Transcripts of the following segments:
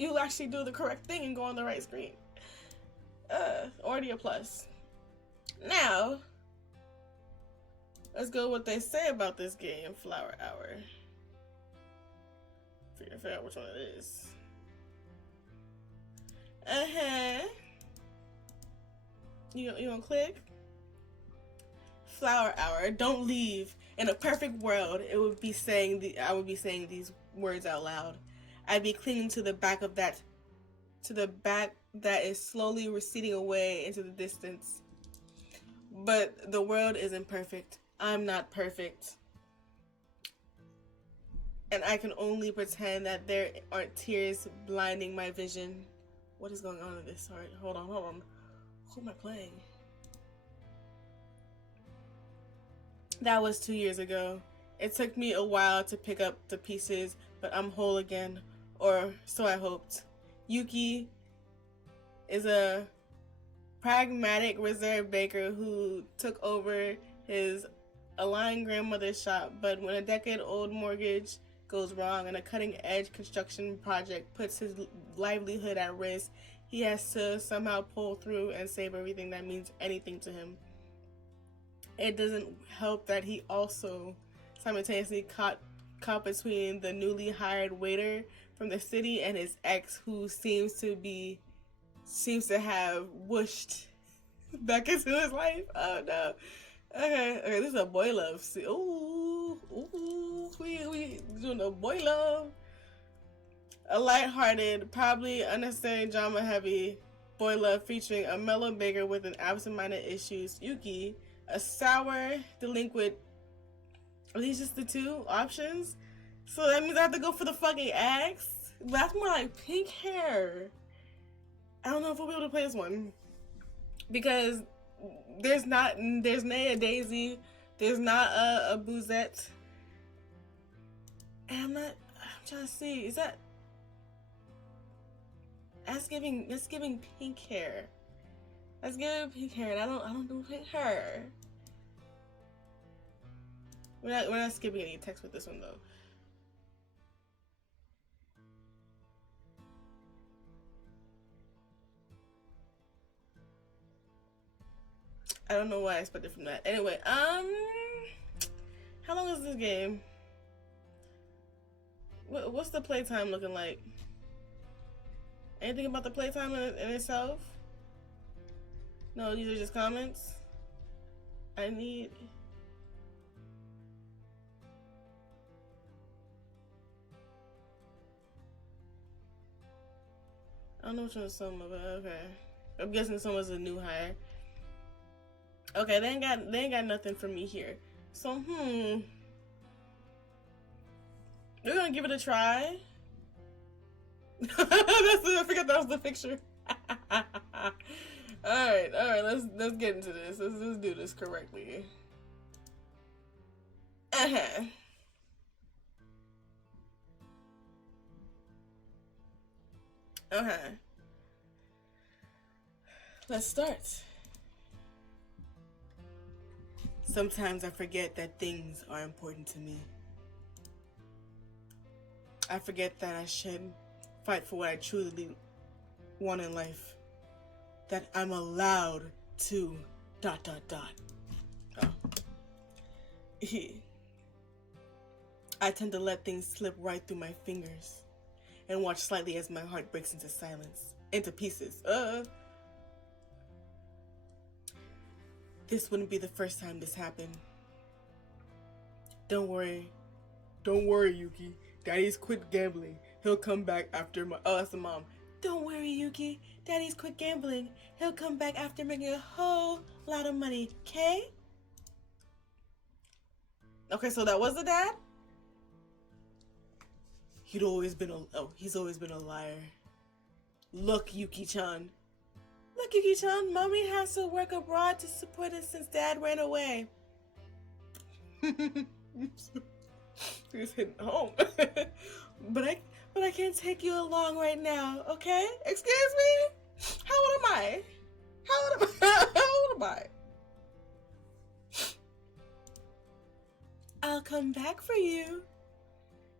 you actually do the correct thing and go on the right screen. Already a plus. Now, let's go what they say about this game, Flower Hour. Figure out which one it is. You gonna click? Flower Hour. Don't leave. In a perfect world, I would be saying these words out loud. I'd be clinging to the back that is slowly receding away into the distance. But the world isn't perfect. I'm not perfect. And I can only pretend that there aren't tears blinding my vision. What is going on with this? Alright, hold on. Who am I playing? That was 2 years ago. It took me a while to pick up the pieces, but I'm whole again. Or so I hoped. Yuki is a pragmatic, reserved baker who took over his aligned grandmother's shop, but when a decade-old mortgage goes wrong and a cutting-edge construction project puts his livelihood at risk, he has to somehow pull through and save everything that means anything to him. It doesn't help that he also simultaneously caught between the newly hired waiter from the city and his ex, who seems to have whooshed back into his life. Oh no. Okay, this is a boy love. See, we doing a boy love. A lighthearted, probably unnecessary drama heavy boy love featuring a mellow baker with an absent-minded issues, Yuki, a sour delinquent. Are these just the two options? So that means I have to go for the fucking ex? That's more like pink hair. I don't know if we'll be able to play this one. Because there's Naya Daisy, there's not a Boozette. And I'm trying to see, is that that's giving pink hair. That's giving pink hair, and I don't do pink hair. We're not skipping any text with this one though. I don't know what I expected from that. Anyway, how long is this game? What's the playtime looking like? Anything about the playtime in itself? No, these are just comments. I don't know which one is Soma, but okay. I'm guessing Soma's a new hire. Okay, they ain't got nothing for me here. So we're gonna give it a try. I forgot that was the picture. Alright, let's get into this. Let's do this correctly. Let's start. Sometimes I forget that things are important to me. I forget that I should fight for what I truly want in life. That I'm allowed to ... Oh. I tend to let things slip right through my fingers and watch slightly as my heart breaks into pieces. This wouldn't be the first time this happened. Don't worry, Yuki. Daddy's quit gambling. He'll come back after my... Oh, that's the mom. Don't worry, Yuki. Daddy's quit gambling. He'll come back after making a whole lot of money, okay? Okay, so that was the dad? He's always been a liar. Look, Yuki-chan. Look, Yuki-chan, Mommy has to work abroad to support us since Dad ran away. He's hitting home. but I can't take you along right now, okay? Excuse me? How old am I? How old am I? I'll come back for you.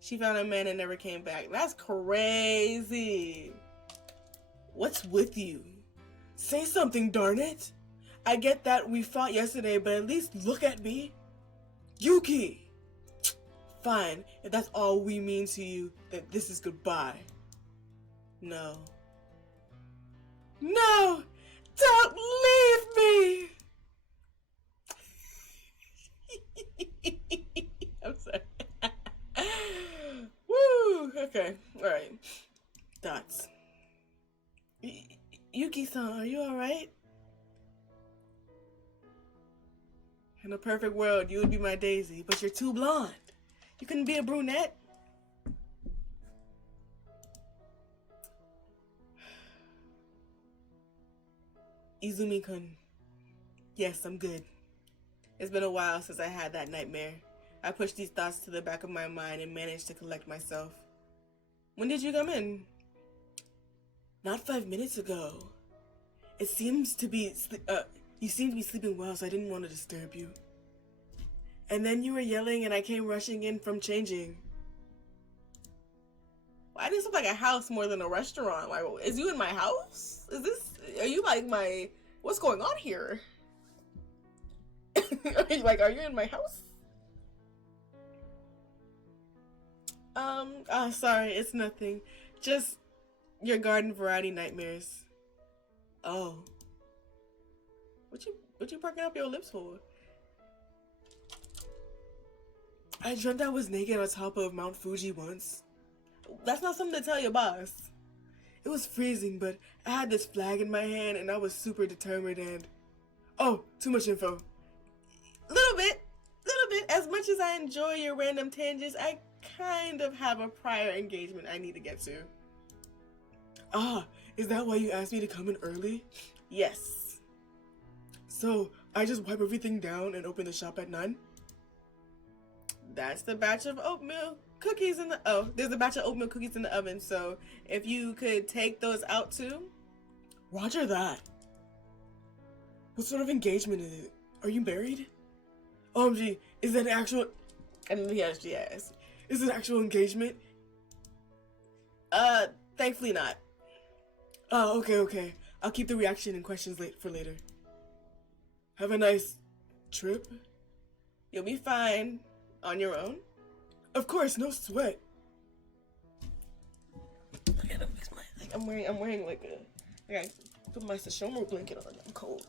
She found a man and never came back. That's crazy. What's with you? Say something, darn it. I get that we fought yesterday, but at least look at me. Yuki! Fine, if that's all we mean to you, then this is goodbye. No. No! Don't leave me! I'm sorry. Woo! Okay, alright. Dots. Yuki-san, are you alright? In a perfect world, you would be my Daisy, but you're too blonde. You couldn't be a brunette? Izumi-kun. Yes, I'm good. It's been a while since I had that nightmare. I pushed these thoughts to the back of my mind and managed to collect myself. When did you come in? Not 5 minutes ago. It seems to be, you seem to be sleeping well, so I didn't want to disturb you. And then you were yelling and I came rushing in from changing. Why does this look like a house more than a restaurant? Like, is you in my house? Are you like what's going on here? Are you in my house? Sorry, it's nothing. Just your garden variety nightmares. Oh. What you perking up your lips for? I dreamt I was naked on top of Mount Fuji once. That's not something to tell your boss. It was freezing, but I had this flag in my hand and I was super determined and... Oh, too much info. Little bit. As much as I enjoy your random tangents, I kind of have a prior engagement I need to get to. Ah, is that why you asked me to come in early? Yes. So, I just wipe everything down and open the shop at 9? That's the batch of oatmeal cookies in the... Oh, there's a batch of oatmeal cookies in the oven, so if you could take those out too. Roger that. What sort of engagement is it? Are you married? OMG, is that an actual... And then he actually asked, is it an actual engagement? Thankfully not. Oh, okay. I'll keep the reaction and questions for later. Have a nice trip. You'll be fine. On your own? Of course, no sweat. I gotta fix my... I'm wearing like a... I gotta put my Sashomo blanket on. I'm cold.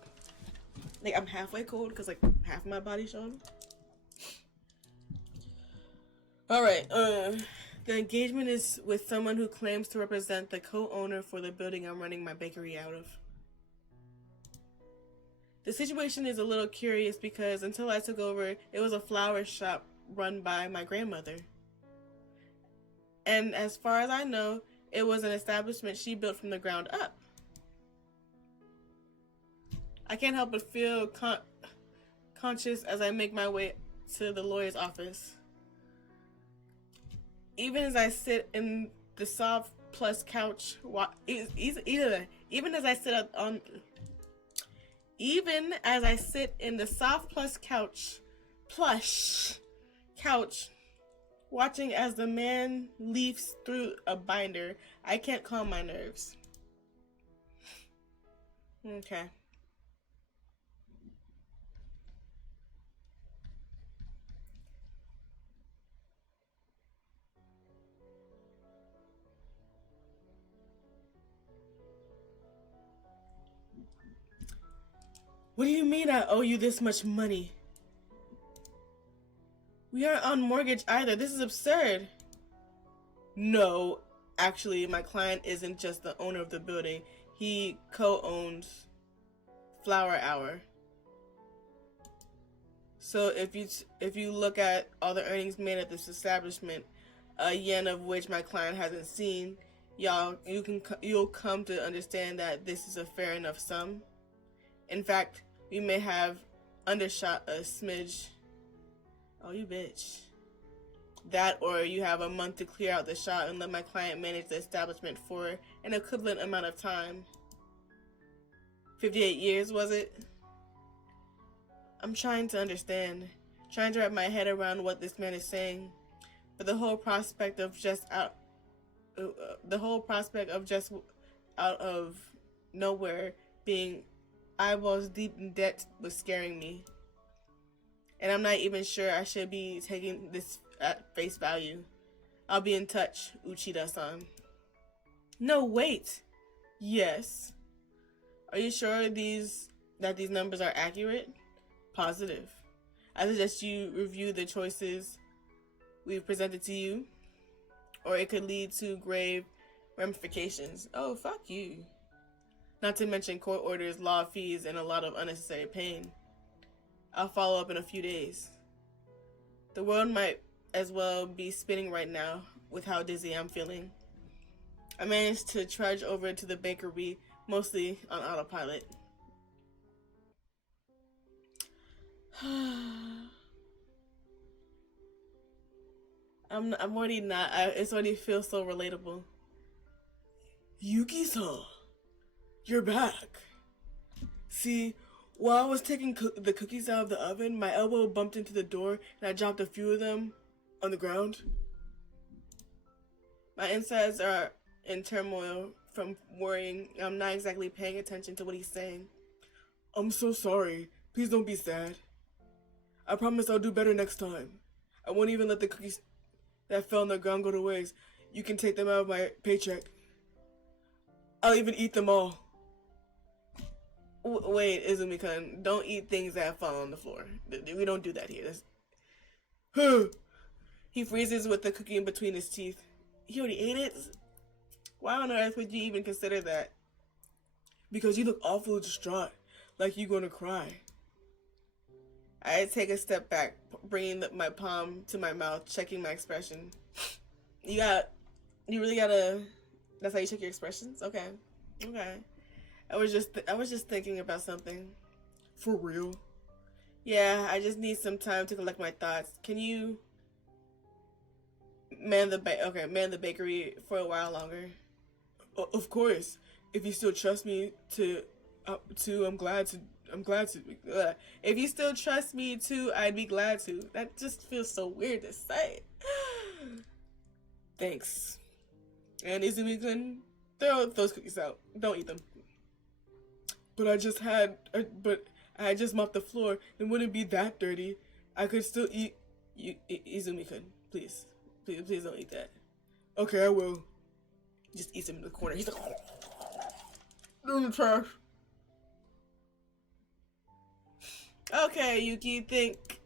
Like, I'm halfway cold because like half my body's showing. Alright, the engagement is with someone who claims to represent the co-owner for the building I'm running my bakery out of. The situation is a little curious because until I took over, it was a flower shop run by my grandmother. And as far as I know, it was an establishment she built from the ground up. I can't help but feel conscious as I make my way to the lawyer's office. Even as I sit in the soft plus couch, even as I sit in the soft plush couch, watching as the man leafs through a binder, I can't calm my nerves. Okay. What do you mean I owe you this much money? We aren't on mortgage either. This is absurd. No, actually, my client isn't just the owner of the building. He co-owns Flower Hour. So if you look at all the earnings made at this establishment, a yen of which my client hasn't seen, you'll come to understand that this is a fair enough sum. In fact, we may have undershot a smidge. Oh, you bitch. That, or you have a month to clear out the shop and let my client manage the establishment for an equivalent amount of time. 58 years, was it? I'm trying to understand, trying to wrap my head around what this man is saying. but the whole prospect of just out of nowhere being eyeballs deep in debt was scaring me. And I'm not even sure I should be taking this at face value. I'll be in touch, Uchida-san. No, wait. Yes. Are you sure that these numbers are accurate? Positive. I suggest you review the choices we've presented to you, or it could lead to grave ramifications. Oh, fuck you. Not to mention court orders, law fees, and a lot of unnecessary pain. I'll follow up in a few days. The world might as well be spinning right now with how dizzy I'm feeling. I managed to trudge over to the bakery, mostly on autopilot. I'm already not. It's already feels so relatable. Yuki-san, you're back. See, while I was taking the cookies out of the oven, my elbow bumped into the door and I dropped a few of them on the ground. My insides are in turmoil from worrying. I'm not exactly paying attention to what he's saying. I'm so sorry. Please don't be sad. I promise I'll do better next time. I won't even let the cookies that fell on the ground go to waste. You can take them out of my paycheck. I'll even eat them all. Wait, Izumi-kun, don't eat things that fall on the floor. We don't do that here. He freezes with the cookie in between his teeth. He already ate it? Why on earth would you even consider that? Because you look awful distraught, like you're gonna cry. I take a step back, bringing my palm to my mouth, checking my expression. You really gotta, that's how you check your expressions? Okay. I was just thinking about something. For real? Yeah, I just need some time to collect my thoughts. Can you man the bakery for a while longer? Of course. If you still trust me to, I'm glad to. If you still trust me to, I'd be glad to. That just feels so weird to say. Thanks. And Izumi-kun, throw those cookies out. Don't eat them. But I just mopped the floor. It wouldn't be that dirty. I could still eat. Izumi-kun, please don't eat that. Okay, I will. He just eats them in the corner. He's like, they're in the trash. Okay, Yuki, think.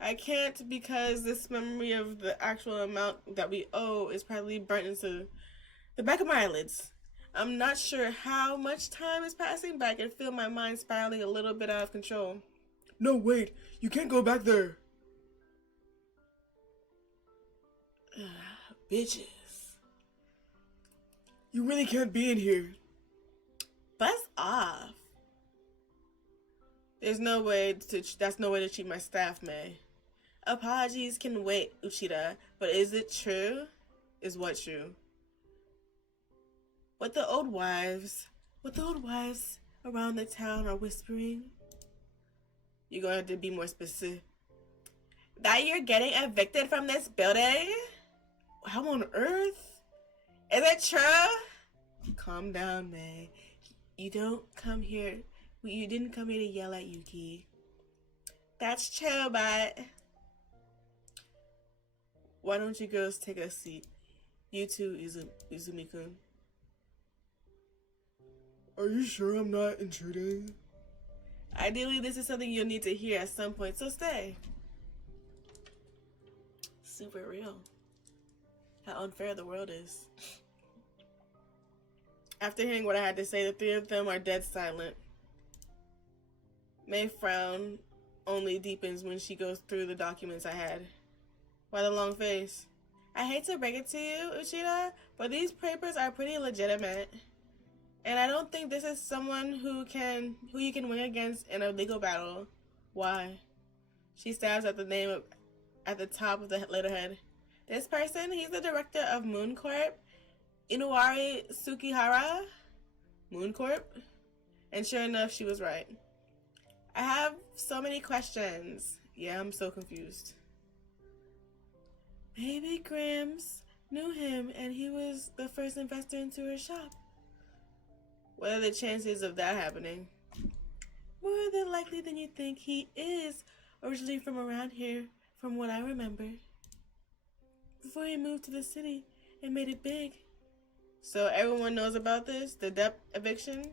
I can't because this memory of the actual amount that we owe is probably burnt into the back of my eyelids. I'm not sure how much time is passing, but I can feel my mind spiraling a little bit out of control. No, wait. You can't go back there. Bitches. You really can't be in here. Buzz off. That's no way to treat my staff, May. Apologies can wait, Uchida, but is it true? Is what true? What the old wives around the town are whispering? You're going to have to be more specific. That you're getting evicted from this building? How on earth? Is it true? Calm down, May. You didn't come here to yell at Yuki. That's true, but... Why don't you girls take a seat? You too, Izumi-kun. Are you sure I'm not intruding? Ideally, this is something you'll need to hear at some point, so stay. Super real. How unfair the world is. After hearing what I had to say, the three of them are dead silent. May's frown only deepens when she goes through the documents I had. Why the long face? I hate to break it to you, Uchida, but these papers are pretty legitimate. And I don't think this is someone who you can win against in a legal battle. Why? She stabs at the name at the top of the letterhead. This person, he's the director of Moon Corp. Inuari Tsukihara? Moon Corp? And sure enough, she was right. I have so many questions. Yeah, I'm so confused. Maybe Grams knew him and he was the first investor into her shop. What are the chances of that happening? More than likely than you think. He is originally from around here, from what I remember. Before he moved to the city and made it big. So everyone knows about this? The debt eviction?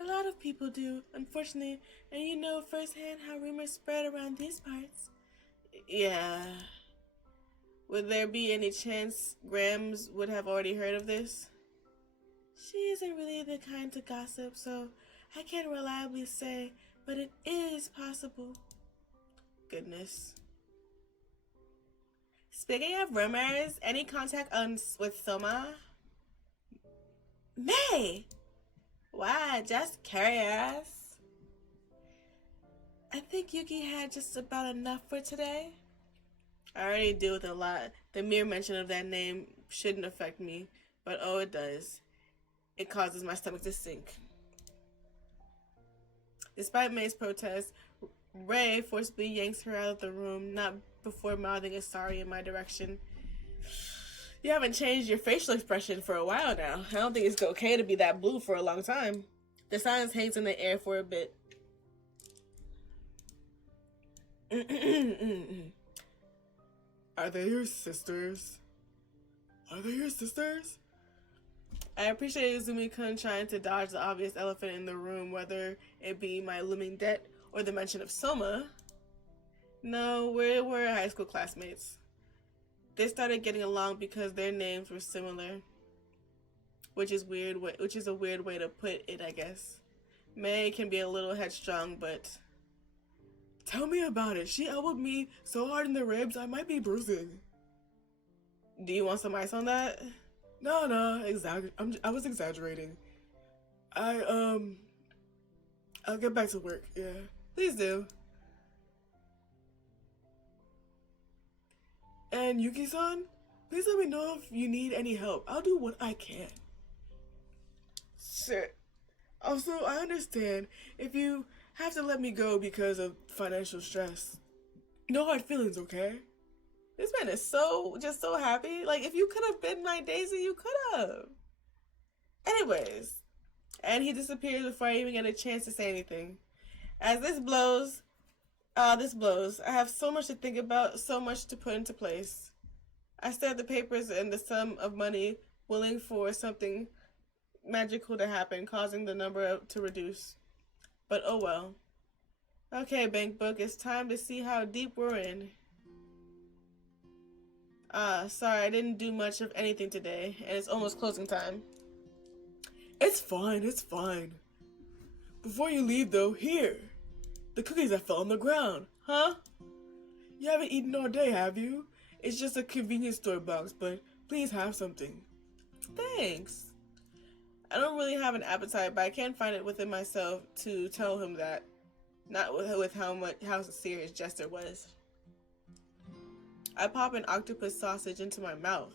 A lot of people do, unfortunately, and you know firsthand how rumors spread around these parts. Yeah. Would there be any chance Grams would have already heard of this? She isn't really the kind to gossip, so I can't reliably say, but it is possible. Goodness. Speaking of rumors, any contact with Soma? May! Why, just curious. I think Yuki had just about enough for today. I already deal with a lot. The mere mention of that name shouldn't affect me, but oh, it does. It causes my stomach to sink. Despite May's protest, Ray forcibly yanks her out of the room, not before mouthing a sorry in my direction. You haven't changed your facial expression for a while now. I don't think it's okay to be that blue for a long time. The silence hangs in the air for a bit. Are they your sisters? Are they your sisters? I appreciate Izumi-kun trying to dodge the obvious elephant in the room, whether it be my looming debt or the mention of Soma. No, we were high school classmates. They started getting along because their names were similar, which is a weird way to put it, I guess. May can be a little headstrong, but tell me about it. She elbowed me so hard in the ribs, I might be bruising. Do you want some ice on that? No, I was exaggerating. I'll get back to work, yeah. Please do. And Yuki-san, please let me know if you need any help. I'll do what I can. Sure. Also, I understand if you have to let me go because of financial stress. No hard feelings, okay? This man is so happy. Like, if you could have been my Daisy, you could have. Anyways. And he disappears before I even get a chance to say anything. As this blows. I have so much to think about, so much to put into place. I stare at the papers and the sum of money, willing for something magical to happen, causing the number to reduce. But oh well. Okay, bank book, it's time to see how deep we're in. Sorry, I didn't do much of anything today, and it's almost closing time. It's fine. Before you leave though, here. The cookies that fell on the ground, huh? You haven't eaten all day, have you? It's just a convenience store box, but please have something. Thanks. I don't really have an appetite, but I can't find it within myself to tell him that. Not with how sincere his gesture was. I pop an octopus sausage into my mouth.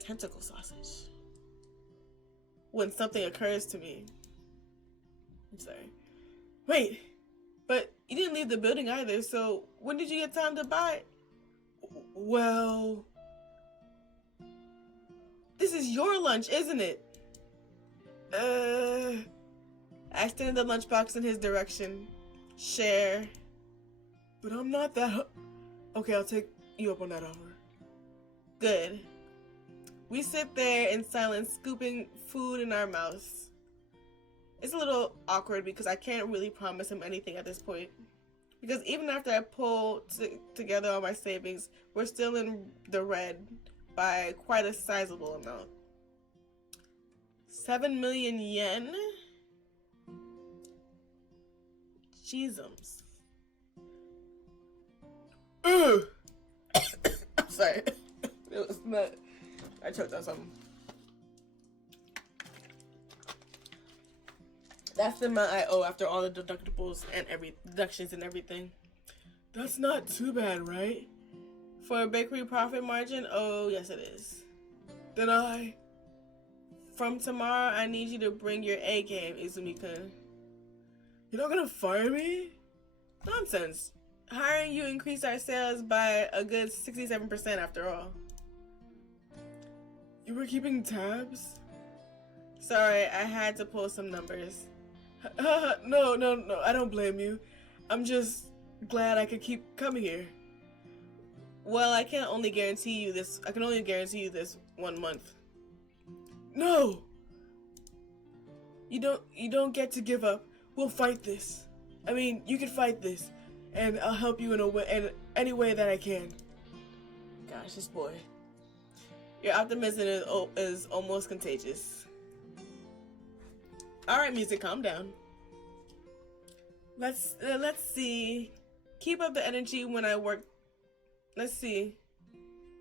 Tentacle sausage. When something occurs to me. I'm sorry. Wait, but you didn't leave the building either, so when did you get time to buy? Well, this is your lunch, isn't it? I extended the lunchbox in his direction. Share. But I'm not that... Okay, I'll take you up on that offer. Good. We sit there in silence, scooping food in our mouths. It's a little awkward because I can't really promise him anything at this point. Because even after I pull together all my savings, we're still in the red by quite a sizable amount. 7 million yen? Jeezums. I'm sorry. It was not. I choked on something. That's the amount I owe after all the deductibles and deductions and everything. That's not too bad, right? For a bakery profit margin? Oh, yes it is. Then from tomorrow, I need you to bring your A game, Izumi-kun. You're not gonna fire me? Nonsense. Hiring you increased our sales by a good 67% after all. You were keeping tabs? Sorry, I had to pull some numbers. No, I don't blame you. I'm just glad I could keep coming here. Well, I can only guarantee you this 1 month. No! You don't get to give up. We'll fight this. I mean, you can fight this, and I'll help you in any way that I can. Gosh, this boy. Your optimism is almost contagious. All right, music, calm down. Let's see. Keep up the energy when I work. Let's see.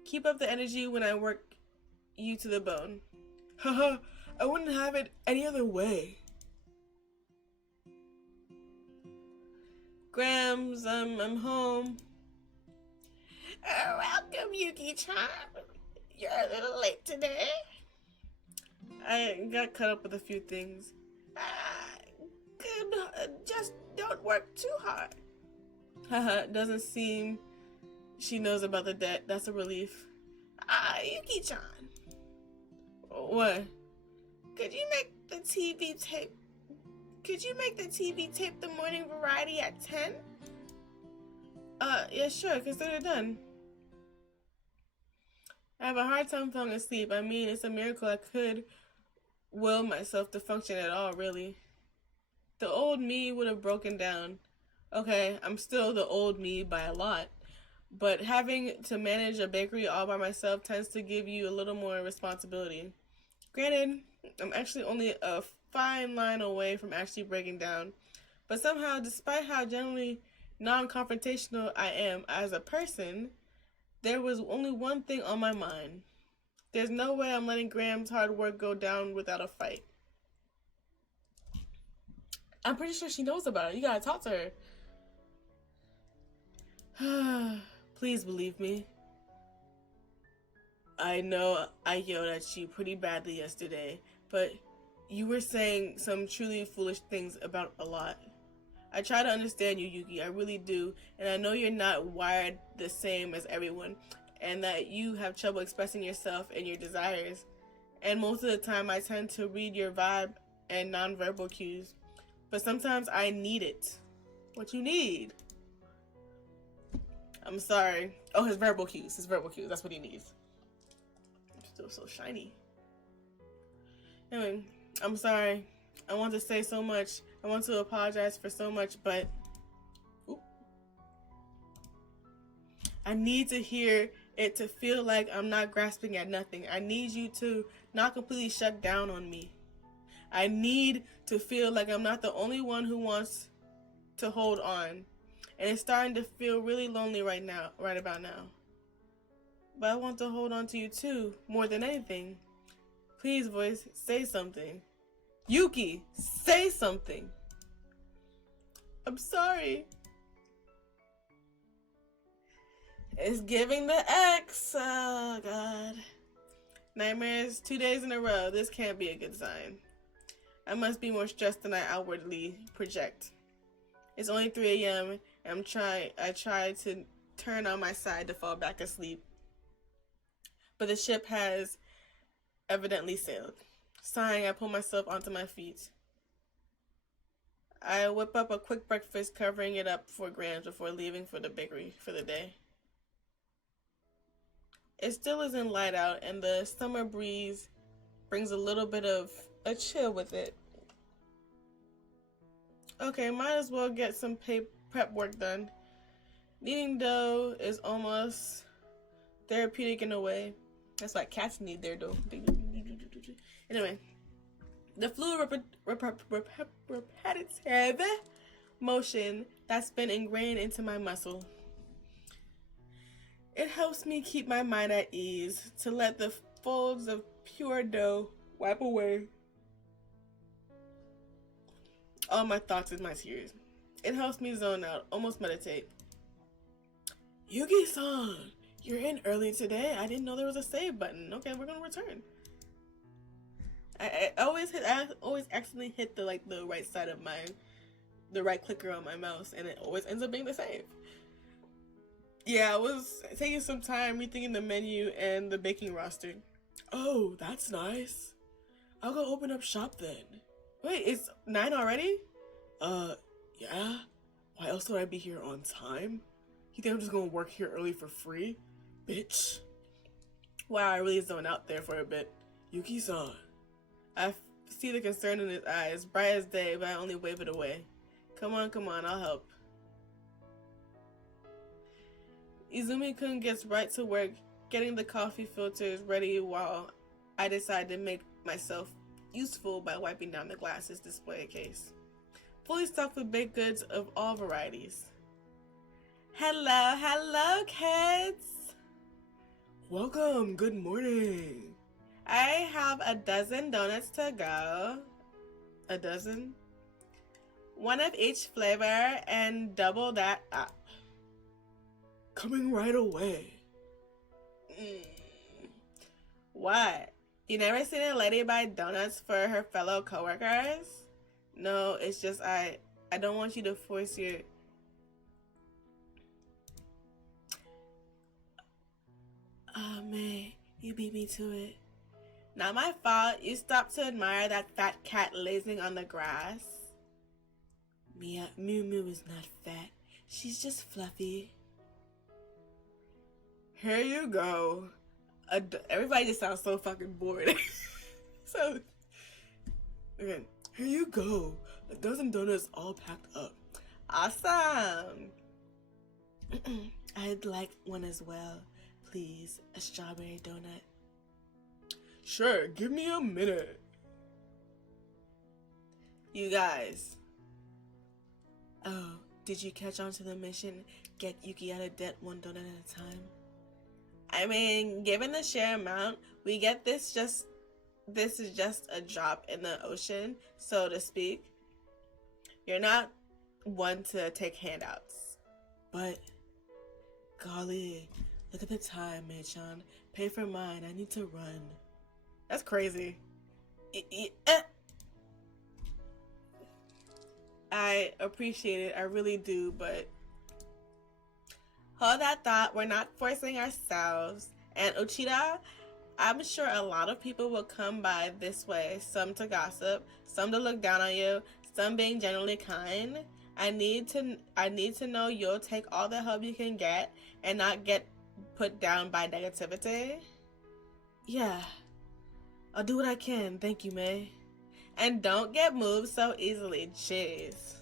Keep up the energy when I work you to the bone. Haha, I wouldn't have it any other way. Grams, I'm home. Welcome, Yuki-chan. You're a little late today. I got caught up with a few things. Good. Just don't work too hard. Haha, doesn't seem she knows about the debt. That's a relief. Yuki-chan. What? Could you make the TV tape the morning variety at 10? Yeah, sure, consider it done. I have a hard time falling asleep. I mean, it's a miracle I could will myself to function at all, really. The old me would have broken down. Okay, I'm still the old me by a lot. But having to manage a bakery all by myself tends to give you a little more responsibility. Granted, I'm actually only a fine line away from actually breaking down. But somehow, despite how generally non-confrontational I am as a person, there was only one thing on my mind. There's no way I'm letting Graham's hard work go down without a fight. I'm pretty sure she knows about it. You gotta talk to her. Please believe me. I know I yelled at you pretty badly yesterday, but you were saying some truly foolish things about a lot. I try to understand you, Yuki, I really do, and I know you're not wired the same as everyone, and that you have trouble expressing yourself and your desires. And most of the time I tend to read your vibe and nonverbal cues, but sometimes I need it. What you need? I'm sorry. Oh, his verbal cues. That's what he needs. Still so shiny. Anyway, I'm sorry. I want to say so much. I want to apologize for so much, but I need to hear it to feel like I'm not grasping at nothing. I need you to not completely shut down on me. I need to feel like I'm not the only one who wants to hold on. And it's starting to feel really lonely right about now. But I want to hold on to you too, more than anything. Please, voice, say something. Yuki, say something. I'm sorry. It's giving the X. Oh, God. Nightmares 2 days in a row. This can't be a good sign. I must be more stressed than I outwardly project. It's only 3 a.m. and I try to turn on my side to fall back asleep. But the ship has evidently sailed. Sighing, I pull myself onto my feet. I whip up a quick breakfast, covering it up for Grams before leaving for the bakery for the day. It still isn't light out, and the summer breeze brings a little bit of a chill with it. Okay, might as well get some prep work done. Kneading dough is almost therapeutic in a way. That's why cats need their dough. Anyway, the fluid repetitive motion that's been ingrained into my muscle. It helps me keep my mind at ease, to let the folds of pure dough wipe away all my thoughts and my tears. It helps me zone out, almost meditate. Yugi-san, you're in early today. I didn't know there was a save button. Okay, we're gonna return. I always accidentally hit the right side of the right clicker on my mouse, and it always ends up being the save. Yeah, I was taking some time rethinking the menu and the baking roster. Oh, that's nice. I'll go open up shop then. Wait, it's 9 already? Uh, yeah? Why else would I be here on time? You think I'm just gonna work here early for free? Bitch. Wow, I really zoned out there for a bit. Yuki-san. I see the concern in his eyes, bright as day, but I only wave it away. Come on, I'll help. Izumi-kun gets right to work getting the coffee filters ready while I decide to make myself useful by wiping down the glasses display case. Fully stocked with baked goods of all varieties. Hello, kids! Welcome, good morning. I have a dozen donuts to go. A dozen? One of each flavor and double that up. Coming right away. What? You never seen a lady buy donuts for her fellow coworkers? No, it's just I don't want you to force your... Oh, May, you beat me to it. Not my fault. You stopped to admire that fat cat lazing on the grass. Miu Miu is not fat. She's just fluffy. Here you go. Everybody just sounds so fucking bored. So, again, here you go. A dozen donuts all packed up. Awesome. I'd like one as well. Please, a strawberry donut. Sure, give me a minute. You guys. Oh, did you catch on to the mission? Get Yuki out of debt one donut at a time? I mean, given the sheer amount, we get this is just a drop in the ocean, so to speak. You're not one to take handouts. But, golly, look at the time, Mei-chan. Pay for mine, I need to run. That's crazy. I appreciate it, I really do, but hold that thought, we're not forcing ourselves. And Uchida, I'm sure a lot of people will come by this way, some to gossip, some to look down on you, some being generally kind. I need to know you'll take all the help you can get and not get put down by negativity. Yeah, I'll do what I can, thank you, May. And don't get moved so easily, jeez.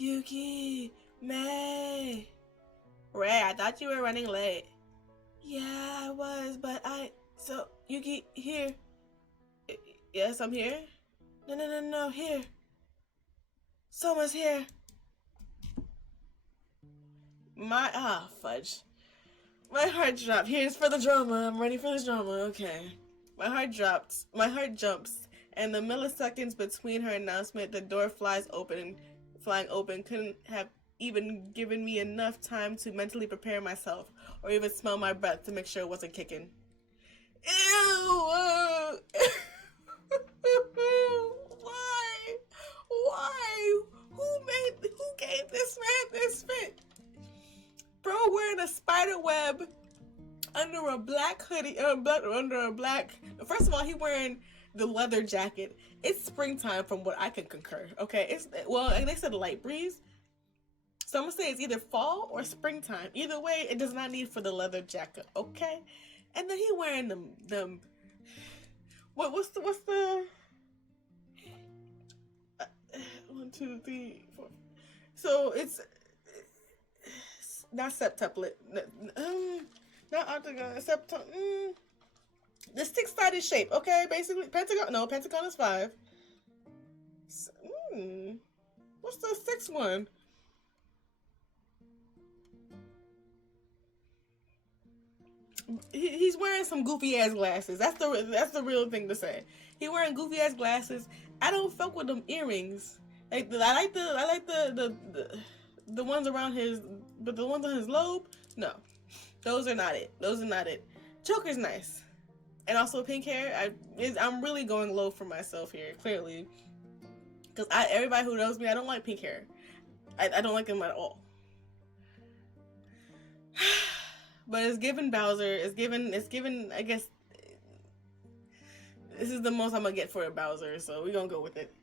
Yuki, May. Ray, I thought you were running late. Yeah, I was, but so, Yuki, here. Yes, I'm here? No, here. Soma's here. Fudge. My heart dropped. Here's for the drama. I'm ready for the drama. Okay. My heart jumps, and the milliseconds between her announcement, the door flying open, couldn't have even given me enough time to mentally prepare myself, or even smell my breath to make sure it wasn't kicking. Ew! Why? Who gave this man this fit? Bro wearing a spider web under a black hoodie, first of all, he wearing the leather jacket. It's springtime from what I can concur, okay? And they said light breeze. So I'm gonna say it's either fall or springtime. Either way, it does not need for the leather jacket, okay? And then he wearing them what's the 1, 2, 3, 4. So it's not septuplet. Not octagon, the 6-sided shape, okay? Basically, pentagon. No, pentagon is 5. What's the 6th one? He's wearing some goofy ass glasses. That's the real thing to say. He wearing goofy ass glasses. I don't fuck with them earrings. Like I like the ones around his, but the ones on his lobe, no, those are not it. Joker's nice, and also pink hair. I'm really going low for myself here, clearly, because everybody who knows me, I don't like pink hair. I don't like him at all. But it's given Bowser. It's given. I guess this is the most I'm gonna get for a Bowser, so we're gonna go with it.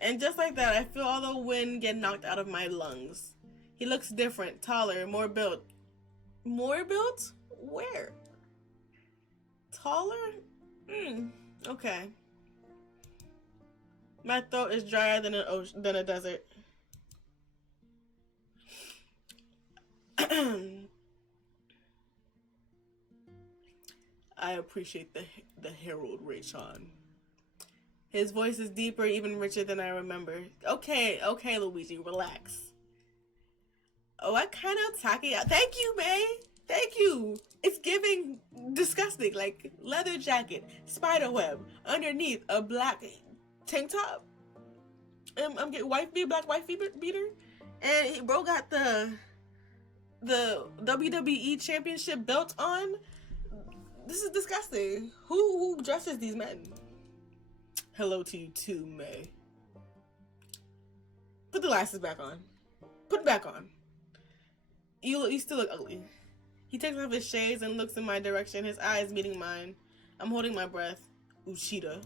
And just like that, I feel all the wind get knocked out of my lungs. He looks different, taller, more built. More built? Where? Taller? Okay. My throat is drier than a desert. I appreciate the Herald Raychan. His voice is deeper, even richer than I remember. Okay, Luigi, relax. Oh, I kind of tacky. Thank you, May. Thank you. It's giving disgusting, like leather jacket, spider web, underneath a black tank top. I'm getting black wife beater, and bro got the WWE Championship belt on. This is disgusting. Who dresses these men? Hello to you too, May. Put the glasses back on. Put it back on. You still look ugly. He takes off his shades and looks in my direction, his eyes meeting mine. I'm holding my breath. Uchida.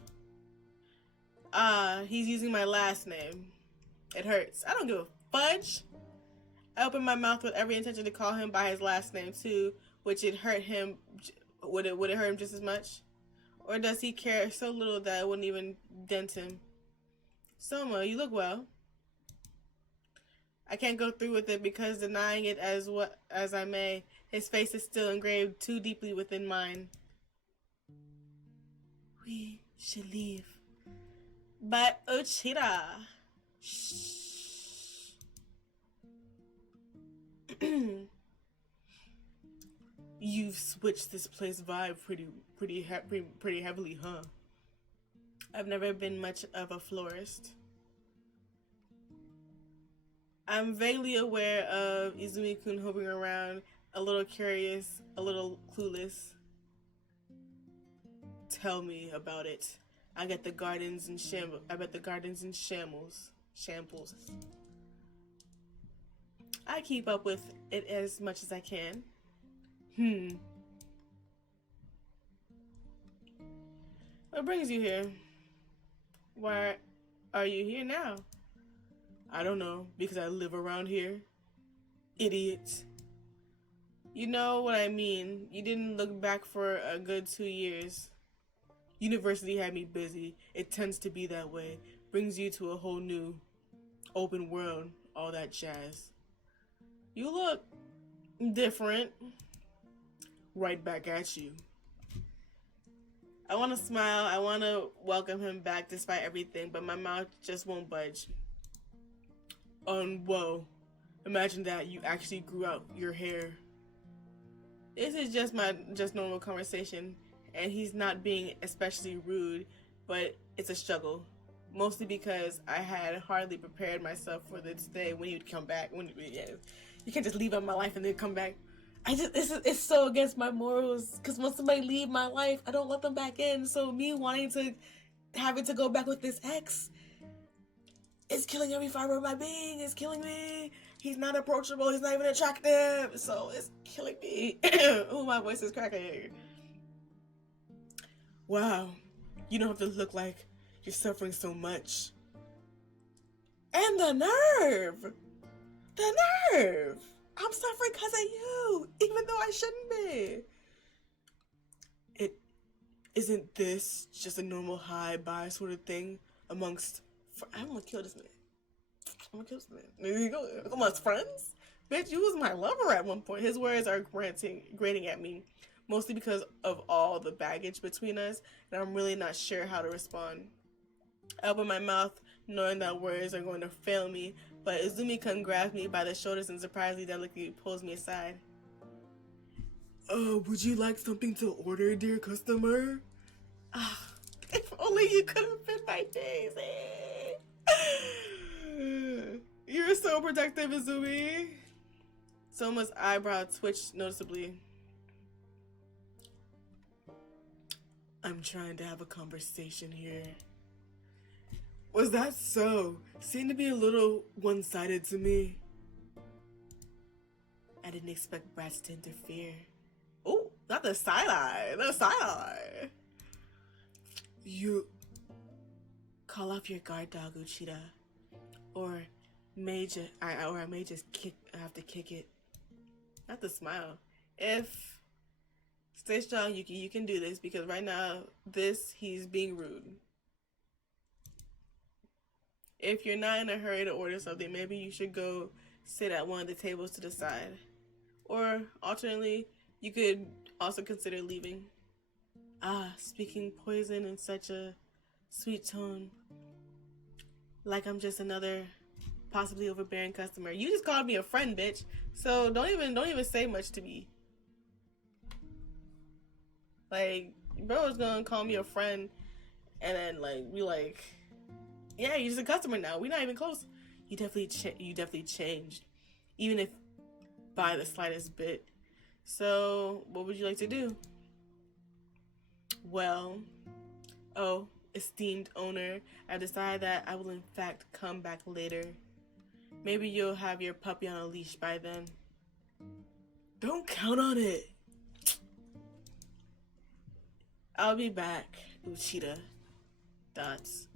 He's using my last name. It hurts. I don't give a fudge. I open my mouth with every intention to call him by his last name too, which it hurt him. Would it hurt him just as much? Or does he care so little that it wouldn't even dent him? Soma, you look well. I can't go through with it because denying it as I may, his face is still engraved too deeply within mine. We should leave. But Uchida. Shh. You've switched this place vibe pretty heavily, huh? I've never been much of a florist. I'm vaguely aware of Izumi-kun hovering around, a little curious, a little clueless. Tell me about it. I bet the gardens in shambles. I keep up with it as much as I can. What brings you here? Why are you here now? I don't know, because I live around here. Idiot. You know what I mean. You didn't look back for a good 2 years. University had me busy. It tends to be that way. Brings you to a whole new open world, all that jazz. You look different. Right back at you. I want to smile. I want to welcome him back despite everything, but my mouth just won't budge. Whoa. Imagine that you actually grew out your hair. This is just normal conversation, and he's not being especially rude, but it's a struggle. Mostly because I had hardly prepared myself for this day when he would come back. You can't just leave out my life and then come back. It's so against my morals, because when somebody leave my life, I don't let them back in. So me having to go back with this ex, it's killing every fiber of my being. It's killing me. He's not approachable. He's not even attractive. So it's killing me. Oh, my voice is cracking. Wow. You don't have to look like you're suffering so much. And the nerve. The nerve. I'm suffering because of you, even though I shouldn't be. Isn't this just a normal hi-bye sort of thing amongst... I'm gonna kill this man. There you go. Amongst friends? Bitch, you was my lover at one point. His words are grating at me, mostly because of all the baggage between us, and I'm really not sure how to respond. I open my mouth, knowing that words are going to fail me, but Izumi-kun grabs me by the shoulders and surprisingly delicately pulls me aside. Would you like something to order, dear customer? If only you could have been my Daisy. You're so protective, Izumi. Soma's eyebrow twitched noticeably. I'm trying to have a conversation here. Was that so? Seemed to be a little one-sided to me. I didn't expect brats to interfere. Oh, not the side eye. The side eye. You call off your guard dog, Uchida. Or I may just have to kick it. Not the smile. Stay strong, Yuki, you can do this, because right now, he's being rude. If you're not in a hurry to order something, maybe you should go sit at one of the tables to the side. Or, alternately, you could also consider leaving. Ah, speaking poison in such a sweet tone. Like I'm just another possibly overbearing customer. You just called me a friend, bitch. So don't even say much to me. Like, bro is gonna call me a friend and then like be like, yeah, you're just a customer now. We're not even close. You definitely changed, even if by the slightest bit. So what would you like to do? Well, esteemed owner, I've decided that I will in fact come back later. Maybe you'll have your puppy on a leash by then. Don't count on it. I'll be back, Uchida. Dots.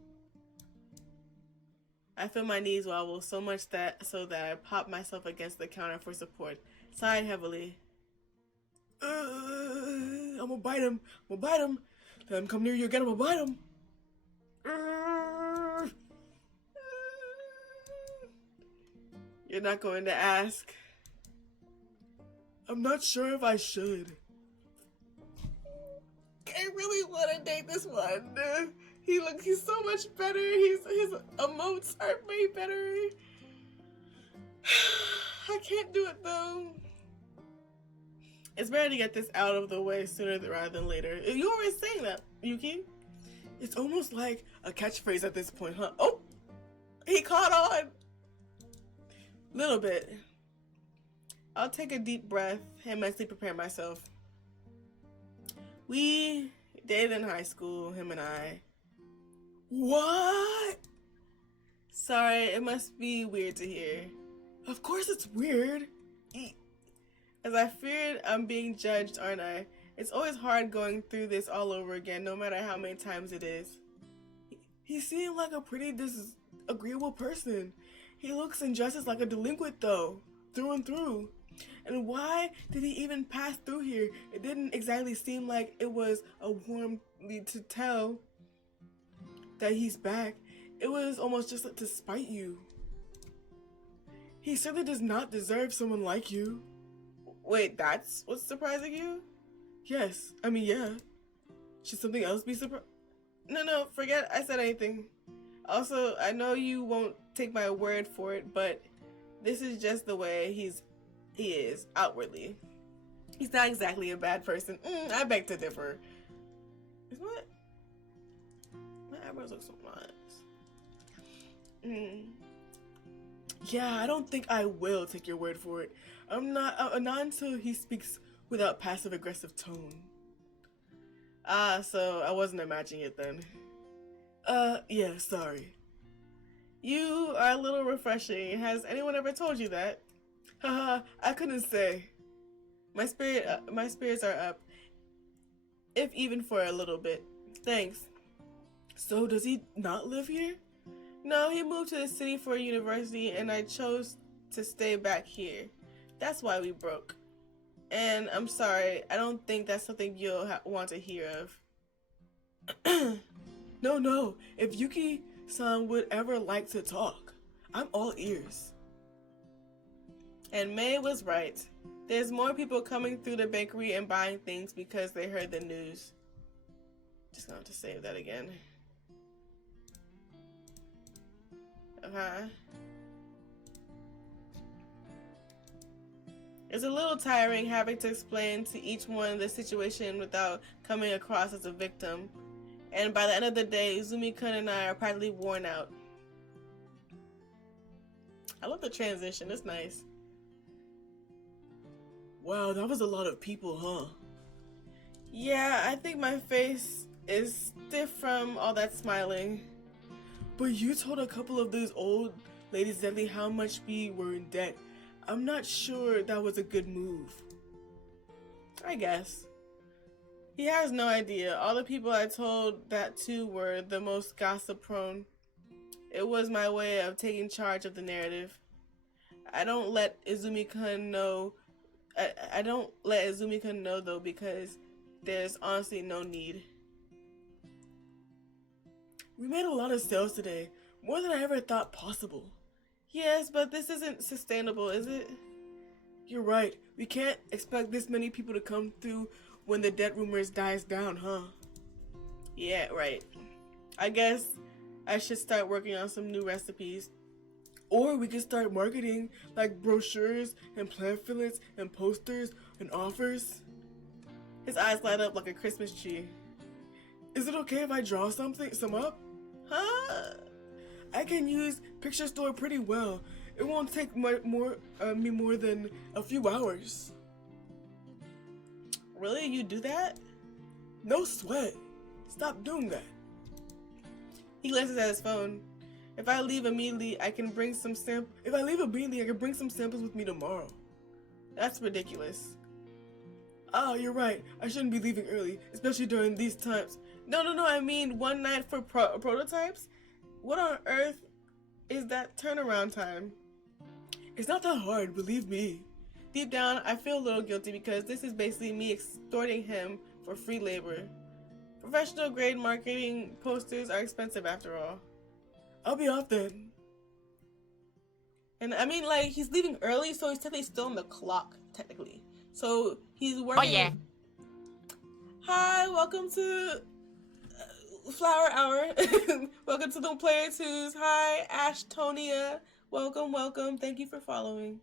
I feel my knees wobble so much that I pop myself against the counter for support. Sighed heavily. I'm gonna bite him. Let him come near you again. I'm gonna bite him. You're not going to ask. I'm not sure if I should. I really want to date this one. He's so much better. His emotes are way better. I can't do it though. It's better to get this out of the way sooner rather than later. You always saying that, Yuki. It's almost like a catchphrase at this point, huh? Oh, he caught on. Little bit. I'll take a deep breath and mentally prepare myself. We dated in high school, him and I. What? Sorry, it must be weird to hear. Of course it's weird. As I feared I'm being judged, aren't I? It's always hard going through this all over again, no matter how many times it is. He seemed like a pretty disagreeable person. He looks and dresses like a delinquent though, through and through. And why did he even pass through here? It didn't exactly seem like it was a warm lead to tell that he's back. It was almost just like to spite you. He certainly does not deserve someone like you. Wait, that's what's surprising you? Yes, I mean, yeah. Should something else be surprised? No, forget I said anything. Also, I know you won't take my word for it, but this is just the way he is outwardly. He's not exactly a bad person. I beg to differ. Is what? My eyebrows look so nice. Yeah, I don't think I will take your word for it. I'm not until he speaks without passive-aggressive tone. Ah, so I wasn't imagining it then. Yeah, sorry. You are a little refreshing. Has anyone ever told you that? Haha, I couldn't say. My spirits are up. If even for a little bit. Thanks. So does he not live here? No, he moved to the city for university and I chose to stay back here. That's why we broke. And I'm sorry, I don't think that's something you'll want to hear of. No, if Yuki-san would ever like to talk, I'm all ears. And May was right. There's more people coming through the bakery and buying things because they heard the news. Just gonna have to save that again. It's a little tiring having to explain to each one the situation without coming across as a victim. And by the end of the day, Izumi-kun and I are practically worn out. I love the transition, it's nice. Wow, that was a lot of people, huh? Yeah, I think my face is stiff from all that smiling. But you told a couple of those old ladies exactly how much we were in debt. I'm not sure that was a good move. I guess. He has no idea. All the people I told that to were the most gossip prone. It was my way of taking charge of the narrative. I don't let Izumi-kun know. I don't let Izumi-kun know though because there's honestly no need. We made a lot of sales today, more than I ever thought possible. Yes, but this isn't sustainable, is it? You're right. We can't expect this many people to come through when the debt rumors dies down, huh? Yeah, right. I guess I should start working on some new recipes. Or we could start marketing like brochures and pamphlets and posters and offers. His eyes light up like a Christmas tree. Is it okay if I draw some up? Huh? I can use Picture Store pretty well. It won't take me more than a few hours. Really? You do that? No sweat. Stop doing that. He glances at his phone. If I leave immediately, I can bring some samples with me tomorrow. That's ridiculous. Ah, you're right. I shouldn't be leaving early, especially during these times. No, I mean one night for prototypes? What on earth is that turnaround time? It's not that hard, believe me. Deep down, I feel a little guilty because this is basically me extorting him for free labor. Professional grade marketing posters are expensive after all. I'll be off then. And I mean, like, he's leaving early, so he's technically still on the clock, technically. So he's working. Oh, yeah. Hi, welcome to Flower Hour. Welcome to the Player Twos. Hi, Ashtonia. Welcome. Thank you for following.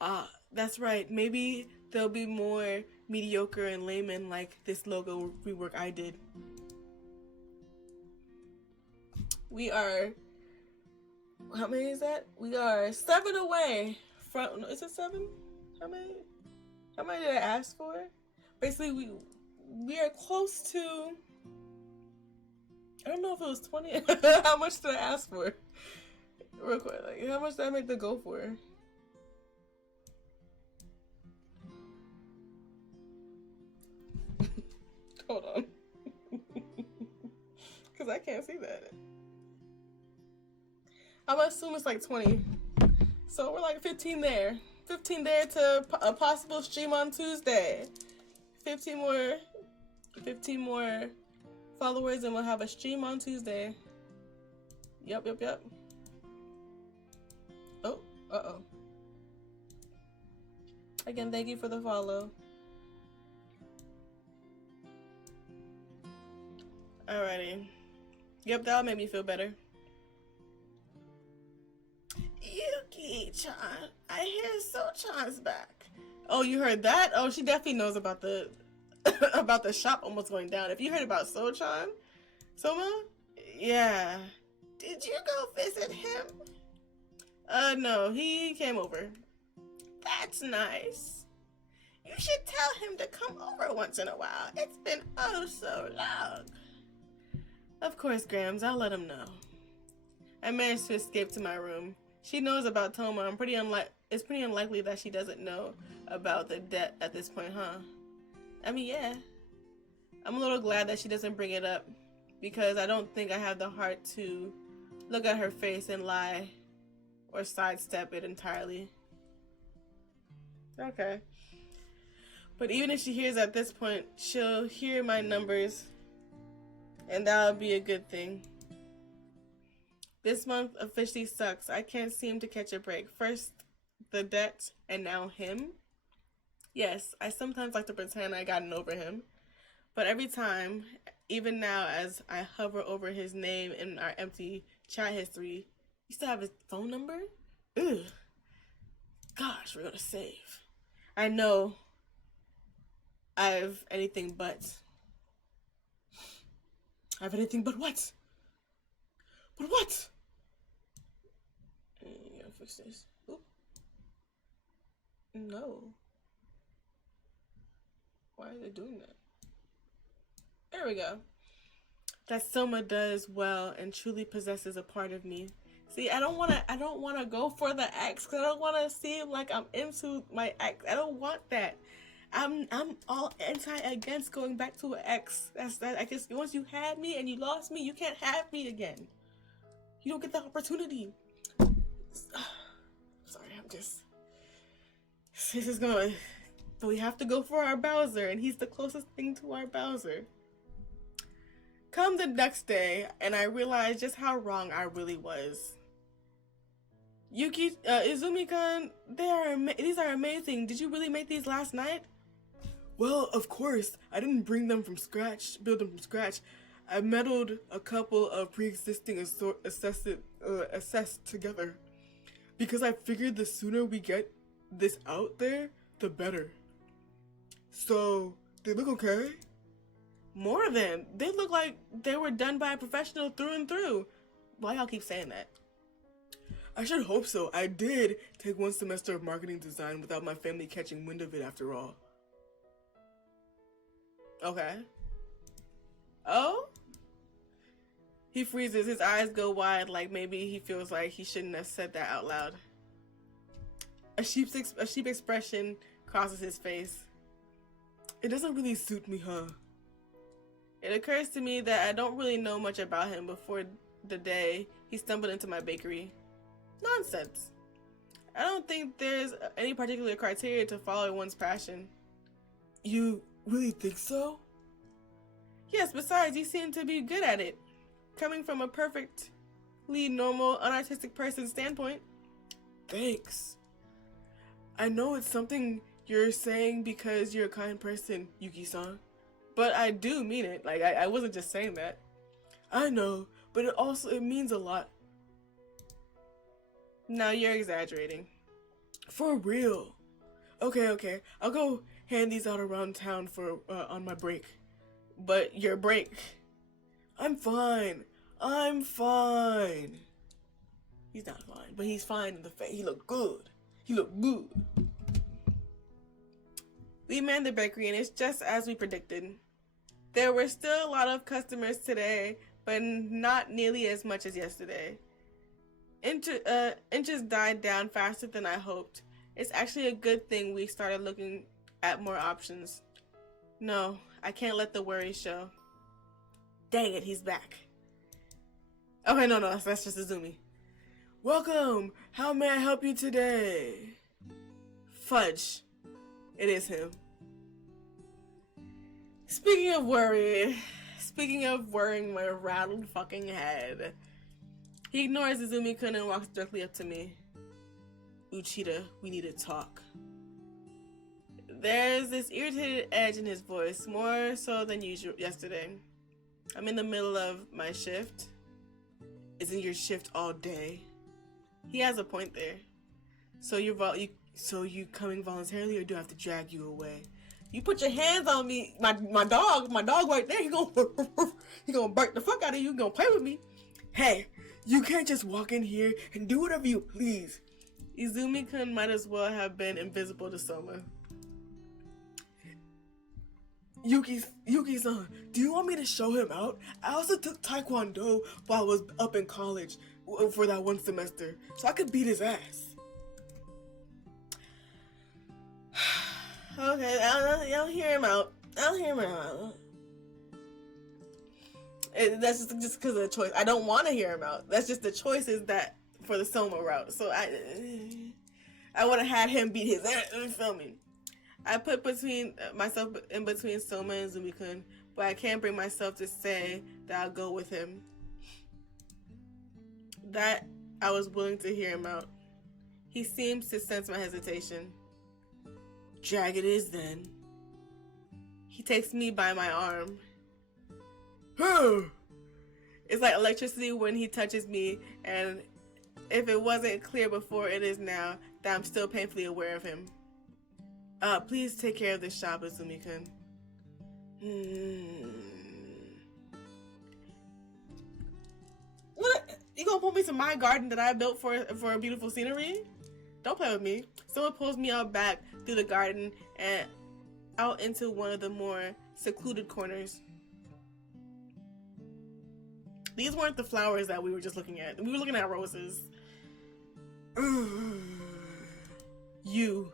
Ah, that's right. Maybe there'll be more mediocre and layman like this logo rework I did. We are, how many is that? We are 7 away from, is it 7? How many did I ask for? Basically, we are close to, I don't know if it was 20. How much did I ask for? Real quick, like, how much did I make the goal for? Hold on. Because I can't see that. I'm gonna assume it's like 20. So we're like 15 there. 15 there to a possible stream on Tuesday. 15 more followers and we'll have a stream on Tuesday. Yep. Oh, uh-oh. Again, thank you for the follow. Alrighty. Yep, that'll make me feel better. Yuki-chan, I hear So-chan's back. Oh, you heard that? Oh, she definitely knows about the about the shop almost going down. If you heard about So-chan, Soma? Yeah. Did you go visit him? No, he came over. That's nice. You should tell him to come over once in a while. It's been oh so long. Of course, Grams, I'll let him know. I managed to escape to my room. She knows about Toma. It's pretty unlikely that she doesn't know about the debt at this point, huh? I mean, yeah. I'm a little glad that she doesn't bring it up because I don't think I have the heart to look at her face and lie or sidestep it entirely. Okay. But even if she hears at this point, she'll hear my numbers and that'll be a good thing. This month officially sucks. I can't seem to catch a break. First the debt and now him. Yes, I sometimes like to pretend I gotten over him. But every time, even now as I hover over his name in our empty chat history, you still have his phone number? Ugh. Gosh, we're gonna save. I know I've anything but. I've anything but what? But what? You gotta fix this. Oop. No. Why is it doing that? There we go. that Soma does well and truly possesses a part of me. See, I don't wanna go for the ex because I don't wanna seem like I'm into my ex. I don't want that. I'm all against going back to an ex. That's that. I guess once you had me and you lost me, you can't have me again. You don't get the opportunity. Sorry, I'm just. This is going. But we have to go for our Bowser, and he's the closest thing to our Bowser. Come the next day, and I realized just how wrong I really was. Yuki, Izumi-kun, these are amazing. Did you really make these last night? Well, of course. I didn't bring them from scratch, build them from scratch. I meddled a couple of pre-existing assessed together. Because I figured the sooner we get this out there, the better. So, they look okay? More than. They look like they were done by a professional through and through. Why y'all keep saying that? I should hope so. I did take 1 semester of marketing design without my family catching wind of it after all. Okay. Oh? He freezes. His eyes go wide like maybe he feels like he shouldn't have said that out loud. A sheep expression crosses his face. It doesn't really suit me, huh? It occurs to me that I don't really know much about him before the day he stumbled into my bakery. Nonsense. I don't think there's any particular criteria to follow one's passion. You really think so? Yes, besides, you seem to be good at it. Coming from a perfectly normal, unartistic person's standpoint. Thanks. I know it's something you're saying because you're a kind person, Yuki-san. But I do mean it. Like, I wasn't just saying that. I know, but it means a lot. No, you're exaggerating. For real. Okay. I'll go hand these out around town for on my break. But your break. I'm fine. He's not fine, but he's fine in the face. He looked good. We manned the bakery and it's just as we predicted. There were still a lot of customers today, but not nearly as much as yesterday. Interest died down faster than I hoped. It's actually a good thing we started looking at more options. No, I can't let the worry show. Dang it, he's back. Okay, no, that's just Izumi. Welcome! How may I help you today? Fudge. It is him. Speaking of worrying my rattled fucking head. He ignores Izumi-kun and walks directly up to me. Uchida, we need to talk. There's this irritated edge in his voice, more so than usual yesterday. I'm in the middle of my shift. Isn't your shift all day? He has a point there. So you coming voluntarily, or do I have to drag you away? You put your hands on me, my dog right there. He gonna bark the fuck out of you. He gonna play with me. Hey, you can't just walk in here and do whatever you please. Izumi-kun might as well have been invisible to Soma. Yuki-san, do you want me to show him out? I also took Taekwondo while I was up in college for that 1 semester, so I could beat his ass. Okay, I'll hear him out. That's just because of the choice. I don't want to hear him out. That's just the choice is that for the Soma route. So I would have had him beat his ass. You feel me? I put myself in between Soma and Izumi-kun, but I can't bring myself to say that I'll go with him. That I was willing to hear him out. He seems to sense my hesitation. Drag it is then. He takes me by my arm. It's like electricity when he touches me, and if it wasn't clear before, it is now that I'm still painfully aware of him. Please take care of this shop, Izumi-kun. What? You gonna pull me to my garden that I built for a beautiful scenery? Don't play with me. Someone pulls me out back through the garden and out into one of the more secluded corners. These weren't the flowers that we were just looking at. We were looking at roses. You.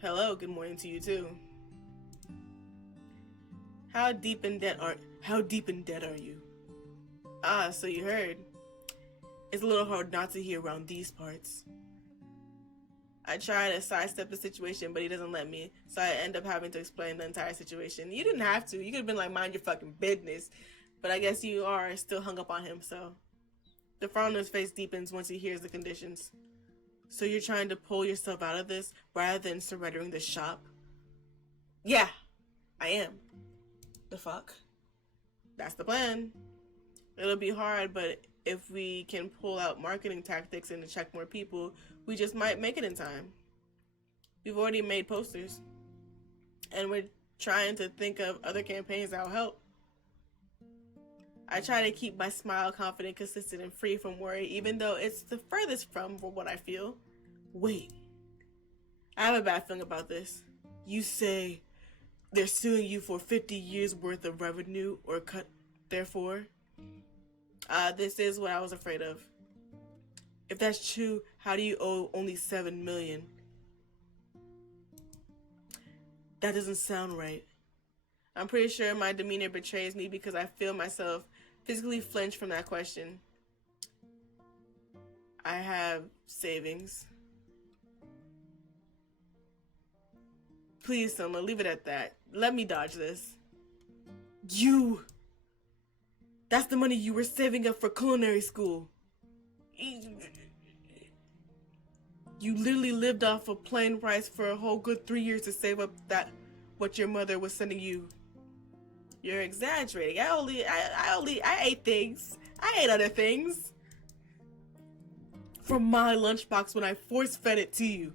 Hello, good morning to you too. How deep in debt are you? Ah, so you heard. It's a little hard not to hear around these parts. I try to sidestep the situation, but he doesn't let me, so I end up having to explain the entire situation. You didn't have to. You could have been like, mind your fucking business. But I guess you are still hung up on him, so. The frown on his face deepens once he hears the conditions. So you're trying to pull yourself out of this rather than surrendering the shop? Yeah, I am. The fuck? That's the plan. It'll be hard, but if we can pull out marketing tactics and attract more people, we just might make it in time. We've already made posters. And we're trying to think of other campaigns that'll help. I try to keep my smile confident, consistent, and free from worry, even though it's the furthest from what I feel. Wait. I have a bad feeling about this. You say they're suing you for 50 years worth of revenue or cut therefore? This is what I was afraid of. If that's true, how do you owe only $7 million? That doesn't sound right. I'm pretty sure my demeanor betrays me because I feel myself physically flinch from that question. I have savings. Please, Selma, leave it at that. Let me dodge this. You! That's the money you were saving up for culinary school. You literally lived off of plain rice for a whole good 3 years to save up what your mother was sending you. You're exaggerating. I ate things. I ate other things. From my lunchbox when I force-fed it to you.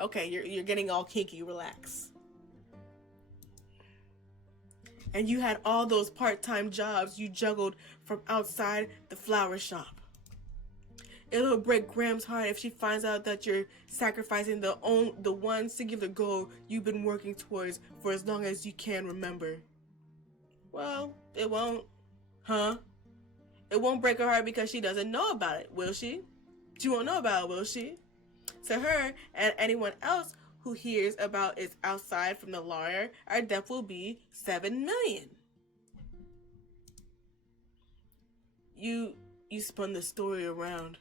Okay, you're getting all kinky. Relax. And you had all those part-time jobs you juggled from outside the flower shop. It'll break Graham's heart if she finds out that you're sacrificing the one singular goal you've been working towards for as long as you can remember. Well, it won't. Huh? It won't break her heart because she doesn't know about it, will she? She won't know about it, will she? To her and anyone else who hears about it outside from the lawyer, our debt will be $7 million. You spun the story around.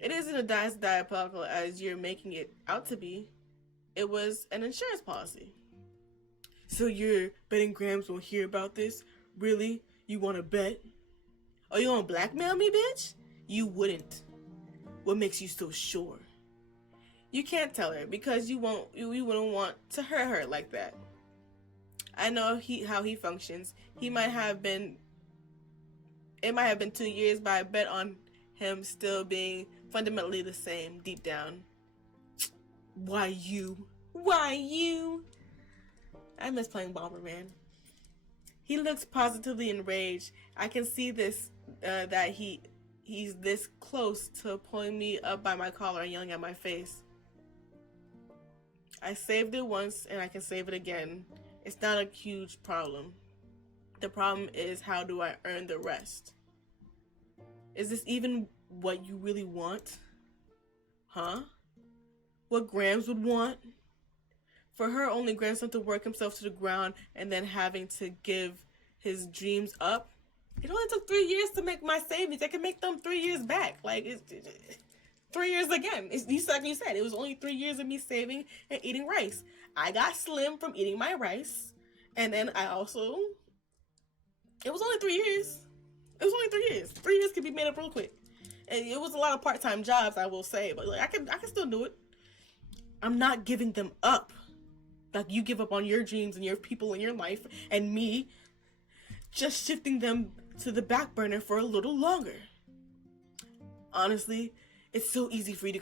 It isn't as diabolical as you're making it out to be. It was an insurance policy. So you're betting Grams won't hear about this? Really? You want to bet? Oh, you want to blackmail me, bitch? You wouldn't. What makes you so sure? You can't tell her because you wouldn't want to hurt her like that. I know how he functions. It might have been 2 years, but I bet on him still being fundamentally the same deep down. Why you? I miss playing Bomberman. He looks positively enraged. I can see this, that he's this close to pulling me up by my collar and yelling at my face. I saved it once and I can save it again. It's not a huge problem. The problem is, how do I earn the rest? Is this even what you really want? Huh? What Grams would want? For her only grandson to work himself to the ground and then having to give his dreams up? It only took 3 years to make my savings. I can make them 3 years back. Like, it's 3 years again. Like you said, it was only 3 years of me saving and eating rice. I got slim from eating my rice. And then it was only 3 years. It was only 3 years. 3 years could be made up real quick. And it was a lot of part-time jobs, I will say. But like, I can still do it. I'm not giving them up. Like you give up on your dreams and your people in your life, and me just shifting them to the back burner for a little longer. Honestly, it's so easy for you to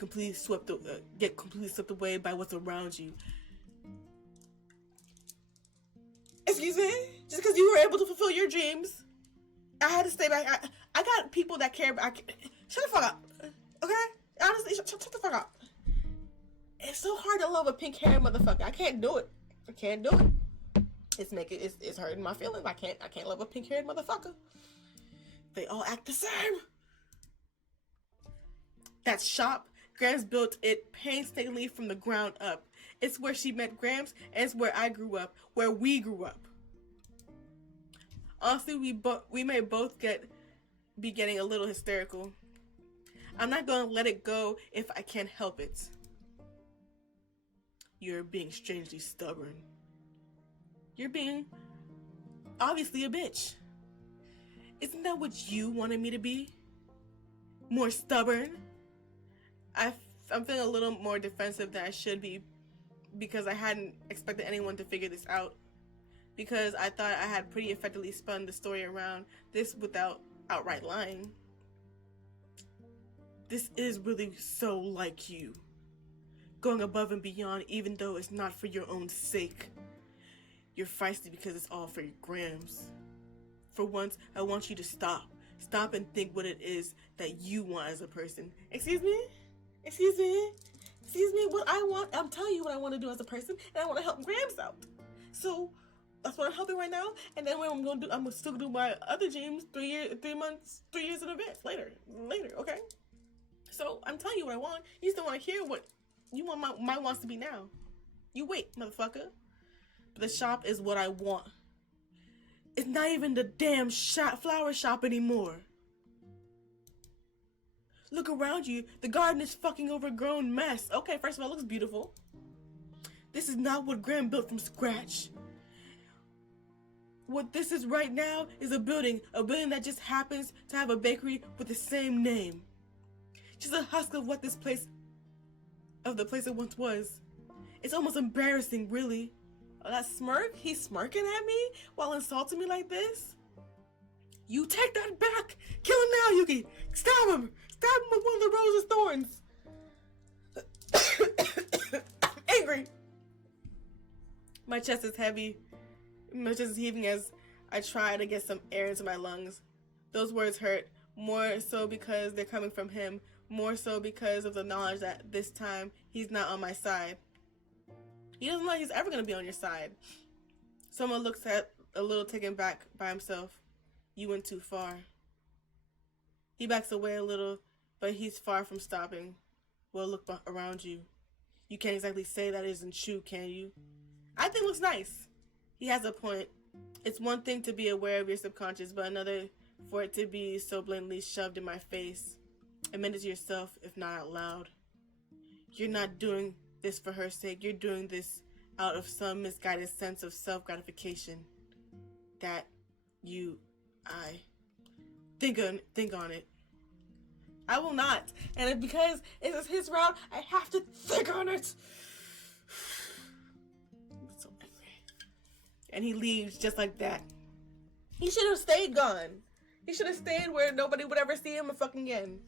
get completely swept away by what's around you. Excuse me? Just because you were able to fulfill your dreams, I had to stay back. I got people that care about. Shut the fuck up, okay? Honestly, shut the fuck up. It's so hard to love a pink-haired motherfucker. I can't do it. It's hurting my feelings. I can't love a pink-haired motherfucker. They all act the same. That shop, Grams built it painstakingly from the ground up. It's where she met Grams, and it's where I grew up, where we grew up. Honestly, we may both be getting a little hysterical. I'm not gonna let it go if I can't help it. You're being strangely stubborn. You're being obviously a bitch. Isn't that what you wanted me to be? More stubborn? I'm feeling a little more defensive than I should be because I hadn't expected anyone to figure this out. Because I thought I had pretty effectively spun the story around this without outright lying. This is really so like you. Going above and beyond even though it's not for your own sake. You're feisty because it's all for your Grams. For once, I want you to stop. Stop and think what it is that you want as a person. Excuse me? Excuse me? Excuse me? What I want, I'm telling you what I want to do as a person, and I want to help Grams out. So, that's what I'm helping right now, and then what I'm going to do, I'm still going to do my other dreams 3 years in advance, later, okay? So, I'm telling you what I want. You still want to hear what you want my wants to be now. You wait, motherfucker. But the shop is what I want. It's not even the damn flower shop anymore. Look around you. The garden is fucking overgrown mess. Okay, first of all, it looks beautiful. This is not what Graham built from scratch. What this is right now is a building that just happens to have a bakery with the same name. Just a husk of the place it once was. It's almost embarrassing, really. Oh, that smirk? He's smirking at me while insulting me like this? You take that back! Kill him now, Yuki! Stab him! Stab him with one of the rose's thorns! I'm angry! My chest is heavy. My chest is heaving as I try to get some air into my lungs. Those words hurt, more so because they're coming from him, more so because of the knowledge that this time he's not on my side. He doesn't know he's ever going to be on your side. Someone looks at a little taken back by himself. You went too far. He backs away a little, but he's far from stopping. Well, look around you. You can't exactly say that isn't true, can you? I think it looks nice. He has a point. It's one thing to be aware of your subconscious, but another for it to be so blatantly shoved in my face. Admit it to yourself, if not out loud. You're not doing this for her sake. You're doing this out of some misguided sense of self-gratification. That I think on it. I will not. And because it is his route, I have to think on it. I'm so angry. And he leaves just like that. He should have stayed gone. He should have stayed where nobody would ever see him fucking again.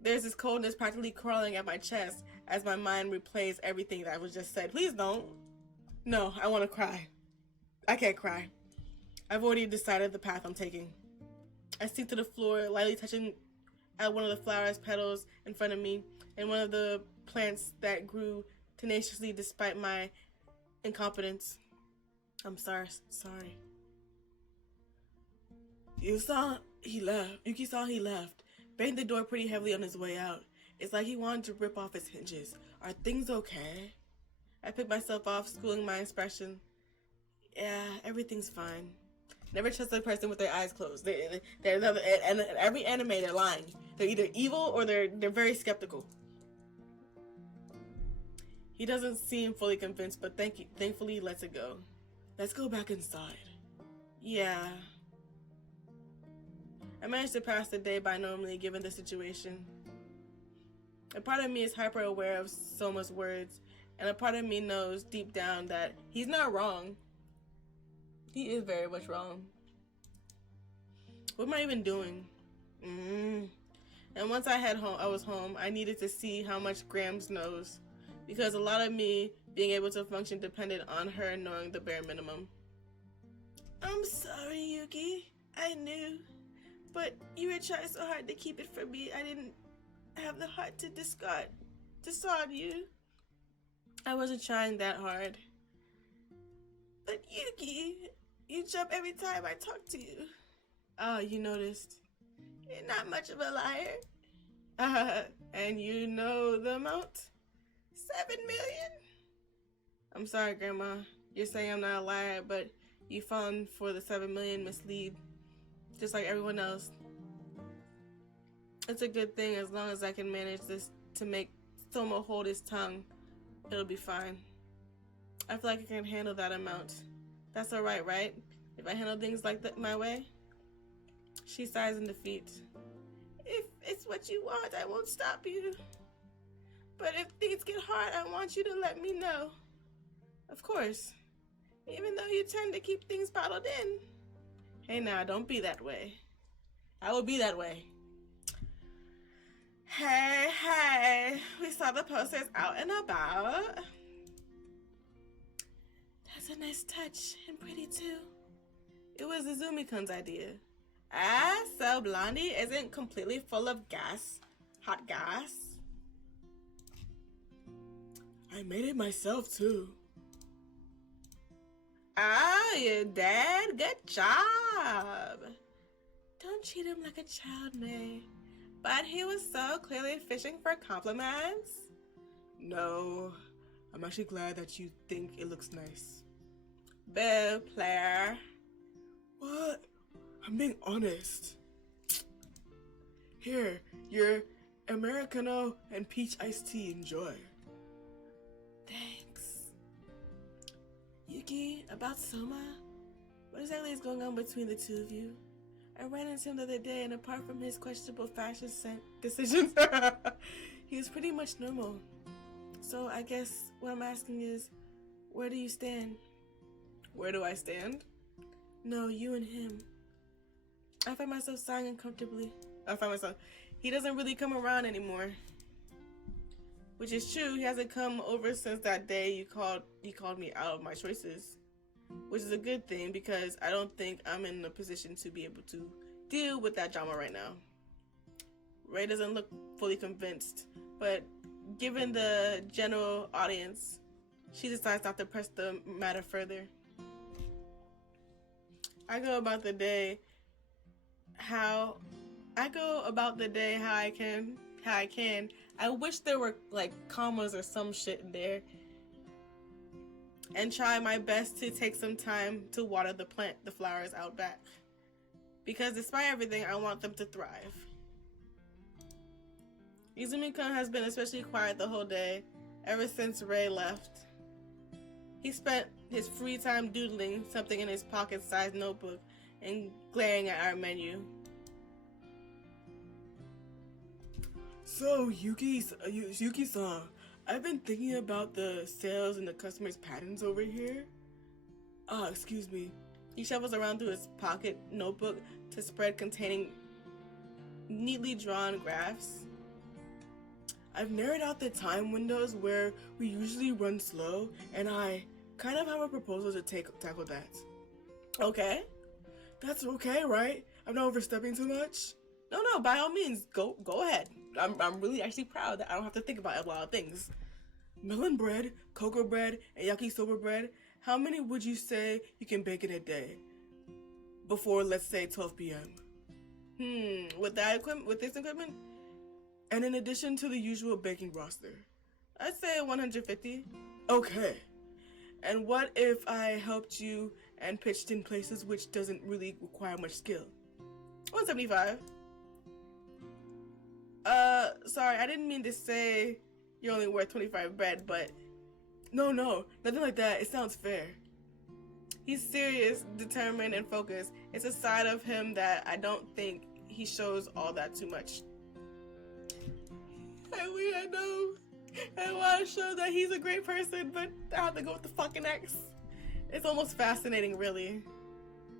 There's this coldness practically crawling at my chest as my mind replays everything that was just said. Please don't. No, I want to cry. I can't cry. I've already decided the path I'm taking. I sink to the floor, lightly touching at one of the flower's petals in front of me and one of the plants that grew tenaciously despite my incompetence. I'm sorry. Yuki saw he left, banged the door pretty heavily on his way out. It's like he wanted to rip off his hinges. Are things okay? I picked myself off, schooling my expression. Yeah, everything's fine. Never trust a person with their eyes closed. And every anime, they're lying. They're either evil or they're very skeptical. He doesn't seem fully convinced, but thankfully he lets it go. Let's go back inside. Yeah. I managed to pass the day by normally given the situation. A part of me is hyper aware of Soma's words, and a part of me knows deep down that he's not wrong. He is very much wrong. What am I even doing? And once I was home, I needed to see how much Grams knows, because a lot of me being able to function depended on her knowing the bare minimum. I'm sorry, Yuki. I knew. But you were trying so hard to keep it from me, I didn't have the heart to discard you. I wasn't trying that hard. But Yuki, you jump every time I talk to you. Oh, you noticed. You're not much of a liar. And you know the amount? 7 million? I'm sorry, Grandma. You're saying I'm not a liar, but you fallen for the 7 million mislead, just like everyone else. It's a good thing as long as I can manage this to make Soma hold his tongue. It'll be fine. I feel like I can handle that amount. That's alright, right? If I handle things like that my way? She sighs in defeat. If it's what you want, I won't stop you. But if things get hard, I want you to let me know. Of course. Even though you tend to keep things bottled in. Hey now, don't be that way. I will be that way. Hey, we saw the posters out and about. That's a nice touch and pretty too. It was Izumi-kun's idea. Ah, so Blondie isn't completely full of gas. Hot gas. I made it myself too. Ah, you did? Good job. Don't treat him like a child, May. But he was so clearly fishing for compliments. No, I'm actually glad that you think it looks nice. Boo, player. What? I'm being honest. Here, your Americano and peach iced tea. Enjoy. Thanks. Yuki, about Soma? What exactly is going on between the two of you? I ran into him the other day, and apart from his questionable fashion decisions, he was pretty much normal. So I guess what I'm asking is, where do you stand? Where do I stand? No, you and him. I find myself sighing uncomfortably. He doesn't really come around anymore. Which is true, he hasn't come over since that day he called me out of my choices. Which is a good thing because I don't think I'm in a position to be able to deal with that drama right now. Ray doesn't look fully convinced, but given the general audience, she decides not to press the matter further. I go about the day how I can. I wish there were like commas or some shit in there. And try my best to take some time to water the flowers out back. Because despite everything, I want them to thrive. Izumi-kun has been especially quiet the whole day, ever since Ray left. He spent his free time doodling something in his pocket-sized notebook and glaring at our menu. So, Yuki-san, I've been thinking about the sales and the customers' patterns over here. Excuse me. He shuffles around through his pocket notebook to spread containing neatly drawn graphs. I've narrowed out the time windows where we usually run slow, and I kind of have a proposal to tackle that. Okay. That's okay, right? I'm not overstepping too much? No, by all means, go ahead. I'm really actually proud that I don't have to think about a lot of things. Melon bread, cocoa bread, and yakisoba bread, how many would you say you can bake in a day? Before, let's say, 12 p.m. With this equipment? And in addition to the usual baking roster? I'd say 150. Okay. And what if I helped you and pitched in places which doesn't really require much skill? 175. Sorry, I didn't mean to say you're only worth 25 bread, but... No, nothing like that. It sounds fair. He's serious, determined, and focused. It's a side of him that I don't think he shows all that too much. I know. I want to show that he's a great person, but I have to go with the fucking X. It's almost fascinating, really.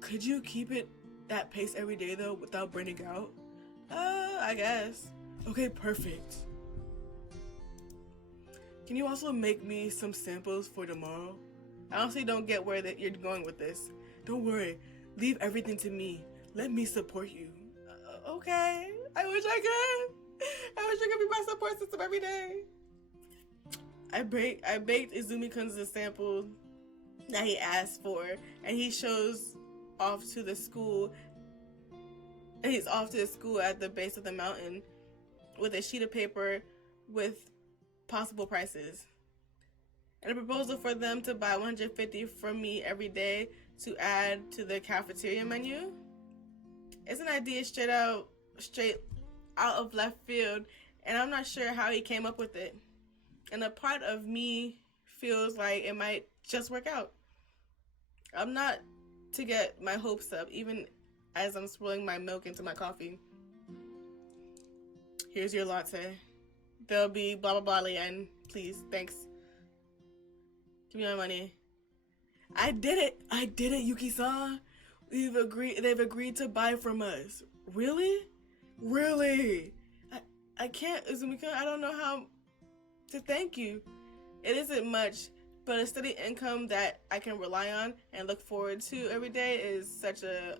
Could you keep it that pace every day, though, without burning out? I guess. Okay, perfect. Can you also make me some samples for tomorrow? I honestly don't get where you're going with this. Don't worry. Leave everything to me. Let me support you. Okay. I wish I could. I wish I could be my support system every day. I baked Izumi-kun's the sample that he asked for, and he shows off to the school and he's off to his school at the base of the mountain with a sheet of paper with possible prices and a proposal for them to buy 150 from me every day to add to the cafeteria menu. It's an idea straight out of left field, and I'm not sure how he came up with it. And a part of me feels like it might just work out. I'm not to get my hopes up, even as I'm swirling my milk into my coffee. Here's your latte. There'll be blah blah blah at the end. Please, thanks. Give me my money. I did it, Yuki-san. They've agreed to buy from us. Really? I can't, Izumika, I don't know how to thank you. It isn't much, but a steady income that I can rely on and look forward to every day is such a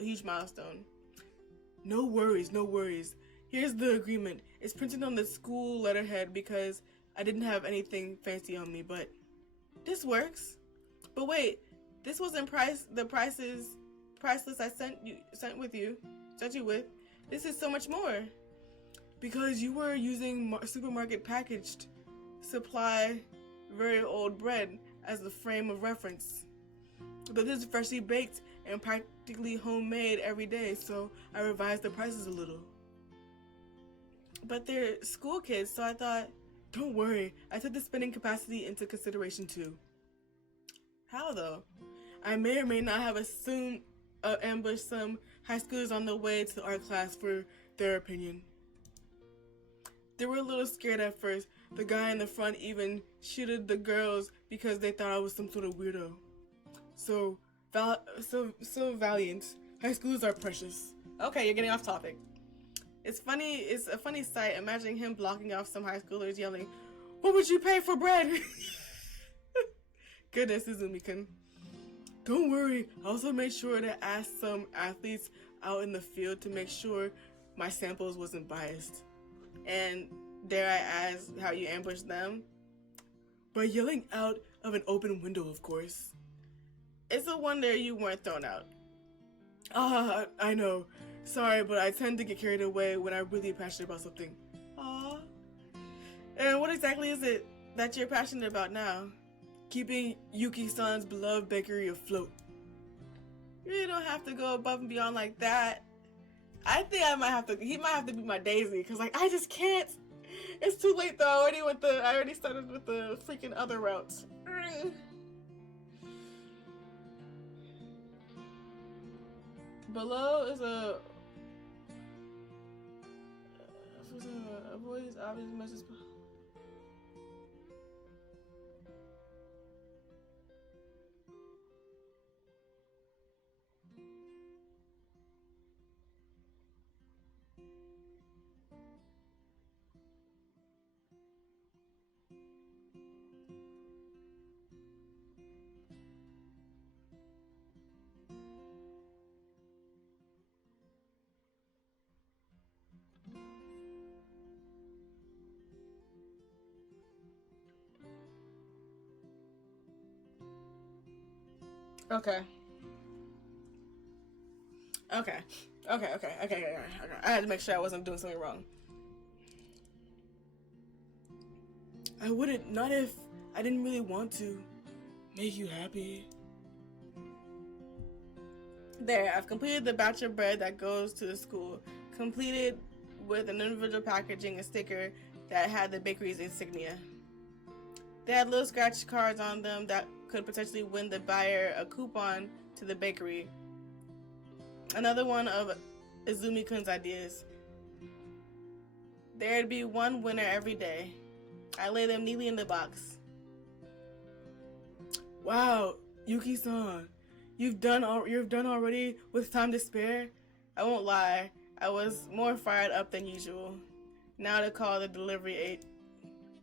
huge milestone. No worries. Here's the agreement. It's printed on the school letterhead because I didn't have anything fancy on me, but this works. But wait, this wasn't the priceless I sent you with. This is so much more. Because you were using supermarket packaged supply very old bread as the frame of reference. But this is freshly baked and practically homemade every day, so I revised the prices a little. But they're school kids, so I thought, don't worry, I took the spending capacity into consideration too. How though? I may or may not have ambushed some high schoolers on the way to the art class for their opinion. They were a little scared at first. The guy in the front even shooted the girls because they thought I was some sort of weirdo. So valiant. High schoolers are precious. Okay, you're getting off topic. It's a funny sight imagining him blocking off some high schoolers yelling, "What would you pay for bread?" Goodness, Izumi-kun. Don't worry, I also made sure to ask some athletes out in the field to make sure my samples wasn't biased. And dare I ask how you ambushed them? By yelling out of an open window, of course. It's a wonder you weren't thrown out. I know. Sorry, but I tend to get carried away when I'm really passionate about something. Aww. And what exactly is it that you're passionate about now? Keeping Yuki-san's beloved bakery afloat. You really don't have to go above and beyond like that. I think he might have to be my Daisy, because like I just can't. It's too late though. I already started with the freaking other routes. Below is a voice obvious message. Okay. I had to make sure I wasn't doing something wrong. I wouldn't, not if I didn't really want to make you happy. There, I've completed the batch of bread that goes to the school. Completed with an individual packaging and sticker that had the bakery's insignia. They had little scratch cards on them that could potentially win the buyer a coupon to the bakery. Another one of Izumi-kun's ideas. There'd be one winner every day. I lay them neatly in the box. Wow, Yuki-san, you've done already with time to spare? I won't lie, I was more fired up than usual. Now to call the delivery aid.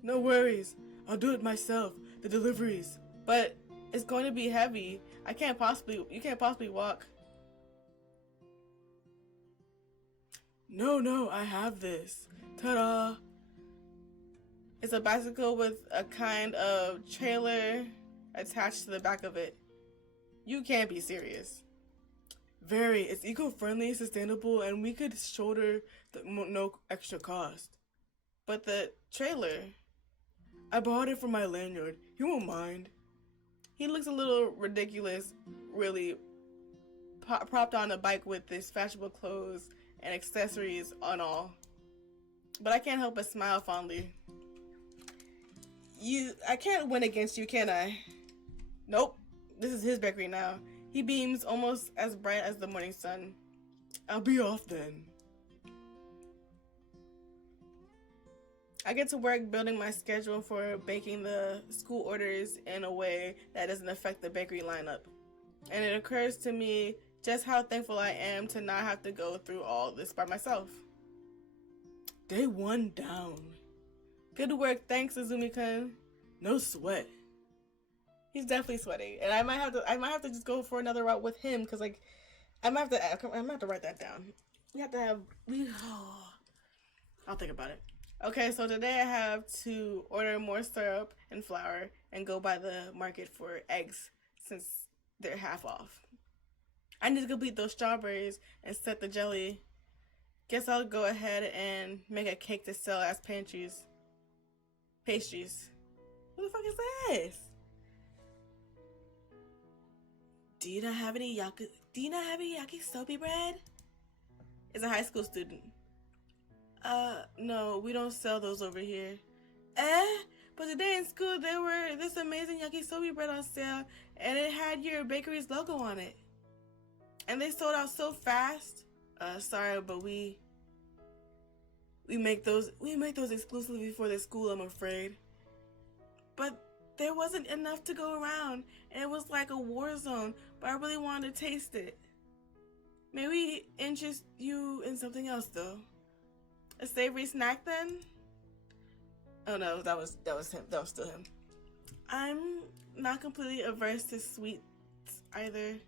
No worries, I'll do it myself, the deliveries. But it's going to be heavy. You can't possibly walk. No, I have this. Ta-da! It's a bicycle with a kind of trailer attached to the back of it. You can't be serious. Very. It's eco-friendly, sustainable, and we could shoulder no extra cost. But the trailer, I bought it for my lanyard. He won't mind. He looks a little ridiculous, really, propped on a bike with his fashionable clothes and accessories on all. But I can't help but smile fondly. I can't win against you, can I? Nope. This is his bakery now. He beams almost as bright as the morning sun. I'll be off then. I get to work building my schedule for baking the school orders in a way that doesn't affect the bakery lineup. And it occurs to me just how thankful I am to not have to go through all this by myself. Day 1 down. Good work, thanks, Izumi-kun. No sweat. He's definitely sweating, and I might have to just go for another route with him, because like I'm gonna have to write that down. I'll think about it. Okay, so today I have to order more syrup and flour and go by the market for eggs since they're half off. I need to complete those strawberries and set the jelly. Guess I'll go ahead and make a cake to sell as pastries. What the fuck is this? Do you not have any yakisoba bread? Is a high school student. No, we don't sell those over here. But today in school there were this amazing yakisoba bread on sale, and it had your bakery's logo on it. And they sold out so fast. Sorry, but we make those exclusively for the school, I'm afraid. But there wasn't enough to go around, and it was like a war zone, but I really wanted to taste it. Maybe interest you in something else though. A savory snack then? Oh no, that was him. That was still him. I'm not completely averse to sweets either.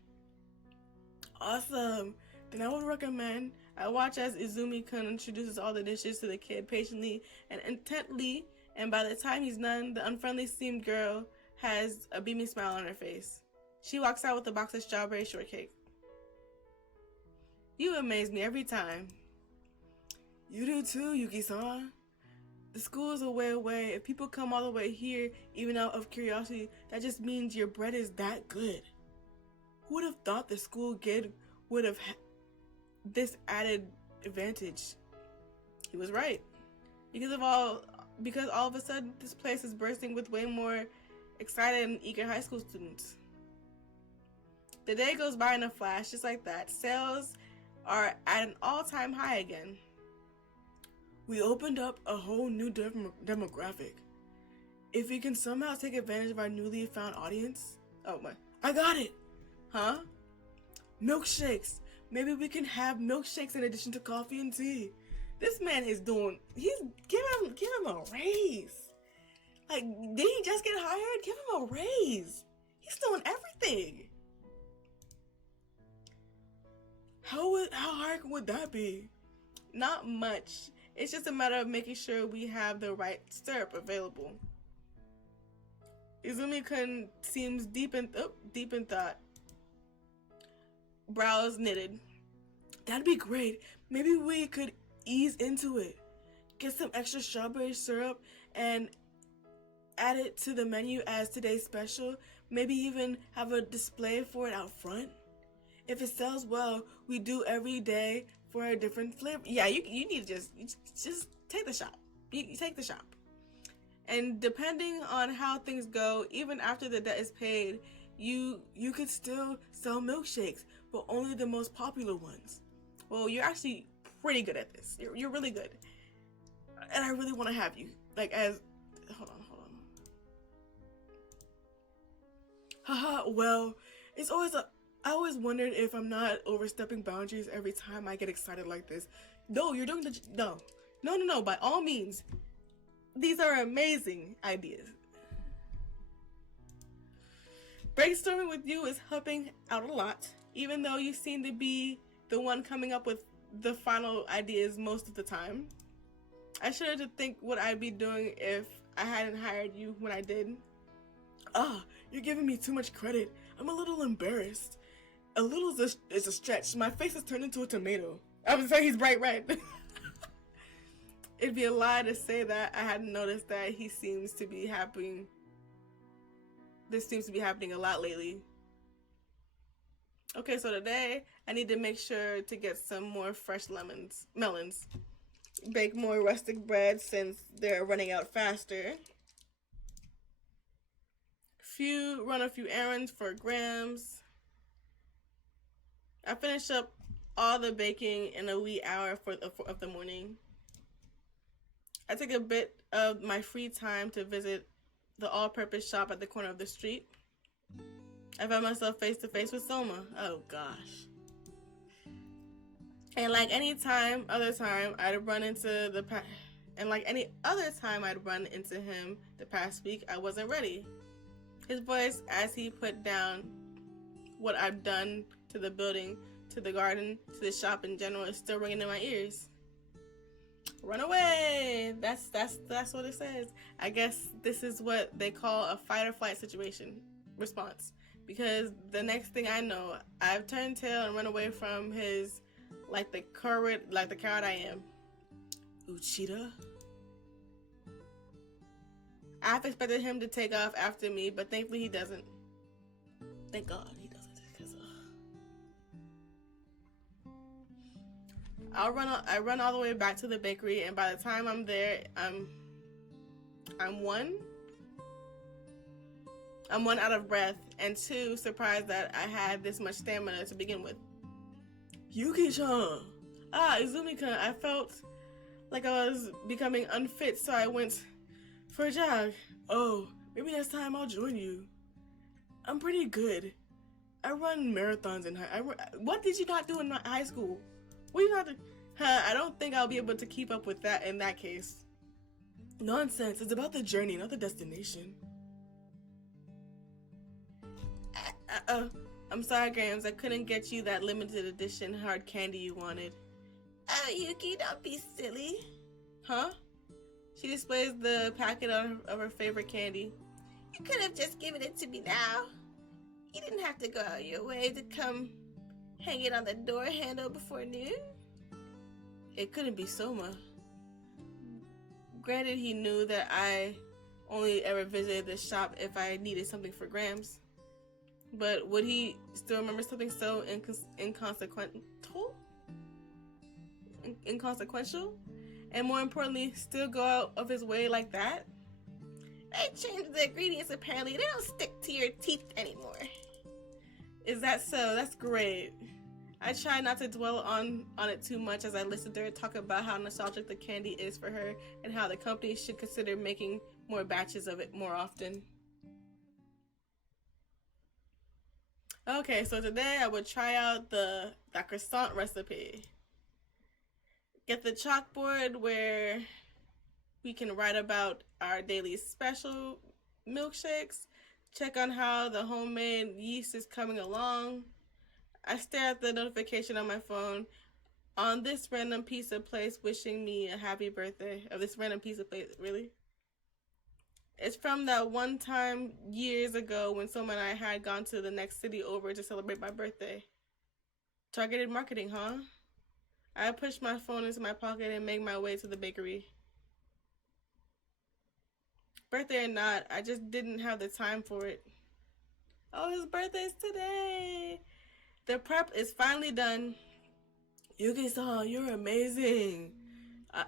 Awesome. Then I would recommend I watch as Izumi-kun introduces all the dishes to the kid patiently and intently, and by the time he's done, the unfriendly seamed girl has a beaming smile on her face. She walks out with a box of strawberry shortcake. You amaze me every time. You do too, Yuki-san. The school is a way away. If people come all the way here, even out of curiosity, that just means your bread is that good. Who would have thought the school kid would have this added advantage? He was right. Because all of a sudden, this place is bursting with way more excited and eager high school students. The day goes by in a flash, just like that. Sales are at an all-time high again. We opened up a whole new demographic. If we can somehow take advantage of our newly found audience... Oh my... I got it! Huh? Milkshakes! Maybe we can have milkshakes in addition to coffee and tea. This man is doing... Give him a raise. Like, did he just get hired? Give him a raise. He's doing everything. How hard would that be? Not much. It's just a matter of making sure we have the right syrup available. Izumi-kun seems deep in thought. Brows knitted. That'd be great. Maybe we could ease into it. Get some extra strawberry syrup and add it to the menu as today's special. Maybe even have a display for it out front. If it sells well, we do every day for a different flavor. Yeah, you need to just take the shop. You take the shop. And depending on how things go, even after the debt is paid, you could still sell milkshakes, but only the most popular ones. Well, you're actually pretty good at this. You're really good. And I really want to have you. Like as... Hold on. Haha, well, it's always I always wondered if I'm not overstepping boundaries every time I get excited like this. No, you're doing No, by all means. These are amazing ideas. Brainstorming with you is helping out a lot, even though you seem to be the one coming up with the final ideas most of the time. I shudder to think what I'd be doing if I hadn't hired you when I did. You're giving me too much credit. I'm a little embarrassed. A little is a stretch. My face has turned into a tomato. I would say he's bright red. It'd be a lie to say that I hadn't noticed that he seems to be happening. This seems to be happening a lot lately. Okay, so today I need to make sure to get some more fresh melons. Bake more rustic bread since they're running out faster. Run a few errands for Grams. I finish up all the baking in a wee hour of the morning. I take a bit of my free time to visit the all-purpose shop at the corner of the street. I found myself face to face with Soma. Oh gosh. And like any other time I'd run into him the past week, I wasn't ready. His voice as he put down what I've done to the building, to the garden, to the shop in general is still ringing in my ears. Run away! That's what it says. I guess this is what they call a fight or flight situation response. Because the next thing I know, I've turned tail and run away from his like the coward I am. Uchida? I half expected him to take off after me, but thankfully he doesn't. Thank God he doesn't. I run all the way back to the bakery, and by the time I'm there, I'm one out of breath, and two surprised that I had this much stamina to begin with. Yuki-chan! Izumi-kun, I felt like I was becoming unfit, so I went for a jog. Oh, maybe next time I'll join you. I'm pretty good. I run marathons in what did you not do in high school? What do you not do? I don't think I'll be able to keep up with that in that case. Nonsense. It's about the journey, not the destination. I'm sorry, Grams. I couldn't get you that limited edition hard candy you wanted. Oh, Yuki, don't be silly. Huh? She displays the packet of her favorite candy. You could have just given it to me now. You didn't have to go out your way to come hang it on the door handle before noon. It couldn't be Soma. Granted, he knew that I only ever visited the shop if I needed something for Grams. But would he still remember something so inconsequential? And more importantly, still go out of his way like that? They changed the ingredients apparently. They don't stick to your teeth anymore. Is that so? That's great. I try not to dwell on it too much as I listen to her talk about how nostalgic the candy is for her and how the company should consider making more batches of it more often. Okay, so today I would try out that croissant recipe. Get the chalkboard where we can write about our daily special milkshakes, check on how the homemade yeast is coming along. I stare at the notification on my phone on this random pizza place wishing me a happy birthday. Of this random pizza place, really? It's from that one time years ago when Soma and I had gone to the next city over to celebrate my birthday. Targeted marketing, huh? I push my phone into my pocket and make my way to the bakery. Birthday or not, I just didn't have the time for it. Oh, his birthday's today! The prep is finally done. Yuki-san, you're amazing.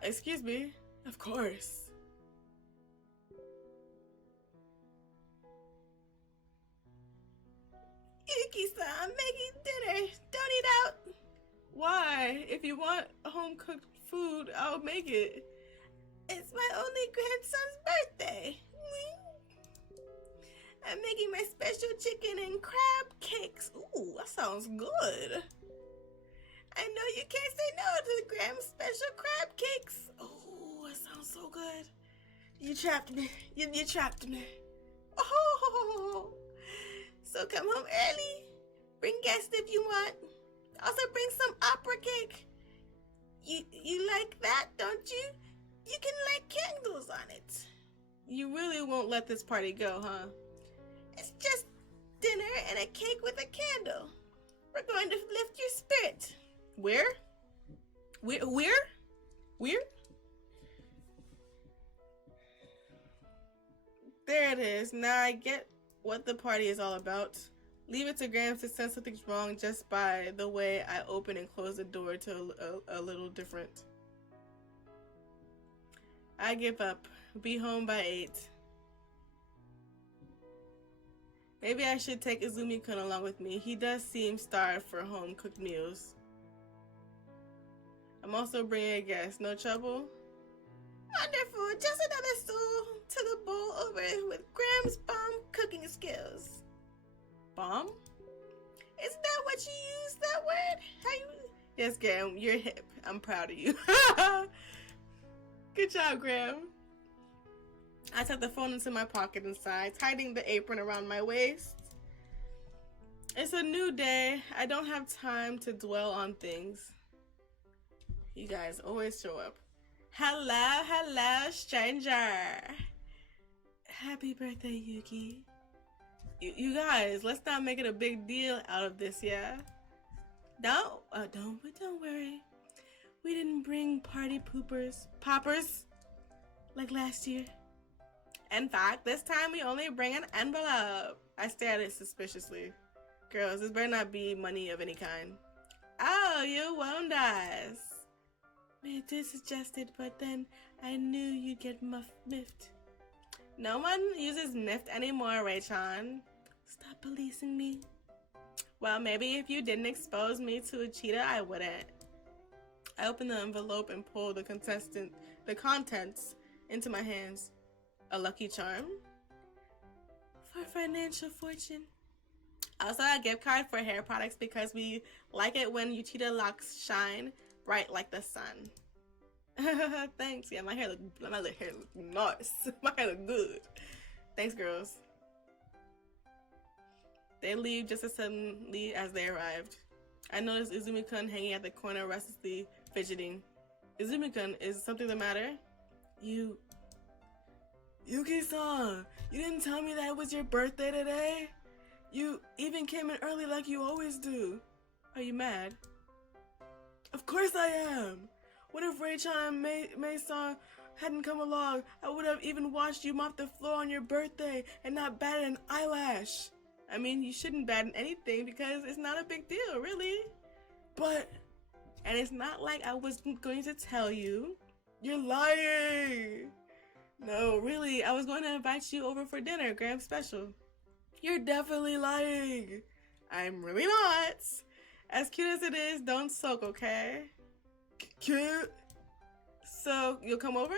Excuse me? Of course. Yuki-san, I'm making dinner. Don't eat out. Why? If you want home-cooked food, I'll make it. It's my only grandson's birthday. I'm making my special chicken and crab cakes. Ooh, that sounds good. I know you can't say no to the Grams special crab cakes. Oh, that sounds so good. You trapped me. You trapped me. Oh, so come home early. Bring guests if you want. Also bring some opera cake. You like that, don't you? You can light candles on it. You really won't let this party go, huh? It's just dinner and a cake with a candle. We're going to lift your spirit. Where? Where? There it is. Now I get what the party is all about. Leave it to Graham to sense something's wrong just by the way I open and close the door to a little different. I give up. Be home by 8. Maybe I should take Izumi-kun along with me. He does seem starved for home-cooked meals. I'm also bringing a guest. No trouble? Wonderful. Just another stool to the bowl over with Graham's bomb cooking skills. Bomb? Isn't that what you use, that word? How you... Yes, Graham, you're hip. I'm proud of you. Good job, Graham. I tucked the phone into my pocket inside, tightening the apron around my waist. It's a new day. I don't have time to dwell on things. You guys always show up. Hello, stranger. Happy birthday, Yuki. You guys, let's not make it a big deal out of this, yeah? Don't worry. We didn't bring party poppers, like last year. In fact, this time we only bring an envelope. I stare at it suspiciously. Girls, this better not be money of any kind. Oh, you won't us. Made this suggested, but then I knew you'd get miffed. No one uses miffed anymore, Ray-chan. Stop policing me. Well, maybe if you didn't expose me to a cheetah, I wouldn't. I opened the envelope and pulled the contents into my hands. A lucky charm? For financial fortune. Also, a gift card for hair products because we like it when Uchida locks shine bright like the sun. Thanks. Yeah, my hair look nice. My hair look good. Thanks, girls. They leave just as suddenly as they arrived. I noticed Izumi-kun hanging at the corner restlessly fidgeting. Izumi-kun, is something the matter? Yuki-san, you didn't tell me that it was your birthday today? You even came in early like you always do. Are you mad? Of course I am. What if Ray-chan and Mei-san hadn't come along? I would have even watched you mop the floor on your birthday and not batted an eyelash. I mean, you shouldn't bat anything because it's not a big deal, really. And it's not like I was going to tell you. You're lying. No, really, I was going to invite you over for dinner, Graham special. You're definitely lying. I'm really not. As cute as it is, don't sulk, okay? Cute? So, you'll come over?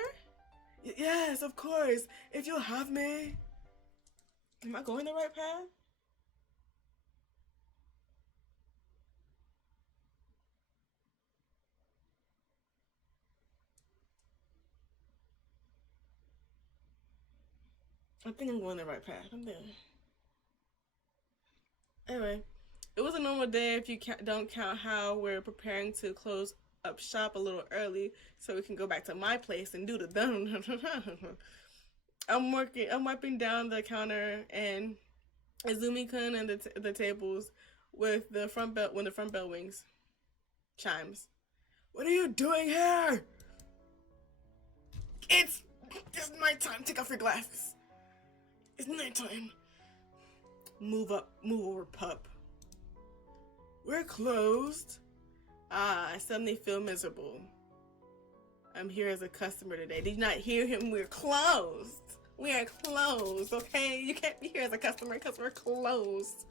Yes, of course. If you'll have me. Am I going the right path? I think I'm going the right path. I'm there. Anyway, it was a normal day if you don't count how we're preparing to close up shop a little early so we can go back to my place and do the dun. I'm wiping down the counter and Izumi-kun and the tables with the front bell when the front bell rings. Chimes. What are you doing here? It's nighttime. Take off your glasses. It's nighttime. Move over, pup. We're closed. I suddenly feel miserable. I'm here as a customer today. Did you not hear him? We're closed. We are closed, okay? You can't be here as a customer because we're closed.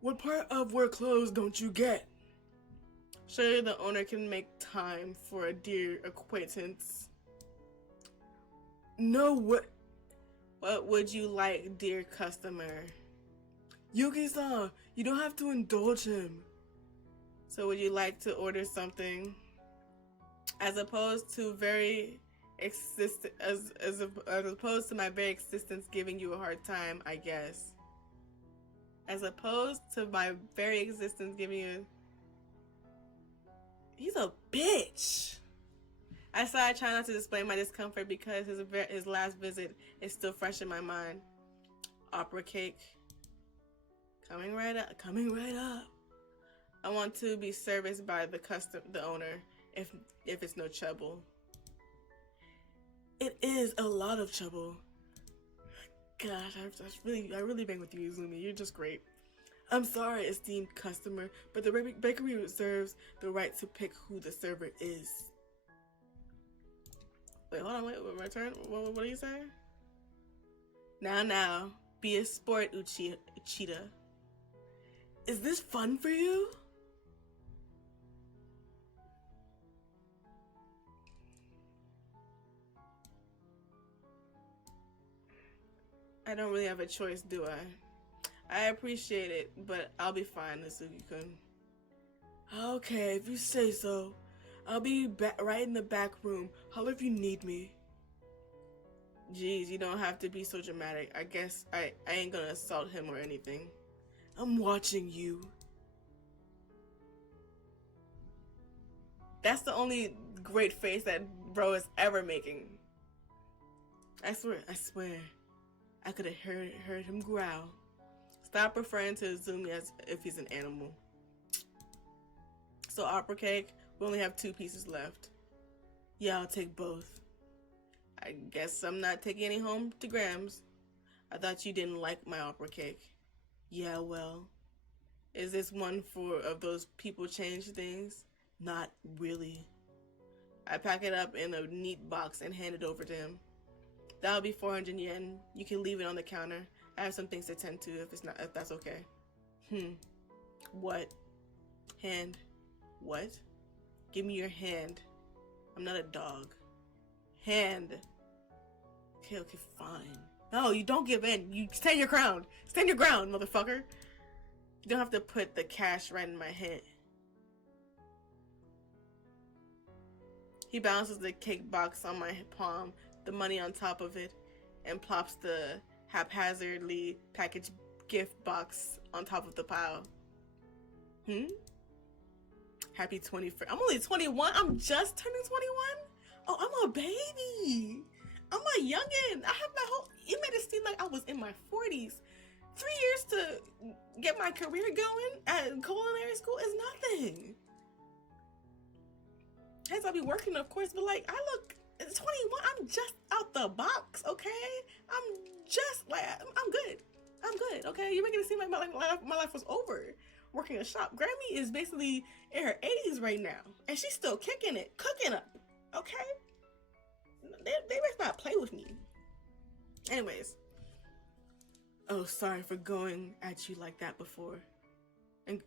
What part of we're closed don't you get? Surely the owner can make time for a dear acquaintance. No, what would you like, dear customer? Yuki-san, you don't have to indulge him. So would you like to order something? As opposed to as opposed to my very existence giving you a hard time, I guess. As opposed to my very existence giving you... He's a bitch. I said I try not to display my discomfort because his last visit is still fresh in my mind. Opera cake. Coming right up. Coming right up. I want to be serviced by the owner, if it's no trouble. It is a lot of trouble. Gosh, I really bang with you, Izumi. You're just great. I'm sorry, esteemed customer, but the bakery reserves the right to pick who the server is. Wait, hold on, wait, my turn? What are you saying? Now, be a sport, Uchida. Is this fun for you? I don't really have a choice, do I? I appreciate it, but I'll be fine, Natsuki-kun. Okay, if you say so. I'll be right in the back room. Holler if you need me. Jeez, you don't have to be so dramatic. I guess I ain't gonna assault him or anything. I'm watching you. That's the only great face that bro is ever making. I swear. I could have heard him growl. Stop referring to Izumi as if he's an animal. So, opera cake, we only have 2 pieces left. Yeah, I'll take both. I guess I'm not taking any home to Grams. I thought you didn't like my opera cake. Yeah, well. Is this one of those people change things? Not really. I pack it up in a neat box and hand it over to him. That'll be 400 yen. You can leave it on the counter. I have some things to tend to if that's okay. What? Hand? What? Give me your hand. I'm not a dog. Hand. Okay, fine. No, you don't give in. You stand your ground. Stand your ground, motherfucker. You don't have to put the cash right in my hand. He balances the cake box on my palm, the money on top of it, and plops the haphazardly packaged gift box on top of the pile. Happy 21st. I'm only 21. I'm just turning 21. Oh, I'm a baby. I'm a youngin'. I have my whole. It made it seem like I was in my 40s. 3 years to get my career going at culinary school is nothing. Hence, I'll be working, of course, but like, I look 21. I'm just out the box, okay? I'm good. I'm good, okay? You're making it seem like my life was over working a shop. Grammy is basically in her 80s right now, and she's still kicking it, cooking up, okay? They must not play with me. Anyways. Oh, sorry for going at you like that before. And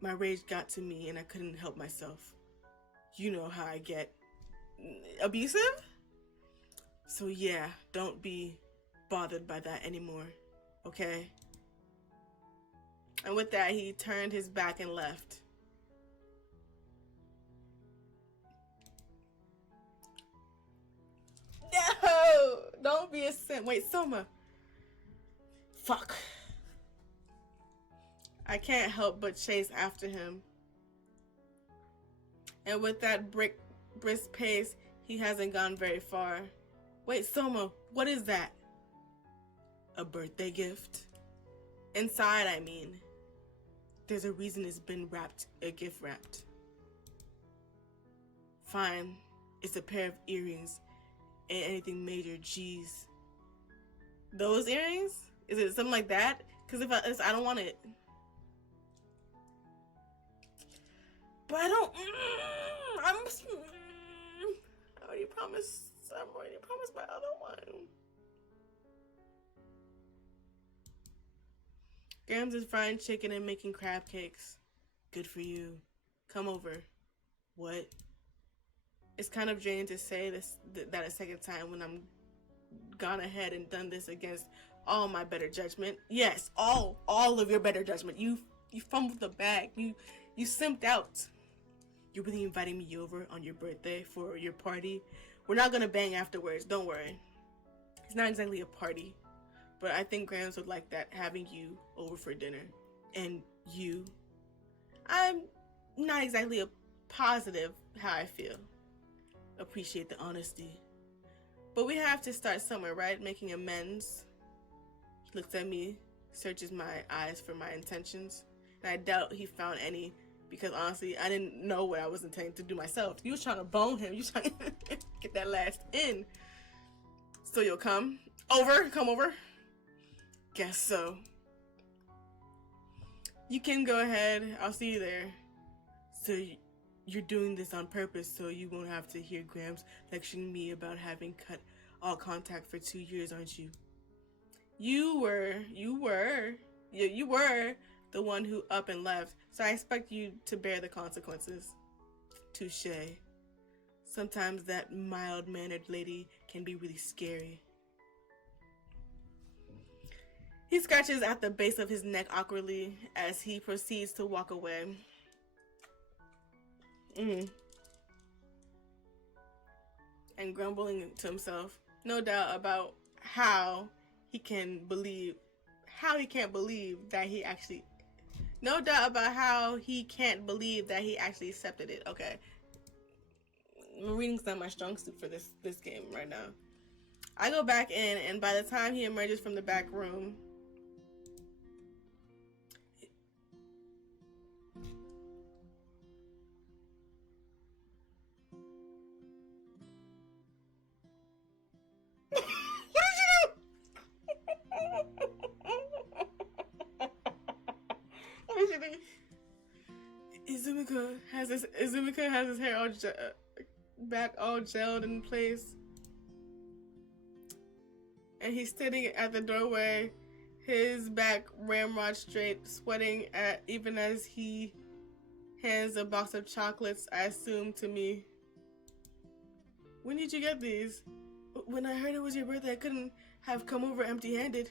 my rage got to me and I couldn't help myself. You know how I get. Abusive? So yeah, don't be bothered by that anymore, okay? And with that, he turned his back and left. No! Don't be a simp. Wait, Soma. Fuck. I can't help but chase after him. And with that brisk pace, he hasn't gone very far. Wait, Soma, what is that? A birthday gift? Inside, I mean. There's a reason it's been gift wrapped. Fine, it's a pair of earrings. Ain't anything major, jeez. Those earrings? Is it something like that? Because if I don't want it. But I don't. I already promised. I already promised my other one. Grams is frying chicken and making crab cakes. Good for you. Come over. What? It's kind of draining to say that a second time when I'm gone ahead and done this against all my better judgment. Yes, all of your better judgment. You fumbled the bag. You simped out. You're really inviting me over on your birthday for your party? We're not gonna bang afterwards, don't worry. It's not exactly a party, but I think Grams would like that, having you over for dinner. And you? I'm not exactly positive how I feel. Appreciate the honesty. But we have to start somewhere, right? Making amends. He looks at me. searches my eyes for my intentions. And I doubt he found any, because honestly, I didn't know what I was intending to do myself. You was trying to bone him. You was trying to get that last in. So you'll come over? Guess so. You can go ahead. I'll see you there. So you're doing this on purpose so you won't have to hear Grams lecturing me about having cut all contact for 2 years, aren't you? You were the one who up and left, so I expect you to bear the consequences. Touché. Sometimes that mild-mannered lady can be really scary. He scratches at the base of his neck awkwardly as he proceeds to walk away. And grumbling to himself, no doubt about how he can't believe that he actually accepted it. Okay. Reading's not my strong suit for this game right now. I go back in, and by the time he emerges from the back room, Izumika has his hair all back all gelled in place, and he's standing at the doorway, his back ramrod straight, sweating even as he hands a box of chocolates, I assume, to me. When did you get these? When I heard it was your birthday, I couldn't have come over empty-handed.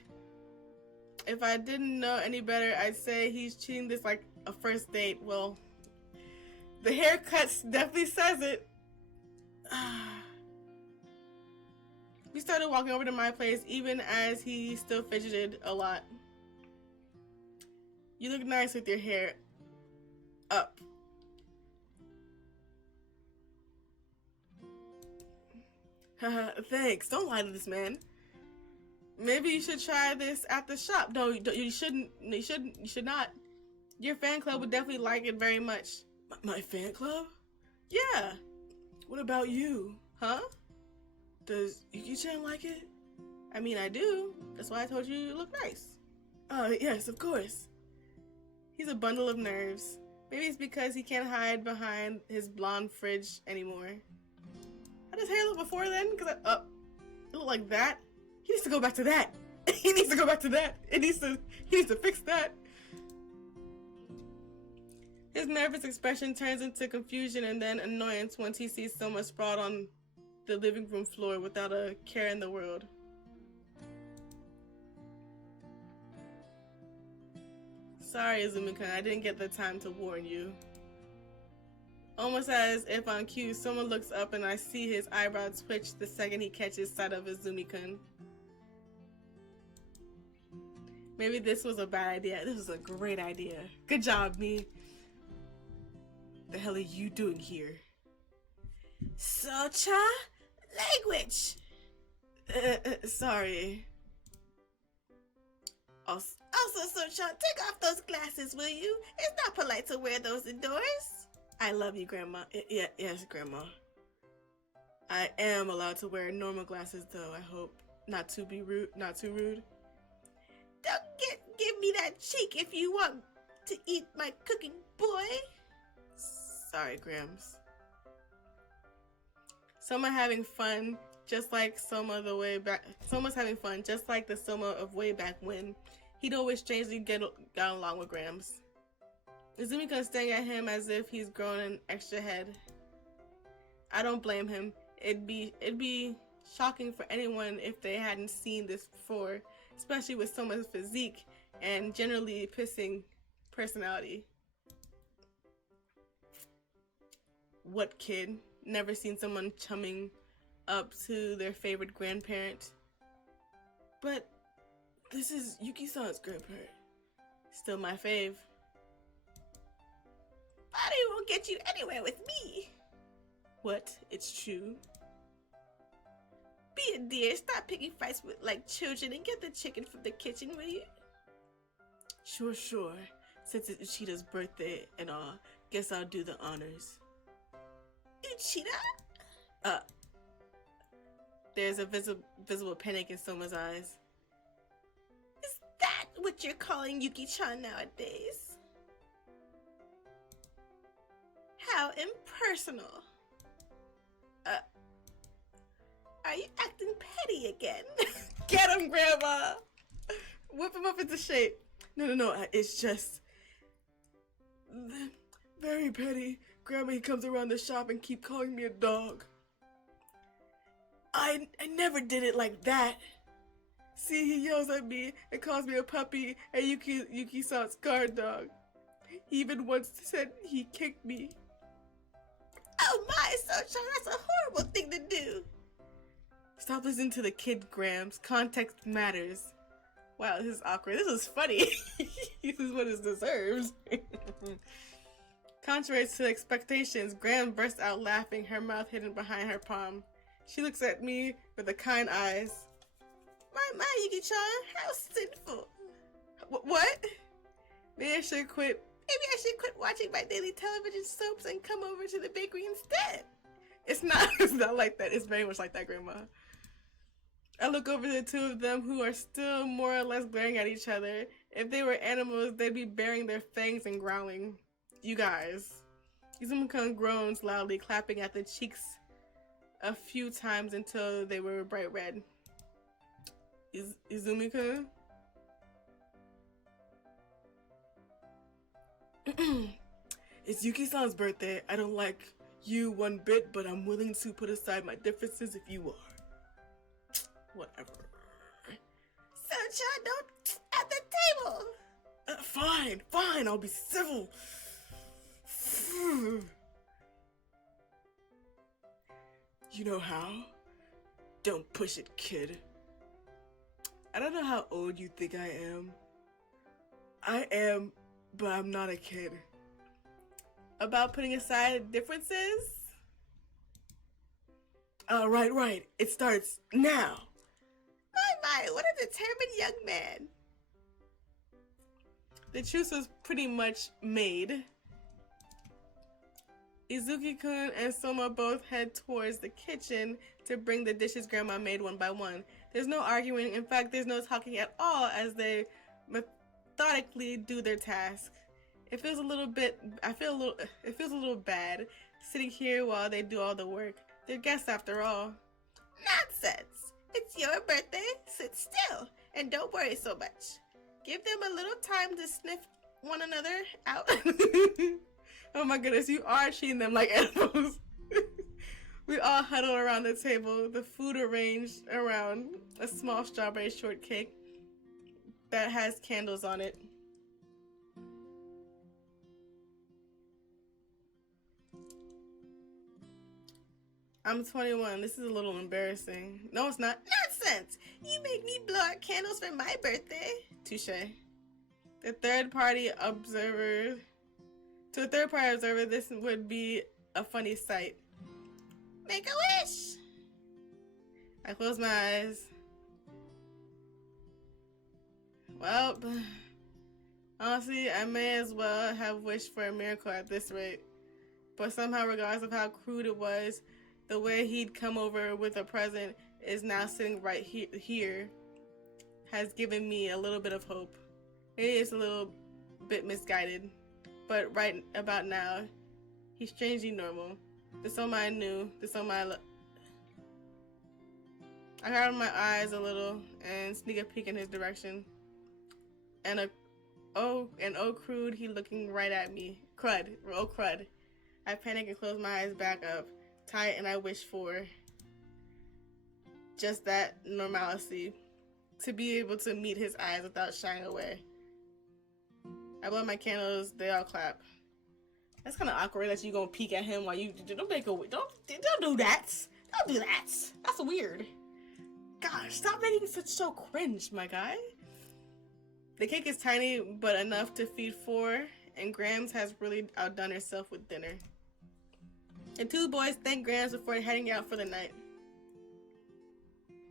If I didn't know any better, I'd say he's treating this like a first date. Well, the haircut definitely says it. We started walking over to my place, even as he still fidgeted a lot. You look nice with your hair up. Thanks. Don't lie to this man. Maybe you should try this at the shop. No, you shouldn't. You should not. Your fan club would definitely like it very much. My fan club? Yeah. What about you? Huh? Does Yuki-chan like it? I mean, I do. That's why I told you you look nice. Oh, yes, of course. He's a bundle of nerves. Maybe it's because he can't hide behind his blonde fridge anymore. How does hair look before then? Because it looked like that. He needs to go back to that. He needs to go back to that. He needs to fix that. His nervous expression turns into confusion and then annoyance once he sees someone sprawled on the living room floor without a care in the world. Sorry, Izumi-kun, I didn't get the time to warn you. Almost as if on cue, someone looks up and I see his eyebrow twitch the second he catches sight of Izumi-kun. Maybe this was a bad idea. This was a great idea. Good job, me. The hell are you doing here? Socha? Language! Sorry. Also, Socha, take off those glasses, will you? It's not polite to wear those indoors. I love you, Grandma. Yes, Grandma. I am allowed to wear normal glasses, though, I hope. Not too rude. Don't give me that cheek if you want to eat my cooking, boy. Sorry, Grams. Soma's having fun, just like Soma's having fun, just like the Soma of way back when. He'd always strangely got along with Grams. Izumi-kun staring at him as if he's grown an extra head. I don't blame him. It'd be shocking for anyone if they hadn't seen this before, especially with Soma's physique and generally pissing personality. What kid? Never seen someone chumming up to their favorite grandparent? But this is Yuki-san's grandparent. Still my fave. Body won't get you anywhere with me. What? It's true. Be a dear, stop picking fights with like children and get the chicken from the kitchen, will you? Sure, sure. Since it's Uchida's birthday and all, guess I'll do the honors. Uchida? Uh, there's a visible panic in Soma's eyes. Is that what you're calling Yuki-chan nowadays? How impersonal. Are you acting petty again? Get him, Grandma! Whip him up into shape. No, it's just... very petty. Grandma, he comes around the shop and keep calling me a dog. I never did it like that. See, he yells at me and calls me a puppy and Yuki-san's guard dog. He even once said he kicked me. Oh my, Socha, that's a horrible thing to do. Stop listening to the kid, Grams. Context matters. Wow, this is awkward. This is funny. This is what it deserves. Contrary to expectations, Graham burst out laughing, her mouth hidden behind her palm. She looks at me with the kind eyes. My, Yuki-chan, how sinful. What? Maybe I should quit watching my daily television soaps and come over to the bakery instead. It's not like that. It's very much like that, Grandma. I look over the two of them who are still more or less glaring at each other. If they were animals, they'd be baring their fangs and growling. You guys. Izumi-kun groans loudly, clapping at the cheeks a few times until they were bright red. Izumi-kun? It's Yuki-san's birthday. I don't like you one bit, but I'm willing to put aside my differences if you are. Whatever. Socha, don't at the table. Fine, I'll be civil. You know how? Don't push it, kid. I don't know how old you think I am. I am, but I'm not a kid. About putting aside differences? Right. It starts now. My, what a determined young man. The truce was pretty much made. Izuki-kun and Soma both head towards the kitchen to bring the dishes Grandma made one by one. There's no arguing. In fact, there's no talking at all as they methodically do their task. It feels a little bad sitting here while they do all the work. They're guests after all. Nonsense! It's your birthday. Sit still and don't worry so much. Give them a little time to sniff one another out. Oh my goodness, you are treating them like animals. We all huddle around the table, the food arranged around a small strawberry shortcake that has candles on it. I'm 21. This is a little embarrassing. No, it's not. Nonsense! You made me blow out candles for my birthday. Touché. To a third party observer, this would be a funny sight. Make a wish! I close my eyes. Well, honestly, I may as well have wished for a miracle at this rate. But somehow, regardless of how crude it was, the way he'd come over with a present is now sitting right here has given me a little bit of hope. Maybe it's a little bit misguided, but right about now, he's strangely normal. The Soma I knew, the Soma I covered my eyes a little and sneak a peek in his direction. And crude, he looking right at me. Crud. I panic and close my eyes back up tight, and I wish for just that normalcy, to be able to meet his eyes without shying away. I blow my candles, they all clap. That's kind of awkward that you gonna peek at him while you don't do that. Don't do that. That's weird. Gosh, stop making such so cringe, my guy. The cake is tiny, but enough to feed four, and Grams has really outdone herself with dinner. The two boys thank Grams before heading out for the night.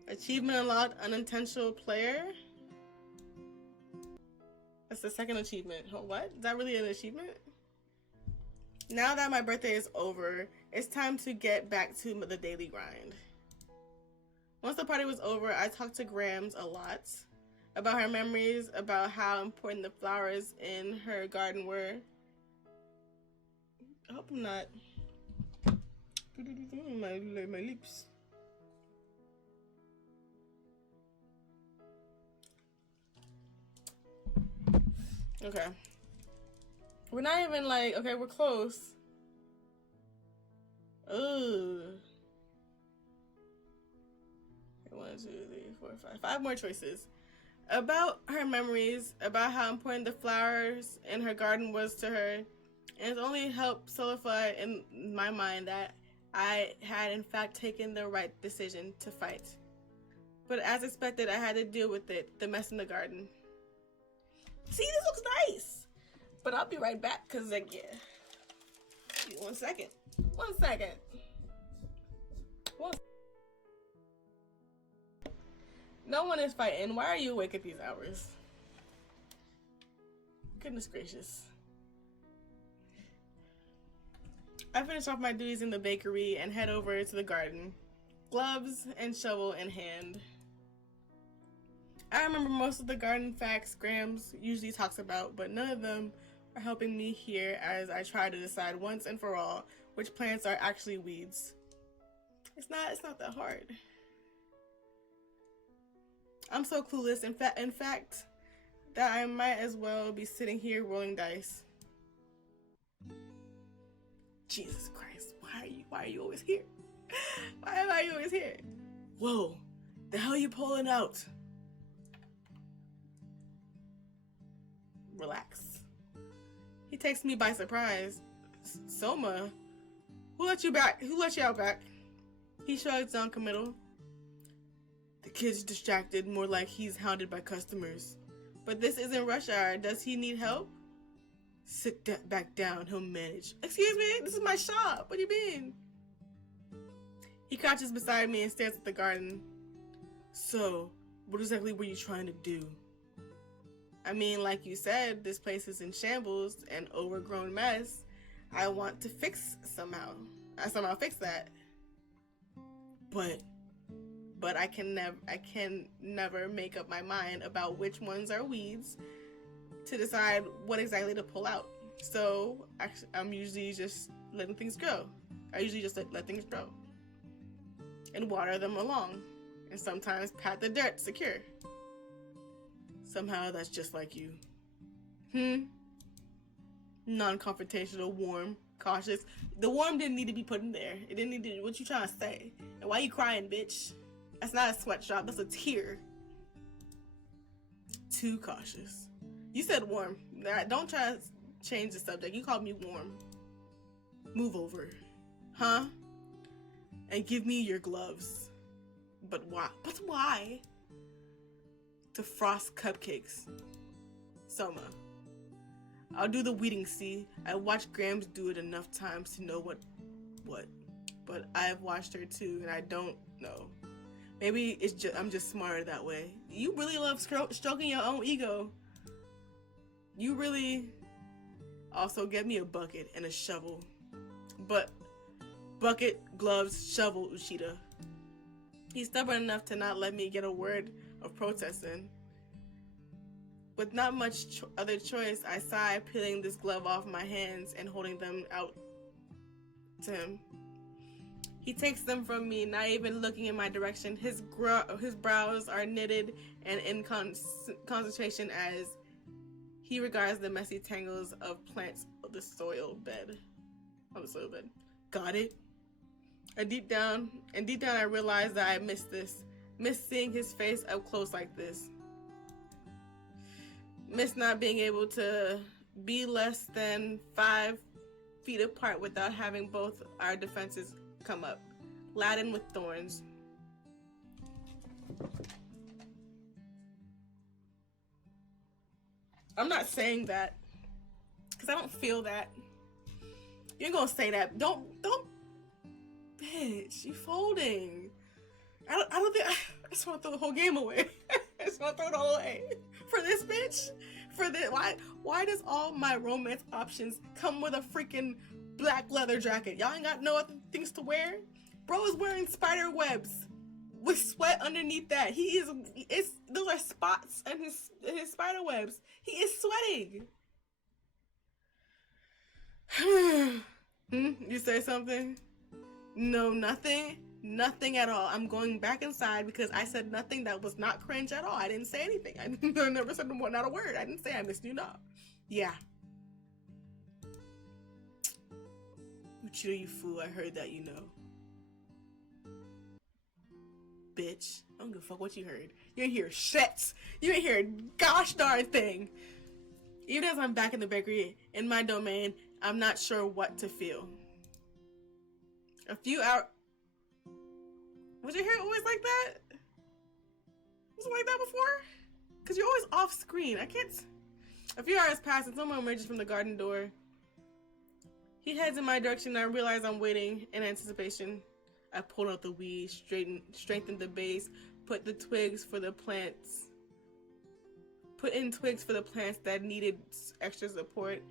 Achievement unlocked, unintentional player. That's the second achievement. What? Is that really an achievement? Now that my birthday is over, it's time to get back to the daily grind. Once the party was over, I talked to Grams a lot about her memories, about how important the flowers in her garden were. I hope I'm not... my lips. Okay. We're not even like, okay, we're close. Ugh. 1, 2, 3, 4, 5. 5 more choices. About her memories, about how important the flowers in her garden was to her. And it's only helped solidify in my mind that I had in fact taken the right decision to fight. But as expected, I had to deal with it, the mess in the garden. See, this looks nice. But I'll be right back, because, like, yeah. 1 second. 1 second. No one is fighting. Why are you awake at these hours? Goodness gracious. I finish off my duties in the bakery and head over to the garden. Gloves and shovel in hand. I remember most of the garden facts Grams usually talks about, but none of them are helping me here as I try to decide once and for all which plants are actually weeds. It's not that hard. I'm so clueless, in fact, that I might as well be sitting here rolling dice. Jesus Christ, why are you always here? Why are you always here? Whoa, the hell are you pulling out? Relax. He takes me by surprise. Soma, who let you back? Who let you out back? He shrugs non-committal. The kid's distracted, more like he's hounded by customers. But this isn't rush hour. Does he need help? Sit back down, he'll manage. Excuse me, this is my shop. What do you mean? He crouches beside me and stares at the garden. So, what exactly were you trying to do? I mean, like you said, this place is in shambles, an overgrown mess. I want to fix somehow. I somehow fix that. But I can never make up my mind about which ones are weeds to decide what exactly to pull out. So actually, I'm usually just letting things grow. I usually just let things grow and water them along, and sometimes pat the dirt secure. Somehow that's just like you. Non-confrontational, warm, cautious. The warm didn't need to be put in there. It didn't need to. What you trying to say? And why you crying, bitch? That's not a sweatshop. That's a tear. Too cautious. You said warm. Don't try to change the subject. You called me warm. Move over. Huh? And give me your gloves. But why? But why? To frost cupcakes. Soma. I'll do the weeding, see? I watched Grams do it enough times to know what. But I've watched her too, and I don't know. Maybe I'm just smarter that way. You really love stroking your own ego. You really also get me a bucket and a shovel. But bucket, gloves, shovel, Uchida. He's stubborn enough to not let me get a word of protest in. With not much other choice, I sigh, peeling this glove off my hands and holding them out to him. He takes them from me, not even looking in my direction. His brows are knitted and in concentration as he regards the messy tangles of plants of the soil bed. Got it? And deep down, I realized that I missed this. Missed seeing his face up close like this. Missed not being able to be less than 5 feet apart without having both our defenses come up, laden with thorns. I'm not saying that because I don't feel that. You ain't gonna say that. Don't, bitch. You folding. I don't think. I just want to throw the whole game away. I just want to throw it all away for this bitch. for this? Why does all my romance options come with a freaking black leather jacket? Y'all ain't got no other things to wear? Bro is wearing spider webs with sweat underneath that. Those are spots on his spider webs. He is sweating. You say something? No, nothing. Nothing at all. I'm going back inside because I said nothing that was not cringe at all. I didn't say anything. I never said not a word. I didn't say I missed you. No. Yeah. Uchida, you fool. I heard that, you know. Bitch. I don't give a fuck what you heard. You ain't hear shit. You ain't hear gosh darn thing. Even as I'm back in the bakery, in my domain, I'm not sure what to feel. A few hours... Was your hair always like that? Was it like that before? Because you're always off screen. I can't... A few hours pass and someone emerges from the garden door. He heads in my direction and I realize I'm waiting in anticipation. I pulled out the weed, strengthened the base, put in twigs for the plants that needed extra support,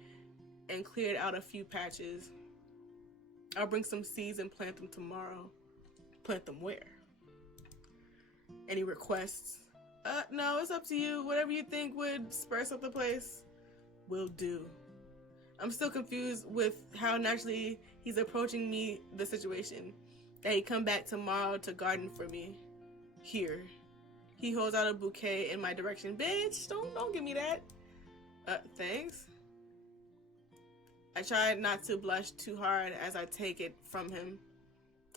and cleared out a few patches. I'll bring some seeds and plant them tomorrow. Plant them where? Any requests? No, it's up to you. Whatever you think would spice up the place, will do. I'm still confused with how naturally he's approaching the situation. That he come back tomorrow to garden for me. Here. He holds out a bouquet in my direction. Bitch, don't give me that. Thanks. I try not to blush too hard as I take it from him.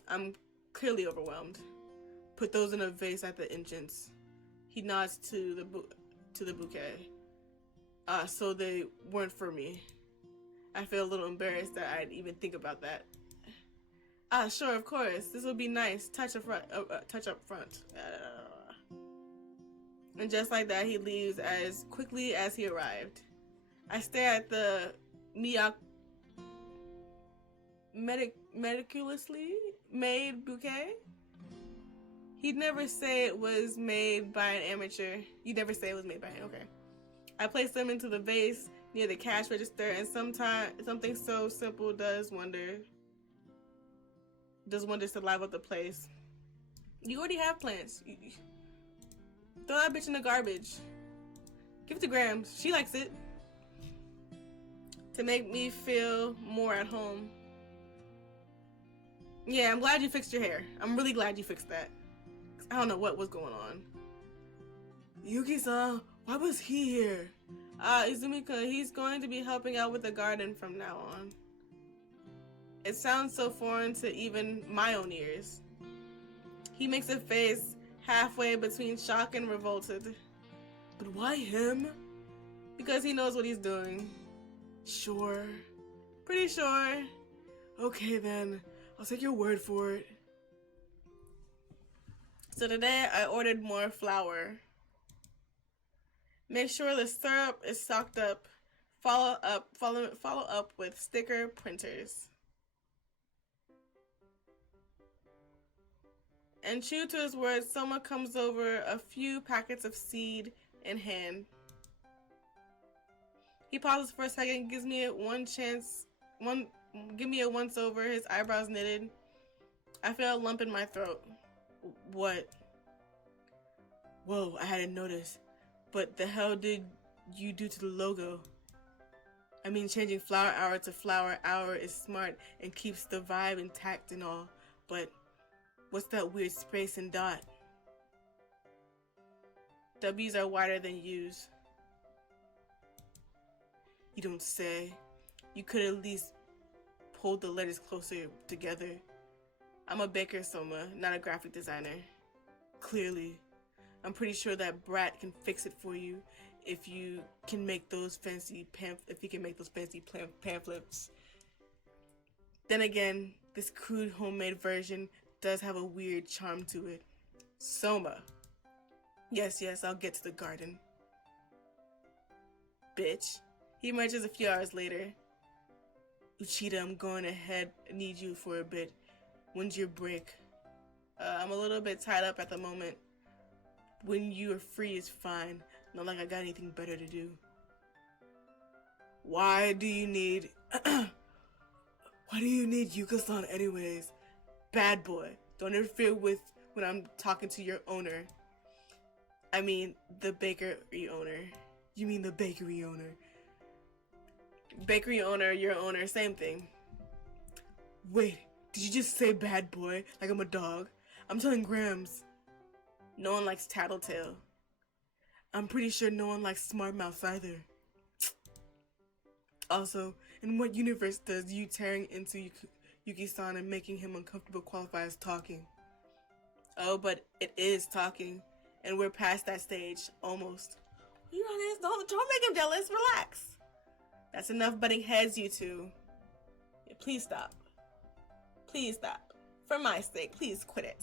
I'm clearly overwhelmed. Put those in a vase at the entrance. He nods to the bouquet. So they weren't for me. I feel a little embarrassed that I'd even think about that. Sure, of course. This will be nice. Touch up front. And just like that, he leaves as quickly as he arrived. I stare at the meticulously made bouquet. He'd never say it was made by an amateur. You'd never say it was made by him. Okay. I place them into the vase near the cash register, and something so simple does wonders to liven up the place. You already have plants. Throw that bitch in the garbage. Give it to Grams. She likes it. To make me feel more at home. Yeah, I'm glad you fixed your hair. I'm really glad you fixed that. I don't know what was going on. Yuki-san, why was he here? Izumi-kun, he's going to be helping out with the garden from now on. It sounds so foreign to even my own ears. He makes a face halfway between shock and revolted. But why him? Because he knows what he's doing. Sure. Pretty sure. Okay then, I'll take your word for it. So today I ordered more flour. Make sure the syrup is soaked up. Follow up with sticker printers. And true to his word, Soma comes over a few packets of seed in hand. He pauses for a second, gives me a once over, his eyebrows knitted. I feel a lump in my throat. What? Whoa, I hadn't noticed. But the hell did you do to the logo? I mean, changing flower hour to flower hour is smart and keeps the vibe intact and all, but what's that weird space and dot? W's are wider than U's. You don't say. You could at least pull the letters closer together. I'm a baker, Soma, not a graphic designer. Clearly. I'm pretty sure that Brat can fix it for you if you can make those fancy pamphlets. Then again, this crude homemade version does have a weird charm to it. Soma. Yes, I'll get to the garden. Bitch. He emerges a few hours later. Uchida, I'm going ahead. I need you for a bit. When's your break? I'm a little bit tied up at the moment. When you are free is fine. Not like I got anything better to do. Why do you need... Why do you need Yuka-san anyways? Bad boy. Don't interfere with when I'm talking to your owner. I mean, the bakery owner. You mean the bakery owner. Bakery owner, your owner, same thing. Wait, did you just say bad boy like I'm a dog? I'm telling Grams. No one likes Tattletale. I'm pretty sure no one likes Smart Mouth either. Also, in what universe does you tearing into Yuki-san and making him uncomfortable qualify as talking? Oh, but it is talking, and we're past that stage, almost. You honest? Don't make him jealous. Relax. That's enough butting heads, you two. Yeah, please stop. Please stop. For my sake, please quit it.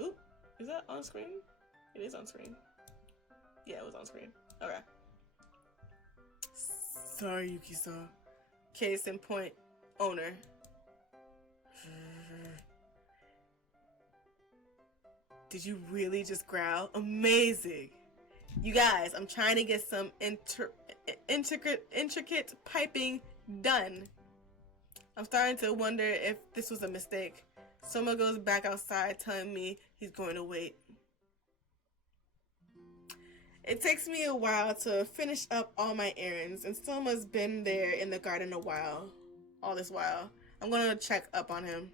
Oop, is that on screen? It is on screen. Yeah, it was on screen. Okay. Sorry, Yuki-san. Case in point, owner. Did you really just growl? Amazing. You guys, I'm trying to get some intricate piping done. I'm starting to wonder if this was a mistake. Soma goes back outside telling me he's going to wait. It takes me a while to finish up all my errands, and Soma's been there in the garden a while. All this while. I'm gonna check up on him.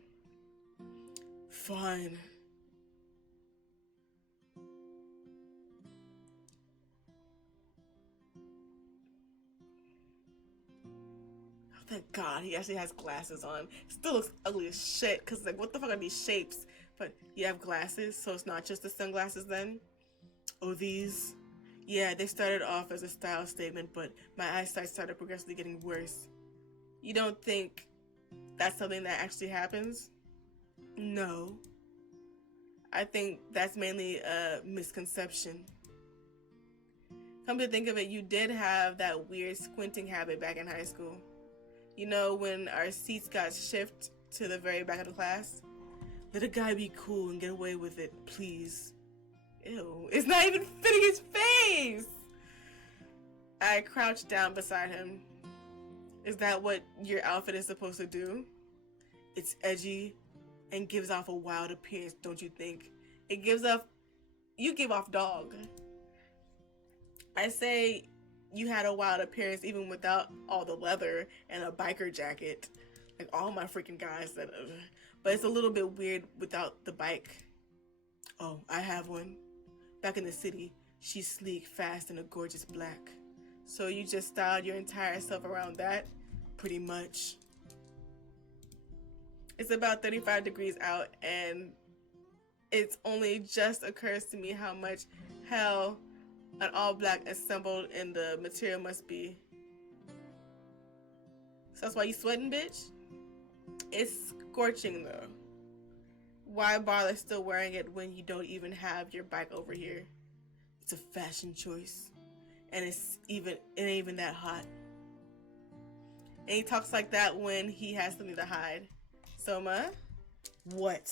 Fine. Thank God he actually has glasses on. Still looks ugly as shit, because, like, what the fuck are these shapes? But you have glasses, so it's not just the sunglasses then? Oh, these? Yeah, they started off as a style statement, but my eyesight started progressively getting worse. You don't think that's something that actually happens? No. I think that's mainly a misconception. Come to think of it, you did have that weird squinting habit back in high school. You know, when our seats got shifted to the very back of the class? Let a guy be cool and get away with it, please. Ew, it's not even fitting his face! I crouched down beside him. Is that what your outfit is supposed to do? It's edgy and gives off a wild appearance, don't you think? It gives off... You give off dog. I say you had a wild appearance even without all the leather and a biker jacket. Like all my freaking guys that... But it's a little bit weird without the bike. Oh, I have one. Back in the city, she's sleek, fast, and a gorgeous black. So you just styled your entire self around that? Pretty much. It's about 35 degrees out, and it's only just occurs to me how much hell an all-black assembled in the material must be. So that's why you sweating, bitch? It's scorching, though. Why bother still wearing it when you don't even have your bike over here? It's a fashion choice. And it ain't even that hot. And he talks like that when he has something to hide. Soma? What?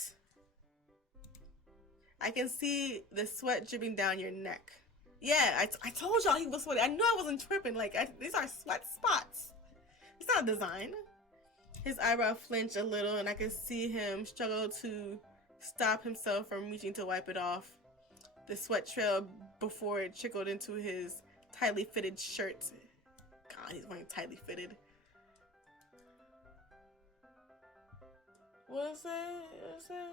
I can see the sweat dripping down your neck. Yeah, I told y'all he was sweaty. I knew I wasn't tripping. Like, these are sweat spots. It's not design. His eyebrow flinched a little, and I could see him struggle to stop himself from reaching to wipe it off. The sweat trailed before it trickled into his tightly fitted shirt. God, he's wearing tightly fitted. What is that? What is that?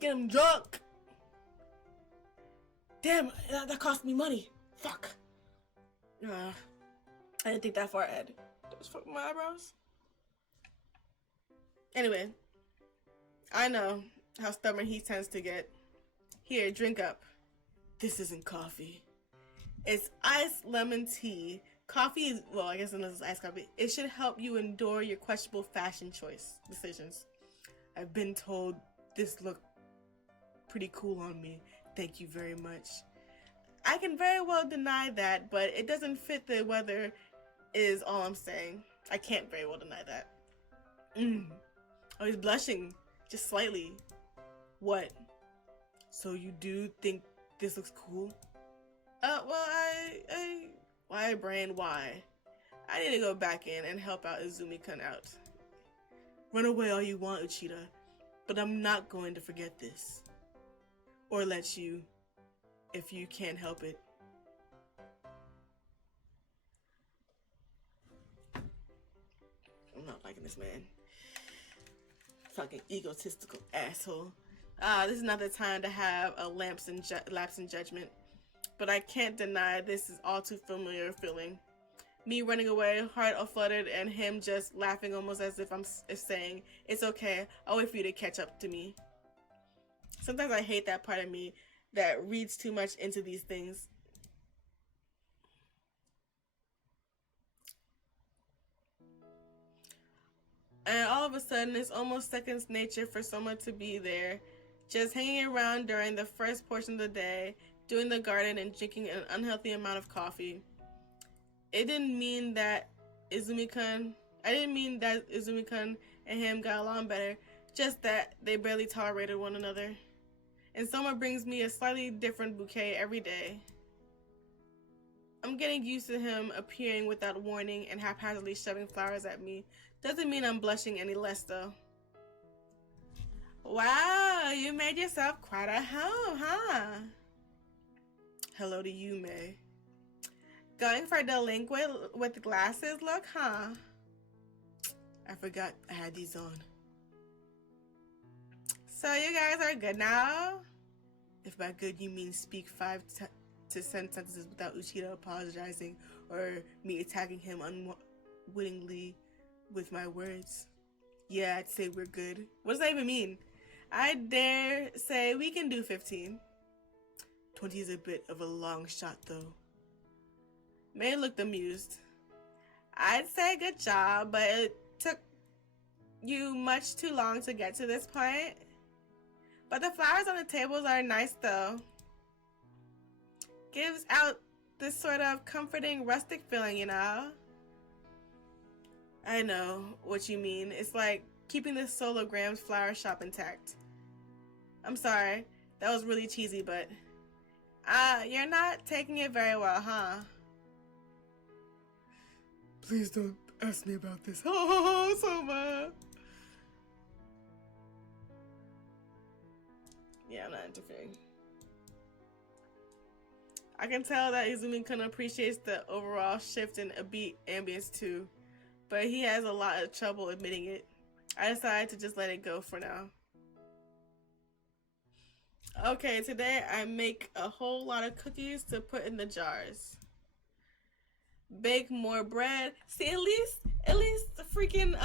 Get him drunk. Damn, that cost me money. Fuck. I didn't think that far ahead. Just fuck my eyebrows. Anyway, I know how stubborn he tends to get. Here, drink up. This isn't coffee. It's iced lemon tea. Coffee is, well, I guess unless it's iced coffee, it should help you endure your questionable fashion choice decisions. I've been told this looked pretty cool on me. Thank you very much. I can very well deny that, but it doesn't fit the weather is all I'm saying. I can't very well deny that. Oh, he's blushing. Just slightly. What? So you do think this looks cool? Well, why, brain, why? I need to go back in and help out Izumi-kun out. Run away all you want, Uchida, but I'm not going to forget this. Or let you, if you can't help it. I'm not liking this man. Fucking egotistical asshole. This is not the time to have a lapse in judgment. But I can't deny this is all too familiar feeling. Me running away, heart all flooded, and him just laughing almost as if I'm saying, it's okay, I'll wait for you to catch up to me. Sometimes I hate that part of me that reads too much into these things. And all of a sudden, it's almost second nature for someone to be there, just hanging around during the first portion of the day, doing the garden and drinking an unhealthy amount of coffee. I didn't mean that Izumi-kun and him got along better, just that they barely tolerated one another. And someone brings me a slightly different bouquet every day. I'm getting used to him appearing without warning and haphazardly shoving flowers at me. Doesn't mean I'm blushing any less though. Wow, you made yourself quite at home, huh? Hello to you, May. Going for delinquent with glasses look, huh? I forgot I had these on. So you guys are good now? If by good you mean speak 5 to 10 sentences without Uchida apologizing or me attacking him unwittingly with my words. Yeah, I'd say we're good. What does that even mean? I dare say we can do 15. 20 is a bit of a long shot though. May looked amused. I'd say good job, but it took you much too long to get to this point. But the flowers on the tables are nice though. Gives out this sort of comforting rustic feeling, you know? I know what you mean. It's like keeping the Sologram's flower shop intact. I'm sorry, that was really cheesy, but you're not taking it very well, huh? Please don't ask me about this. Oh, Soma. Yeah, I'm not interfering. I can tell that Izumi-kun appreciates the overall shift in a beat ambience too, but he has a lot of trouble admitting it. I decided to just let it go for now. Okay, today I make a whole lot of cookies to put in the jars. Bake more bread. See, at least the freaking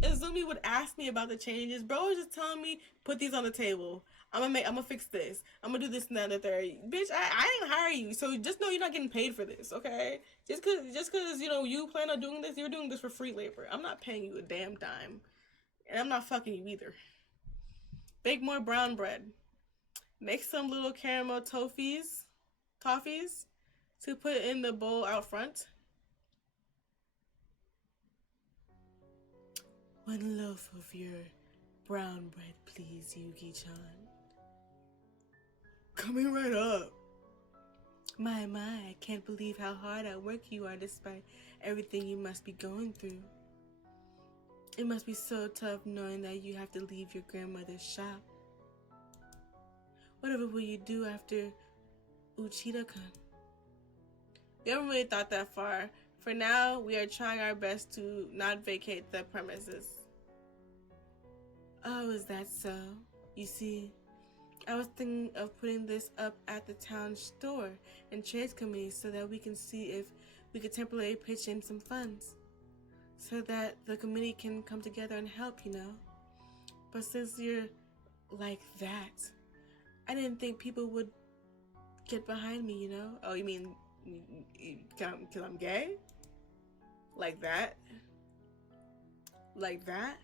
Izumi would ask me about the changes. Bro was just telling me put these on the table. I'm gonna fix this. I'm gonna do this and that and the third. Bitch, I didn't hire you, so just know you're not getting paid for this, okay? Just cause you know you plan on doing this, you're doing this for free labor. I'm not paying you a damn dime, and I'm not fucking you either. Bake more brown bread. Make some little caramel toffees to put in the bowl out front. One loaf of your brown bread, please, Yuki-chan. Coming right up. My, I can't believe how hard at work you are despite everything you must be going through. It must be so tough knowing that you have to leave your grandmother's shop. Whatever will you do after Uchida-kun? We haven't really thought that far. For now, we are trying our best to not vacate the premises. Oh, is that so? You see, I was thinking of putting this up at the town store and trades committee so that we can see if we could temporarily pitch in some funds. So that the committee can come together and help, you know? But since you're like that, I didn't think people would get behind me, you know? Oh, you mean because I'm gay? Like that? Like that?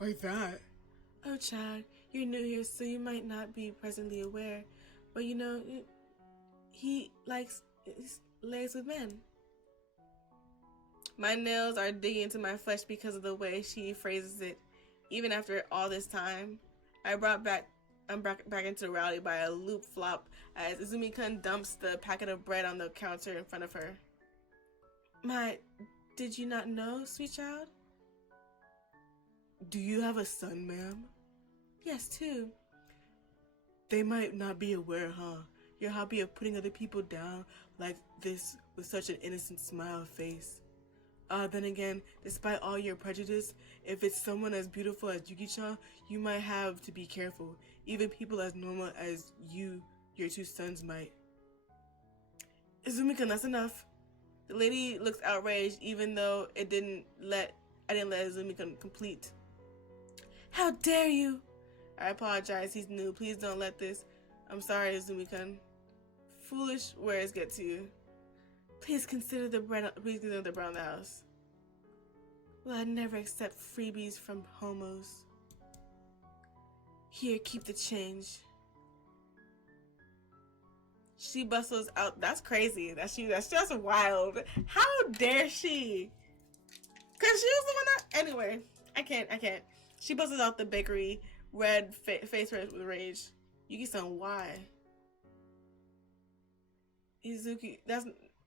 Like that? Oh, child, you're new here, so you might not be presently aware. But you know, he likes lays with men. My nails are digging into my flesh because of the way she phrases it. Even after all this time, I'm back into reality by a loop flop as Izumi-kun dumps the packet of bread on the counter in front of her. Did you not know, sweet child? Do you have a son, ma'am? Yes, two. They might not be aware, huh? Your hobby of putting other people down like this with such an innocent smile face. Then again, despite all your prejudice, if it's someone as beautiful as Yuki-chan, you might have to be careful. Even people as normal as your two sons might. Izumi-kun, that's enough. The lady looks outraged, even though I didn't let Izumi-kun complete. How dare you! I apologize, he's new. Please don't let this. I'm sorry, Izumi-kun. Foolish words get to you. Please consider the bread on the house. Well, I'd never accept freebies from homos. Here, keep the change. She bustles out. That's crazy. That's just wild. How dare she? Cause she was the one that. Anyway, I can't. She bustles out the bakery, red face red with rage. Yuki-san, why? Izuki, that's.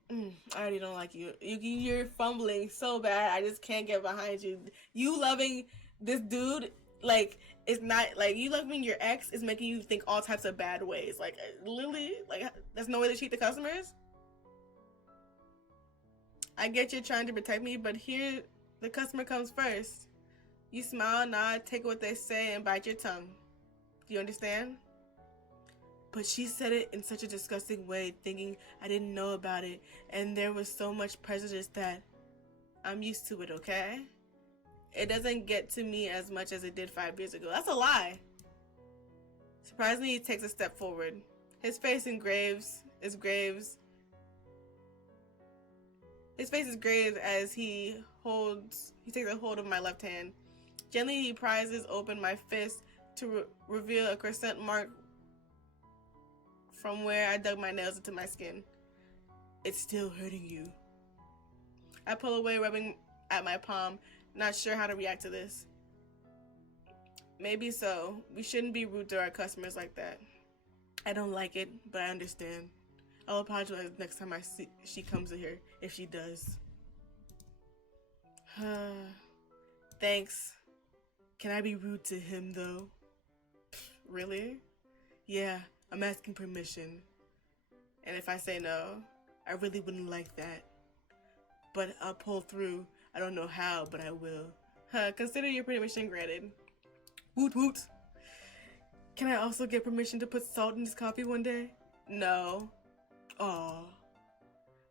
I already don't like you. Yuki, you're fumbling so bad. I just can't get behind you. You loving this dude, like, it's not, like, you loving your ex is making you think all types of bad ways. Like, literally, like, there's no way to treat the customers? I get you're trying to protect me, but here, the customer comes first. You smile, nod, take what they say, and bite your tongue. Do you understand? But she said it in such a disgusting way, thinking I didn't know about it, and there was so much prejudice that I'm used to it, okay? It doesn't get to me as much as it did 5 years ago. That's a lie. Surprisingly, he takes a step forward. His face is grave as he takes a hold of my left hand. Gently, he prizes open my fist to reveal a crescent mark from where I dug my nails into my skin. It's still hurting you. I pull away, rubbing at my palm, not sure how to react to this. Maybe so. We shouldn't be rude to our customers like that. I don't like it, but I understand. I'll apologize next time she comes in here, if she does. Thanks. Can I be rude to him, though? Really? Yeah. I'm asking permission. And if I say no, I really wouldn't like that. But I'll pull through. I don't know how, but I will. Consider your permission granted. Woot woot. Can I also get permission to put salt in this coffee one day? No. Aw.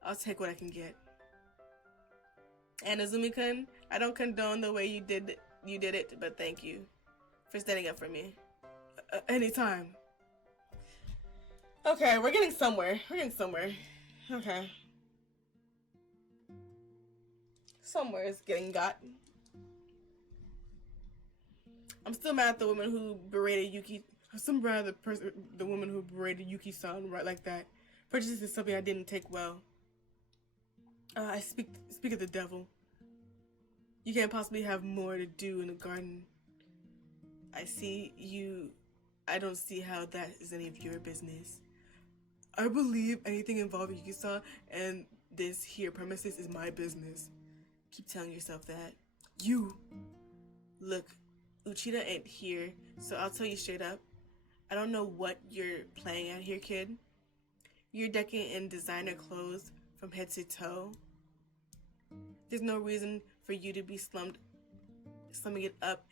I'll take what I can get. And Izumi-kun, I don't condone the way you did it, but thank you for standing up for me. Anytime. Okay, we're getting somewhere. Okay. Somewhere is getting got. I'm still mad at the woman who berated Yuki. I'm still mad at the woman who berated Yuki-san right like that. Prejudice is something I didn't take well. I speak of the devil. You can't possibly have more to do in the garden. I don't see how that is any of your business. I believe anything involving Yuki-san and this here premises is my business. Keep telling yourself that. Look, Uchida ain't here, so I'll tell you straight up. I don't know what you're playing at here, kid. You're decking in designer clothes from head to toe. There's no reason for you to be slumming it up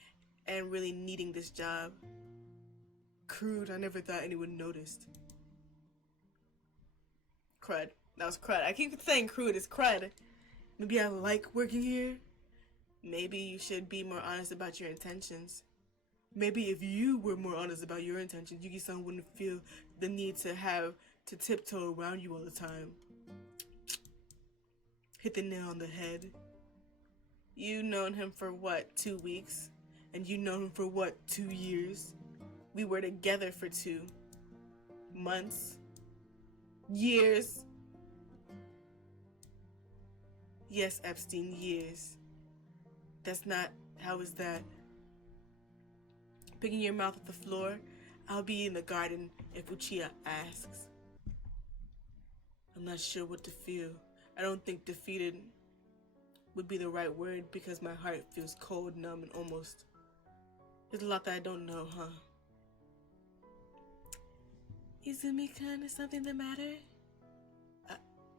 and really needing this job. Crude, I never thought anyone noticed. Crud. That was crud. I keep saying crude, it's crud. Maybe I like working here. Maybe you should be more honest about your intentions. Maybe if you were more honest about your intentions, Yuki-san wouldn't feel the need to have to tiptoe around you all the time. Hit the nail on the head. You've known him for what, 2 weeks? And you know him for what, 2 years? We were together for 2 months. Years. Yes, Epstein, years. That's not, how is that? Picking your mouth off the floor? I'll be in the garden if Uchiha asks. I'm not sure what to feel. I don't think defeated would be the right word because my heart feels cold, numb, and almost. There's a lot that I don't know, huh? Izumi-kun, is something the matter?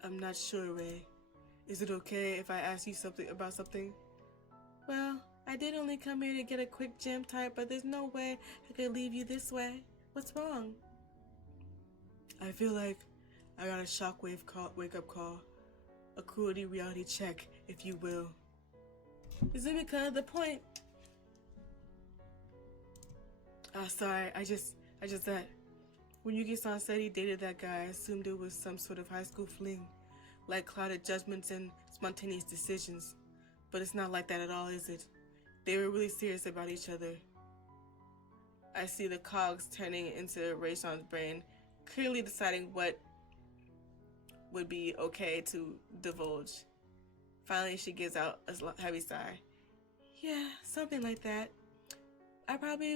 I'm not sure, Ray. Is it okay if I ask you something about something? Well, I did only come here to get a quick gym type, but there's no way I could leave you this way. What's wrong? I feel like I got a shockwave wake-up call. A cruelty reality check, if you will. Izumi-kun, the point. Sorry, I just that. When Yuki-san said he dated that guy, I assumed it was some sort of high school fling, like clouded judgments and spontaneous decisions. But it's not like that at all, is it? They were really serious about each other. I see the cogs turning into Rayshon's brain, clearly deciding what would be okay to divulge. Finally, she gives out a heavy sigh. Yeah, something like that. I probably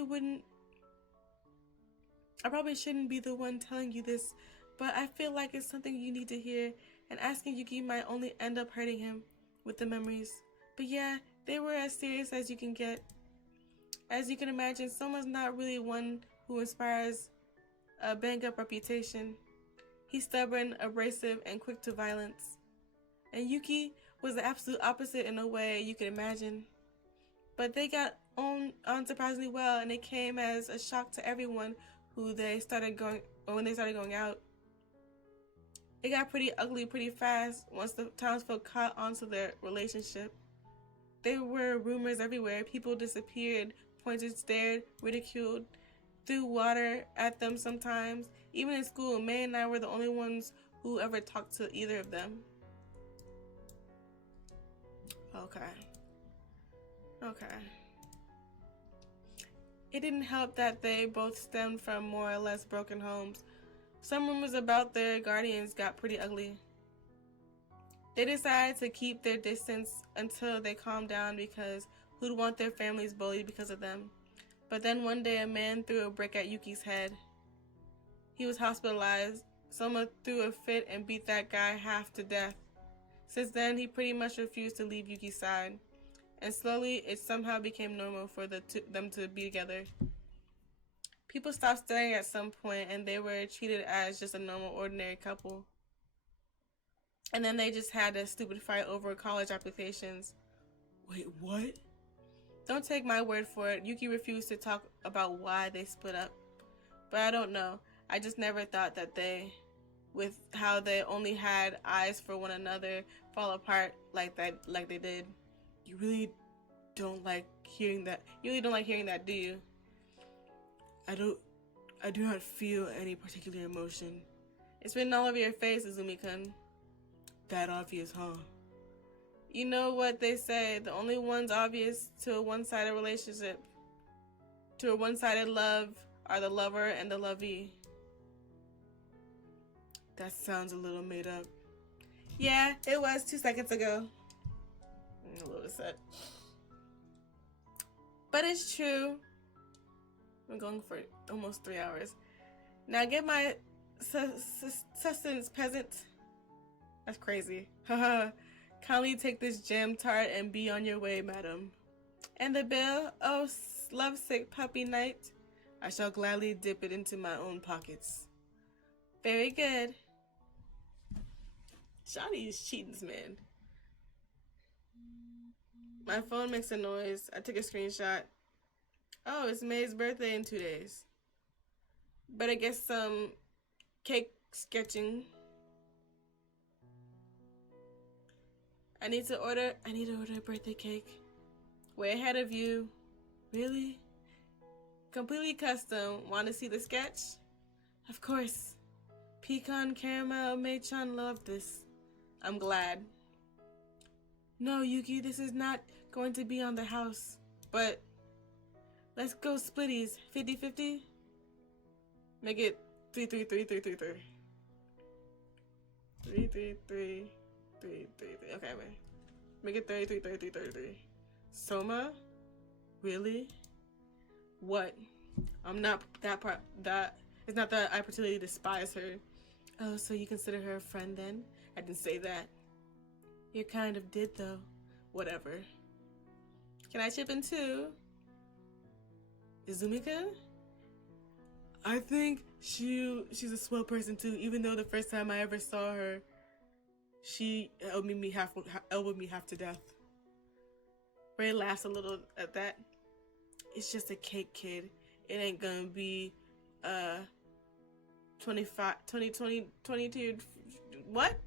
shouldn't be the one telling you this, but I feel like it's something you need to hear, and asking Yuki might only end up hurting him with the memories. But yeah, they were as serious as you can get. As you can imagine, someone's not really one who inspires a bang-up reputation. He's stubborn, abrasive, and quick to violence. And Yuki was the absolute opposite in a way you can imagine. But they got on surprisingly well, and it came as a shock to everyone when they started going out. It got pretty ugly pretty fast once the townsfolk caught onto their relationship. There were rumors everywhere. People disappeared, pointed, stared, ridiculed, threw water at them sometimes. Even in school, May and I were the only ones who ever talked to either of them. Okay. It didn't help that they both stemmed from more or less broken homes. Some rumors about their guardians got pretty ugly. They decided to keep their distance until they calmed down because who'd want their families bullied because of them? But then one day a man threw a brick at Yuki's head. He was hospitalized. Someone threw a fit and beat that guy half to death. Since then, he pretty much refused to leave Yuki's side. And slowly, it somehow became normal for them to be together. People stopped staring at some point, and they were treated as just a normal, ordinary couple. And then they just had a stupid fight over college applications. Wait, what? Don't take my word for it. Yuki refused to talk about why they split up. But I don't know. I just never thought that they, with how they only had eyes for one another, fall apart like they did. You really don't like hearing that. You really don't like hearing that, do you? I do not feel any particular emotion. It's written all over your face, Izumi-kun. That obvious, huh? You know what they say, the only ones obvious to a one-sided relationship, to a one-sided love, are the lover and the lovee. That sounds a little made up. Yeah, it was 2 seconds ago. I'm a little upset. But it's true. I'm going for almost 3 hours. Now get my sustenance, peasant. That's crazy. Haha. Kindly take this jam tart and be on your way, madam. And the bill? Oh, lovesick puppy night. I shall gladly dip it into my own pockets. Very good. Shawty is cheating, man. My phone makes a noise. I took a screenshot. Oh, it's May's birthday in 2 days. Better get some cake sketching. I need to order a birthday cake. Way ahead of you. Really? Completely custom. Want to see the sketch? Of course. Pecan caramel. May-chan loved this. I'm glad. No, Yuki, this is not going to be on the house. But let's go splitties. 50-50? Make it 3-3-3-3-3-3. 3-3-3-3-3-3. Okay, wait. Make it 33, 33, 33. Soma? Really? What? I'm not that part. That it's not that I particularly despise her. Oh, so you consider her a friend then? I didn't say that. You kind of did though. Whatever. Can I chip in too? Izumika? I think she's a swell person too. Even though the first time I ever saw her, she elbowed me half to death. Ray laughs a little at that. It's just a cake, kid. It ain't gonna be 20 tiered what?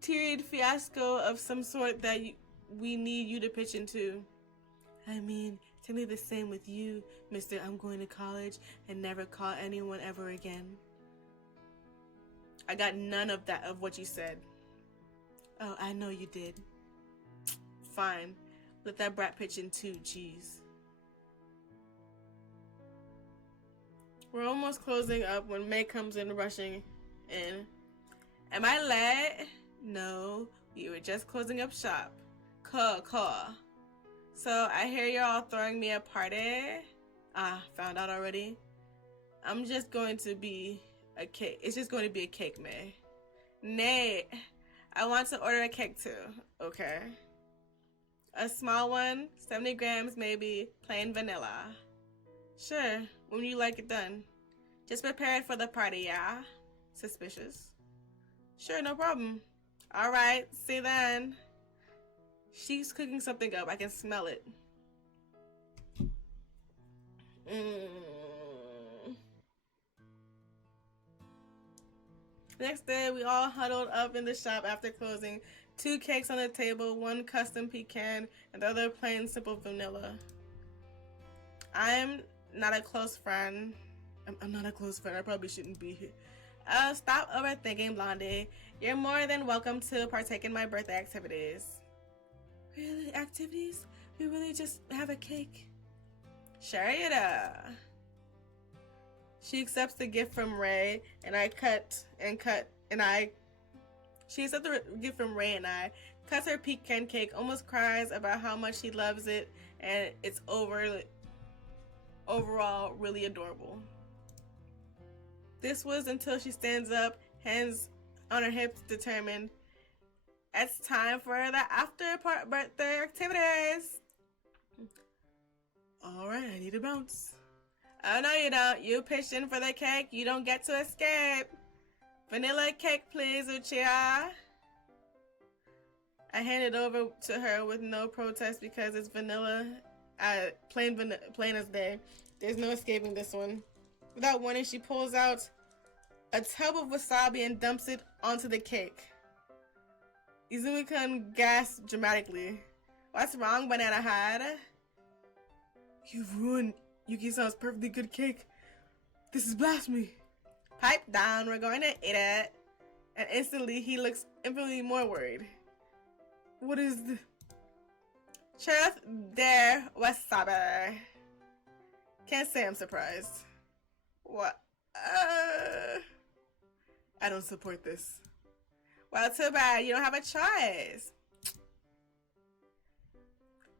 Tiered fiasco of some sort that we need you to pitch into. I mean, technically the same with you, Mr. I'm going to college and never call anyone ever again. I got none of that of what you said. Oh, I know you did. Fine. Let that brat pitch in too, jeez. We're almost closing up when May comes in rushing in. Am I late? No, we were just closing up shop. Cool. So I hear you're all throwing me a party. Ah, found out already. I'm just going to be a cake. It's just going to be a cake, May. Nay, I want to order a cake too. Okay. A small one, 70 grams maybe, plain vanilla. Sure, when you like it done. Just prepare it for the party, yeah? Suspicious. Sure, no problem. Alright, see you then. She's cooking something up. I can smell it. Next day, we all huddled up in the shop after closing. 2 cakes on the table, 1 custom pecan, and the other plain simple vanilla. I'm not a close friend. I'm not a close friend. I probably shouldn't be here. Stop overthinking, Blondie. You're more than welcome to partake in my birthday activities. Really? Activities? We really just have a cake? Sure you do. She accepts the gift from Ray, and she accepts the gift from Ray and I, cuts her pecan cake, almost cries about how much she loves it, and it's overall really adorable. This was until she stands up, hands on her hips, determined. It's time for the after birthday activities. Alright, I need a bounce. Oh no you don't. You pitched in for the cake. You don't get to escape. Vanilla cake please, Uchiha. I hand it over to her with no protest because it's vanilla. Plain as day. There's no escaping this one. Without warning, she pulls out a tub of wasabi and dumps it onto the cake. Izumi-kun gasps dramatically. What's wrong, Banana Head? You've ruined Yuki-san's perfectly good cake. This is blasphemy. Pipe down, we're going to eat it. And instantly, he looks infinitely more worried. What is the... Truth, dare, wasabi. Can't say I'm surprised. What? I don't support this. Well, too bad. You don't have a choice.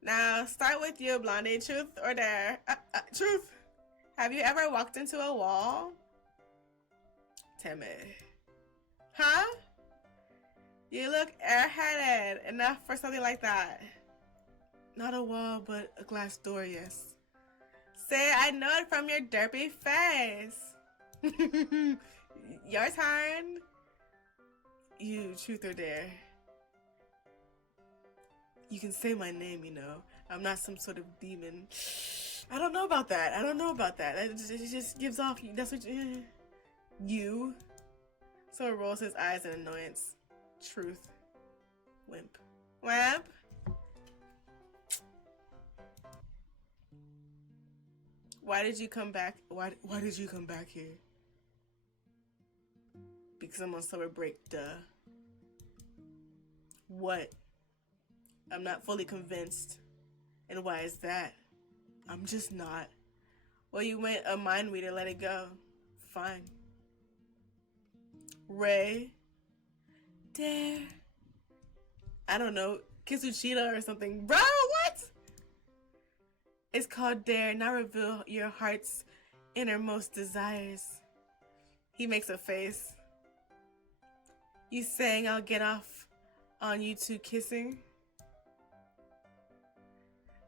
Now, start with you, Blondie. Truth or dare? Truth. Have you ever walked into a wall? Timid. Huh? You look airheaded. Enough for something like that. Not a wall, but a glass door, yes. Say, I know it from your derpy face. Your turn. You, truth or dare? You can say my name, you know. I'm not some sort of demon. I don't know about that. It just gives off. That's what you. So it rolls his eyes in annoyance. Truth. Wimp. Wimp. Why did you come back? Why did you come back here? Because I'm on summer break, duh. What? I'm not fully convinced. And why is that? I'm just not. Well, you went a mind reader, let it go. Fine. Ray? Dare? I don't know. kiss Uchida or something. Bro, what? It's called Dare. Now reveal your heart's innermost desires. He makes a face. You saying I'll get off on you two kissing?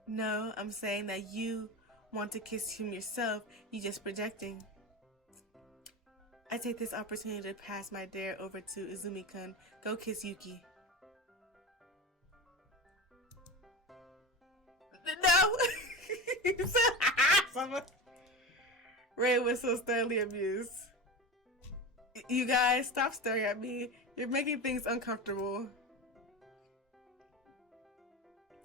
No, I'm saying that you want to kiss him yourself. You just projecting. I take this opportunity to pass my dare over to Izumi-kun. Go kiss Yuki. No! Ray was so sternly amused. You guys, stop staring at me. You're making things uncomfortable.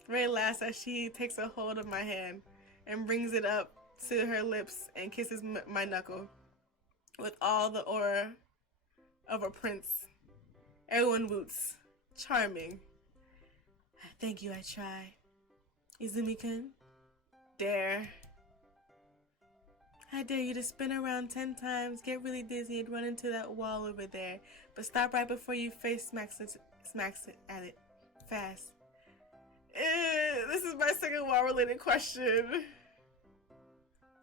Ray laughs as she takes a hold of my hand and brings it up to her lips and kisses my knuckle with all the aura of a prince. Everyone woots. Charming. Thank you, I try. Izumi-kun? Dare. I dare you to spin around 10 times, get really dizzy, and run into that wall over there. But stop right before you face smacks at it. Fast. This is my second wall-related question.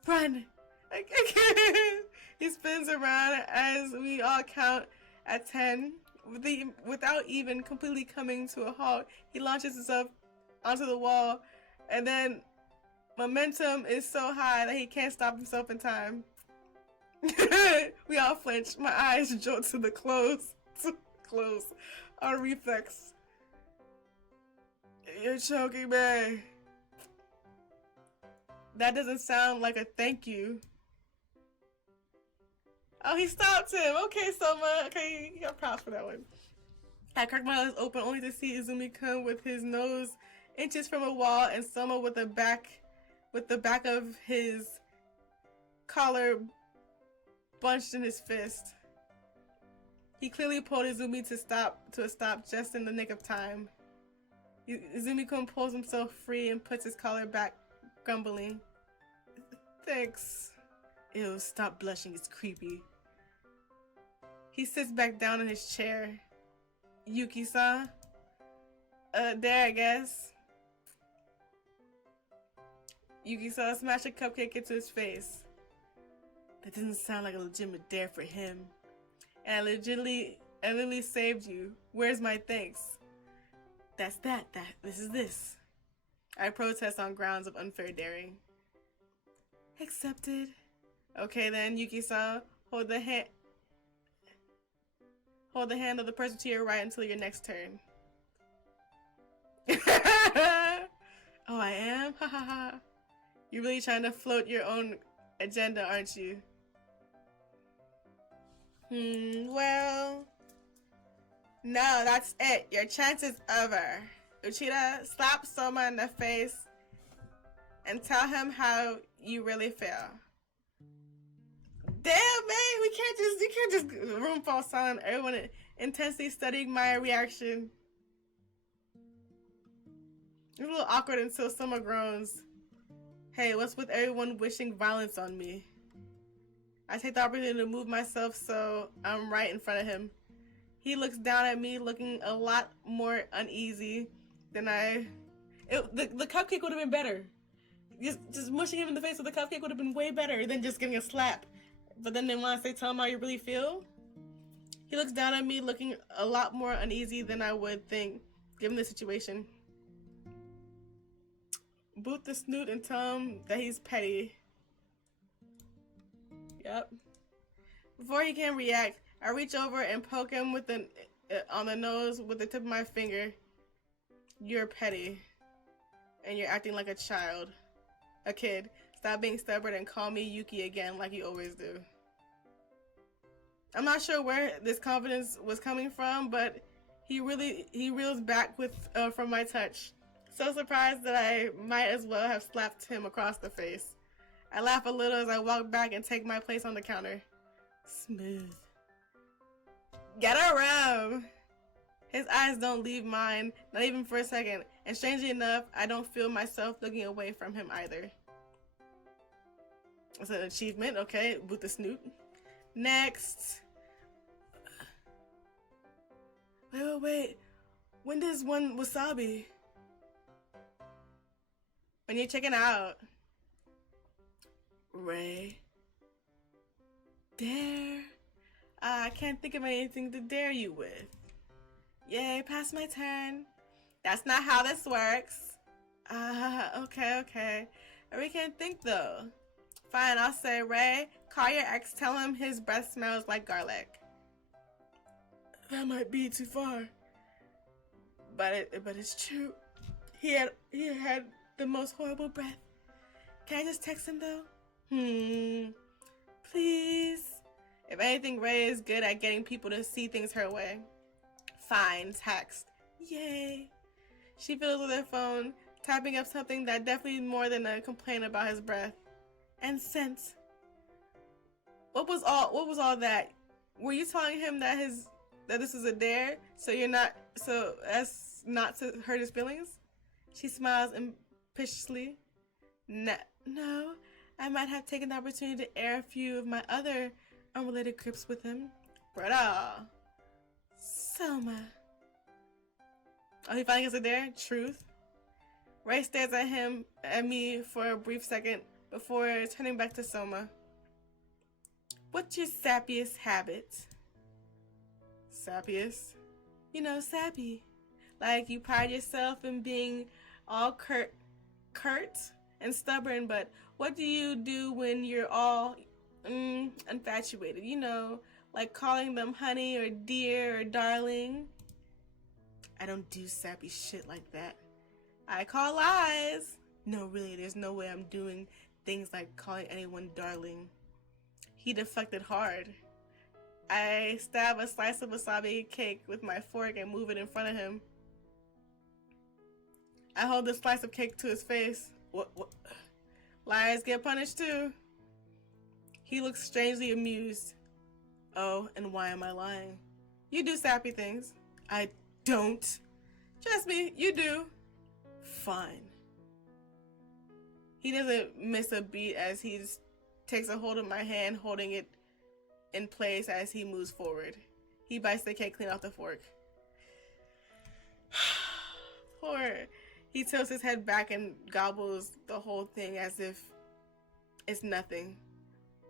Run! I can't. He spins around as we all count at 10. Without even completely coming to a halt, he launches himself onto the wall, and then momentum is so high that he can't stop himself in time. We all flinch. My eyes jolt to the clothes on reflex. You're choking me. That doesn't sound like a thank you. Oh, he stopped him. Okay, Soma. Okay, you got props for that one. I cracked my eyes open only to see Izumi-kun with his nose inches from a wall and Soma with the back of his collar bunched in his fist. He clearly pulled Izumi to a stop just in the nick of time. Izumi-kun pulls himself free and puts his collar back, grumbling. Thanks. Ew, stop blushing, it's creepy. He sits back down in his chair. Yuki-san? There, I guess. Yuki-san smashed a cupcake into his face. That doesn't sound like a legitimate dare for him. And I literally saved you. Where's my thanks? That's that. This is this. I protest on grounds of unfair daring. Accepted. Okay then, Yuki-san, hold the hand of the person to your right until your next turn. Oh, I am? Ha ha ha. You're really trying to float your own agenda, aren't you? Well... No, that's it. Your chance is over. Uchida, slap Soma in the face and tell him how you really feel. Damn, man, you can't just room fall silent. Everyone intensely studying my reaction. It's a little awkward until Soma groans. Hey, what's with everyone wishing violence on me? I take the opportunity to move myself so I'm right in front of him. He looks down at me, looking a lot more uneasy than the cupcake would have been better. Just mushing him in the face with the cupcake would have been way better than just getting a slap. But then they want to say, tell him how you really feel. He looks down at me, looking a lot more uneasy than I would think, given the situation. Boot the snoot and tell him that he's petty. Yep. Before he can react, I reach over and poke him on the nose with the tip of my finger. You're petty. And you're acting like a child. A kid. Stop being stubborn and call me Yuki again like you always do. I'm not sure where this confidence was coming from, but he reels back from my touch. So surprised that I might as well have slapped him across the face. I laugh a little as I walk back and take my place on the counter. Smooth. Get around! His eyes don't leave mine, not even for a second, and strangely enough, I don't feel myself looking away from him either. That's an achievement, okay, boot the snoot. Next! Wait. When does one wasabi? when you're checking out. Ray. Dare? I can't think of anything to dare you with. Yay, pass my turn. That's not how this works. Okay. We can't think though. Fine, I'll say, Ray, call your ex, tell him his breath smells like garlic. That might be too far. But it's true. He had the most horrible breath. Can I just text him though? Please. If anything, Ray is good at getting people to see things her way. Fine, text. Yay. She fiddles with her phone, typing up something that definitely more than a complaint about his breath. And sense. What was all that? Were you telling him that this was a dare, so as not to hurt his feelings? She smiles impishly. No, I might have taken the opportunity to air a few of my other unrelated grips with him. Brother. Soma. Oh, he finally gets a dare? Truth? Ray stares at me for a brief second before turning back to Soma. What's your sappiest habit? Sappiest? You know, sappy. Like you pride yourself in being all curt and stubborn, but what do you do when you're all infatuated? You know, like calling them honey or dear or darling. I don't do sappy shit like that. I call lies. No, really, there's no way I'm doing things like calling anyone darling. He deflected hard. I stab a slice of wasabi cake with my fork and move it in front of him. I hold the slice of cake to his face. What? Liars get punished too. He looks strangely amused. Oh, and why am I lying? You do sappy things. I don't. Trust me, you do. Fine. He doesn't miss a beat as he takes a hold of my hand, holding it in place as he moves forward. He bites the cake clean off the fork. Poor. He tilts his head back and gobbles the whole thing as if it's nothing.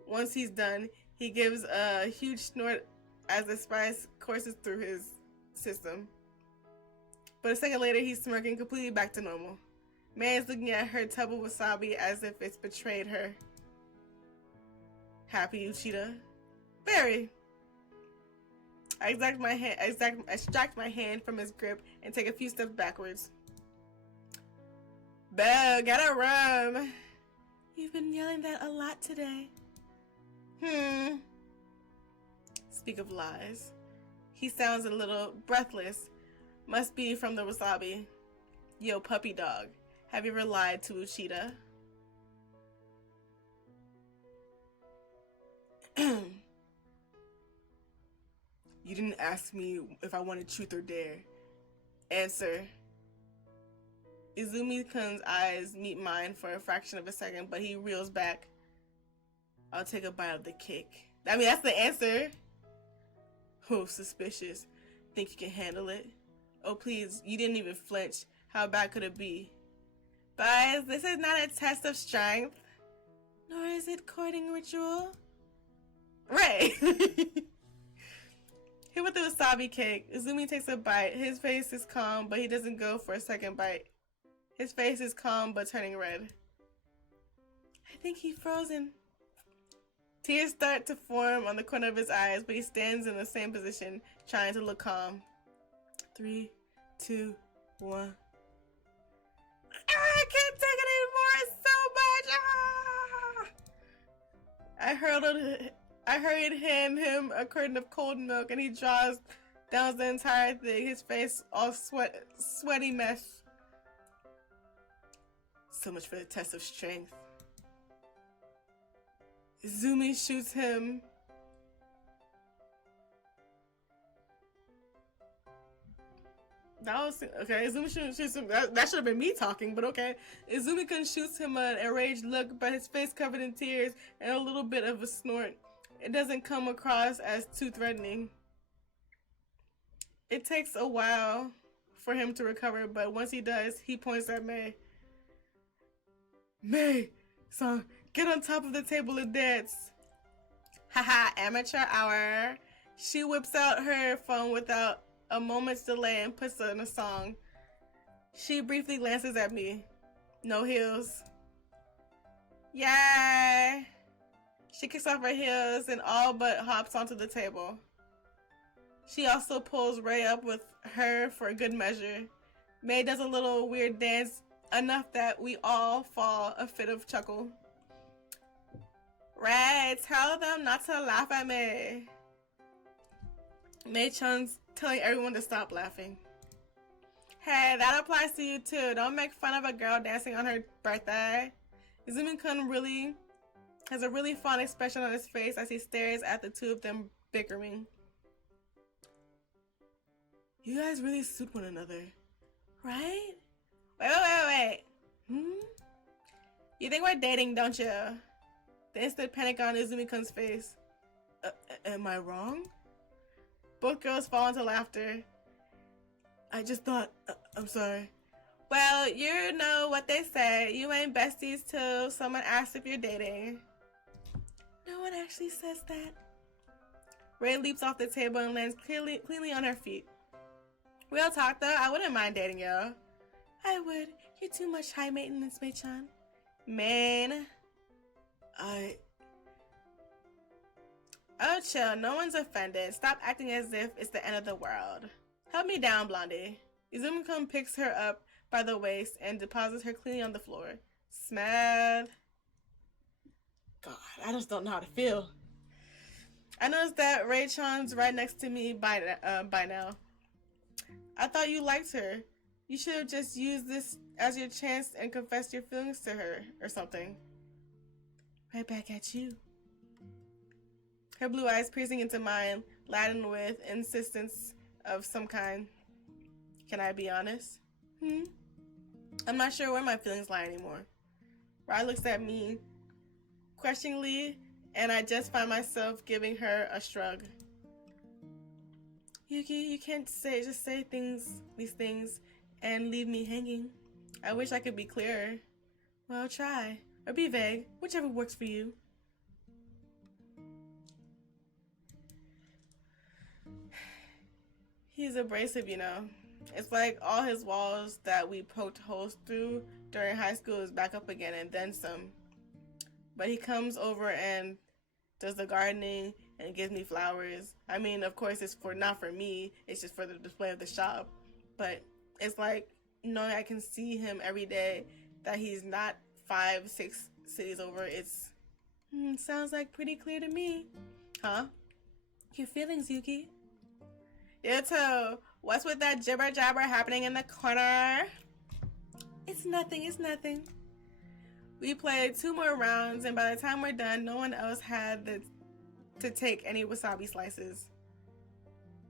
Once he's done, he gives a huge snort as the spice courses through his system. But a second later, he's smirking completely back to normal. May is looking at her tub of wasabi as if it's betrayed her. Happy, Uchida? Very. I extract my hand from his grip and take a few steps backwards. Belle, get a room. You've been yelling that a lot today. Speak of lies. He sounds a little breathless. Must be from the wasabi. Yo, puppy dog. Have you ever lied to Uchida? You didn't ask me if I wanted truth or dare. Answer. Izumi-kun's eyes meet mine for a fraction of a second, but he reels back. I'll take a bite of the cake. I mean, that's the answer. Oh, suspicious. Think you can handle it? Oh, please, you didn't even flinch. How bad could it be? Guys, this is not a test of strength. Nor is it courting ritual. Right. Hit with the wasabi cake. Izumi takes a bite. His face is calm, but he doesn't go for a second bite. His face is calm, but turning red. I think he's frozen. Tears start to form on the corner of his eyes, but he stands in the same position, trying to look calm. 3, 2, 1. I can't take it anymore. It's so much. I hurried him a carton of cold milk, and he downs the entire thing. His face all sweaty mess. So much for the test of strength. Izumi shoots him. That was okay. Izumi shoots him. That should have been me talking, but okay. Izumi-kun shoots him an enraged look, but his face covered in tears and a little bit of a snort. It doesn't come across as too threatening. It takes a while for him to recover, but once he does, he points at May. May, son, get on top of the table and dance. Haha, amateur hour. She whips out her phone without a moment's delay and puts on a song. She briefly glances at me. No heels. Yay! She kicks off her heels and all but hops onto the table. She also pulls Ray up with her for good measure. May does a little weird dance, enough that we all fall a fit of chuckle. Ray, tell them not to laugh at me. May Chun's telling everyone to stop laughing. Hey, that applies to you too. Don't make fun of a girl dancing on her birthday. Izumi-kun really has a really fond expression on his face as he stares at the two of them bickering. You guys really suit one another, right? Wait. You think we're dating, don't you? The instant panic on Izumi-kun's face. Am I wrong? Both girls fall into laughter. I just thought, I'm sorry. Well, you know what they say. You ain't besties till someone asks if you're dating. No one actually says that. Ray leaps off the table and lands cleanly on her feet. Real talk though, I wouldn't mind dating you. I would. You're too much high maintenance, Mei-chan. Man. Oh, chill. No one's offended. Stop acting as if it's the end of the world. Help me down, Blondie. Izumi-kun picks her up by the waist and deposits her cleanly on the floor. Smooth. God, I just don't know how to feel. I noticed that Ray-chan's right next to me by now. I thought you liked her. You should have just used this as your chance and confessed your feelings to her or something. Right back at you. Her blue eyes piercing into mine, laden with insistence of some kind. Can I be honest? I'm not sure where my feelings lie anymore. Rai looks at me questioningly, and I just find myself giving her a shrug. Yuki, you can't just say these things and leave me hanging. I wish I could be clearer. Well, try. Or be vague, whichever works for you. He's abrasive, you know. It's like all his walls that we poked holes through during high school is back up again and then some. But he comes over and does the gardening and gives me flowers. I mean, of course, it's not for me. It's just for the display of the shop. But it's like knowing I can see him every day, that he's not 5-6 cities over. It's sounds like pretty clear to me. Huh? Your feelings, Yuki? You too. What's with that jibber jabber happening in the corner? It's nothing. We played 2 more rounds, and by the time we're done, no one else had to take any wasabi slices.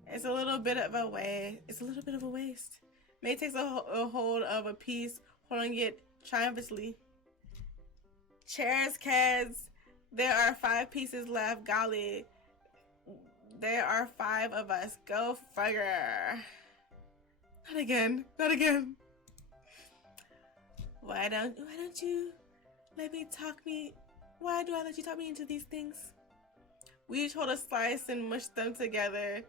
It's a little bit of a waste. May takes a hold of a piece, holding it triumphantly. Cheers, kids. There are 5 pieces left. Golly. There are 5 of us. Go figure. Not again. Why don't you let me why do I let you talk me into these things? We each hold a slice and mush them together,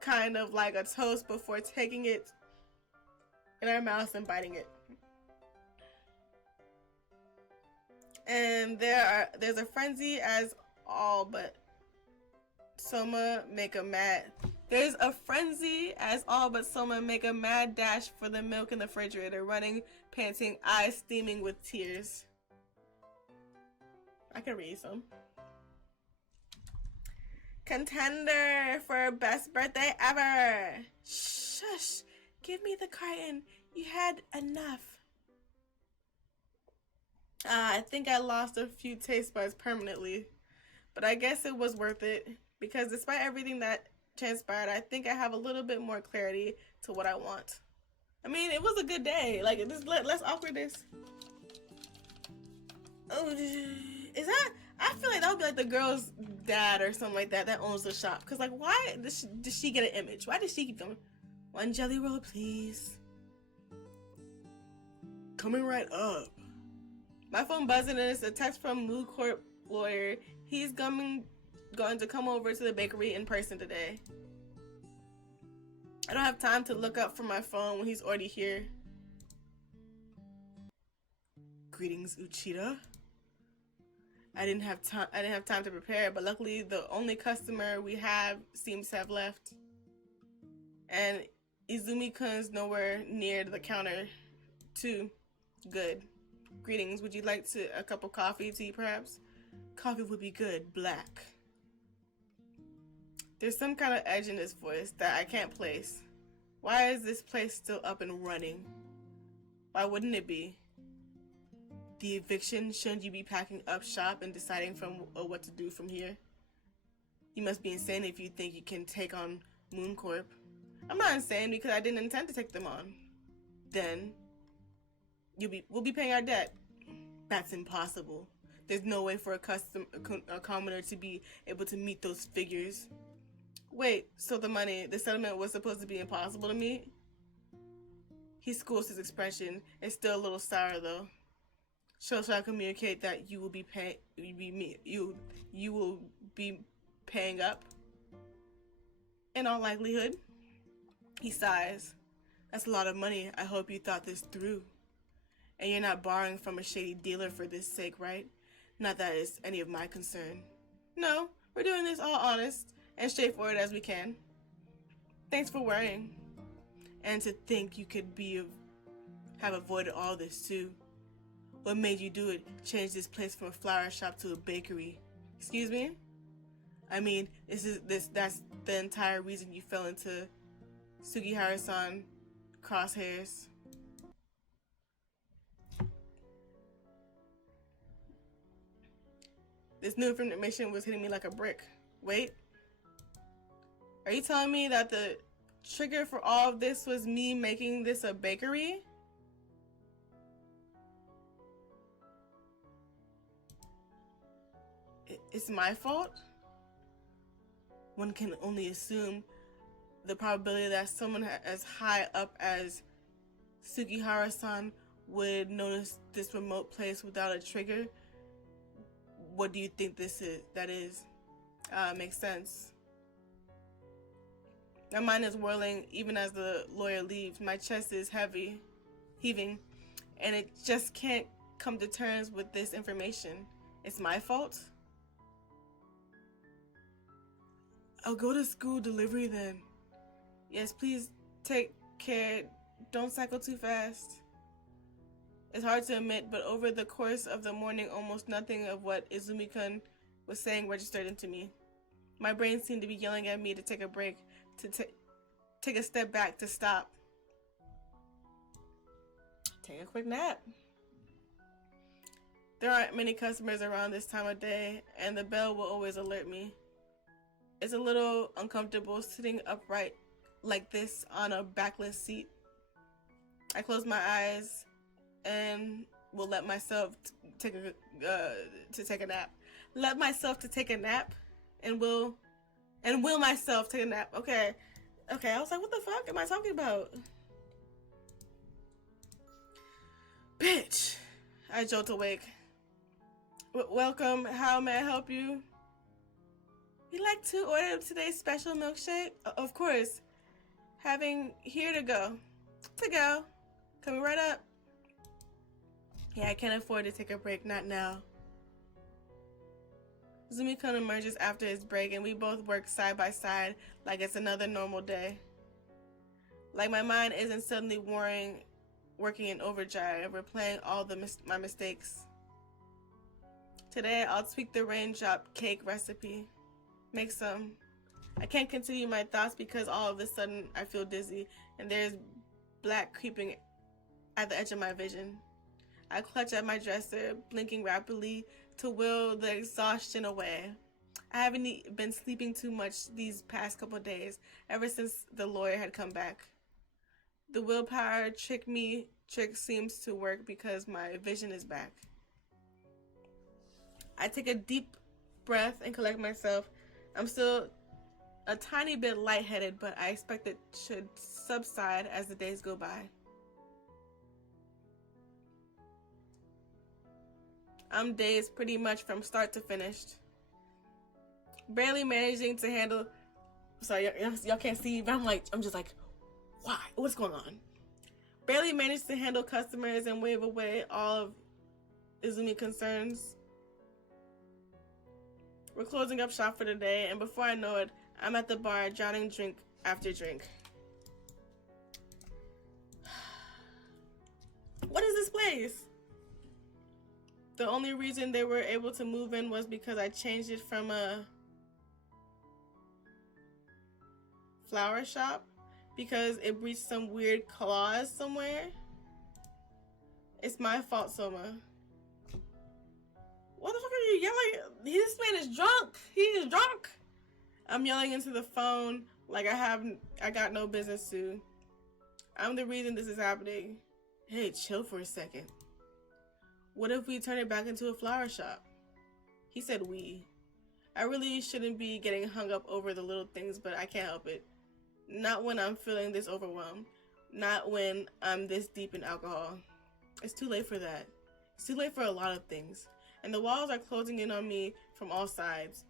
kind of like a toast, before taking it in our mouths and biting it. And there's a frenzy as all but Soma make a mad dash for the milk in the refrigerator, running, panting, eyes steaming with tears. I can read some. Contender for best birthday ever. Shush, give me the carton. You had enough. I think I lost a few taste buds permanently, but I guess it was worth it, because despite everything that transpired, I think I have a little bit more clarity to what I want. I mean, it was a good day. Like, just less awkwardness. Oh, is that? I feel like that would be like the girl's dad or something like that owns the shop. Because, like, why did she get an image? Why did she keep going? 1 jelly roll, please. Coming right up. My phone buzzing and it's a text from Mood Corp lawyer. He's going to come over to the bakery in person today. I don't have time to look up from my phone when he's already here. Greetings, Uchida. I didn't have time to prepare, but luckily the only customer we have seems to have left. And Izumi-kun's nowhere near the counter, too. Good. Greetings. Would you like a cup of coffee, tea, perhaps? Coffee would be good. Black. There's some kind of edge in this voice that I can't place. Why is this place still up and running? Why wouldn't it be? The eviction, shouldn't you be packing up shop and deciding what to do from here? You must be insane if you think you can take on Moon Corp. I'm not insane because I didn't intend to take them on. Then we'll be paying our debt. That's impossible. There's no way for a commoner to be able to meet those figures. Wait, so the settlement was supposed to be impossible to meet? He schools his expression. It's still a little sour though. Shall I communicate that you will be paying up? In all likelihood. He sighs. That's a lot of money. I hope you thought this through. And you're not borrowing from a shady dealer for this sake, right? Not that it's any of my concern. No, we're doing this all honest and straightforward as we can. Thanks for worrying. And to think you could have avoided all this too. What made you do it? Change this place from a flower shop to a bakery. Excuse me? I mean, that's the entire reason you fell into Sugihara-san crosshairs. This new information was hitting me like a brick. Wait. Are you telling me that the trigger for all of this was me making this a bakery? It's my fault? One can only assume the probability that someone as high up as Sugihara-san would notice this remote place without a trigger. What do you think that is? Makes sense. My mind is whirling even as the lawyer leaves. My chest is heaving, and it just can't come to terms with this information. It's my fault? I'll go to school delivery then. Yes, please take care. Don't cycle too fast. It's hard to admit, but over the course of the morning, almost nothing of what Izumi-kun was saying registered into me. My brain seemed to be yelling at me to take a break, to take a step back, to stop. Take a quick nap. There aren't many customers around this time of day, and the bell will always alert me. It's a little uncomfortable sitting upright like this on a backless seat. I close my eyes and will let myself take a nap. Let myself to take a nap and will myself take a nap. Okay. I was like, what the fuck am I talking about? Bitch. I jolt awake. Welcome. How may I help you? You'd like to order today's special milkshake? Of course. Having here to go. Coming right up. Yeah, I can't afford to take a break, not now. Izumi-kun emerges after his break and we both work side by side like it's another normal day. Like my mind isn't suddenly working in overdrive, replaying all my mistakes. Today I'll tweak the raindrop cake recipe. Make some. I can't continue my thoughts because all of a sudden I feel dizzy and there's black creeping at the edge of my vision. I clutch at my dresser, blinking rapidly to will the exhaustion away. I haven't been sleeping too much these past couple days, ever since the lawyer had come back. The willpower trick seems to work because my vision is back. I take a deep breath and collect myself. I'm still a tiny bit lightheaded, but I expect it should subside as the days go by. I'm dazed pretty much from start to finish. Barely managing to handle. Sorry, y'all can't see, but I'm just like, why? What's going on? Barely managed to handle customers and wave away all of Izumi concerns. We're closing up shop for the day, and before I know it, I'm at the bar drowning drink after drink. What is this place? The only reason they were able to move in was because I changed it from a flower shop because it breached some weird clause somewhere. It's my fault, Soma. What the fuck are you yelling? This man is drunk. He is drunk. I'm yelling into the phone like I got no business to. I'm the reason this is happening. Hey, chill for a second. What if we turn it back into a flower shop? He said we. I really shouldn't be getting hung up over the little things, but I can't help it. Not when I'm feeling this overwhelmed. Not when I'm this deep in alcohol. It's too late for that. It's too late for a lot of things. And the walls are closing in on me from all sides.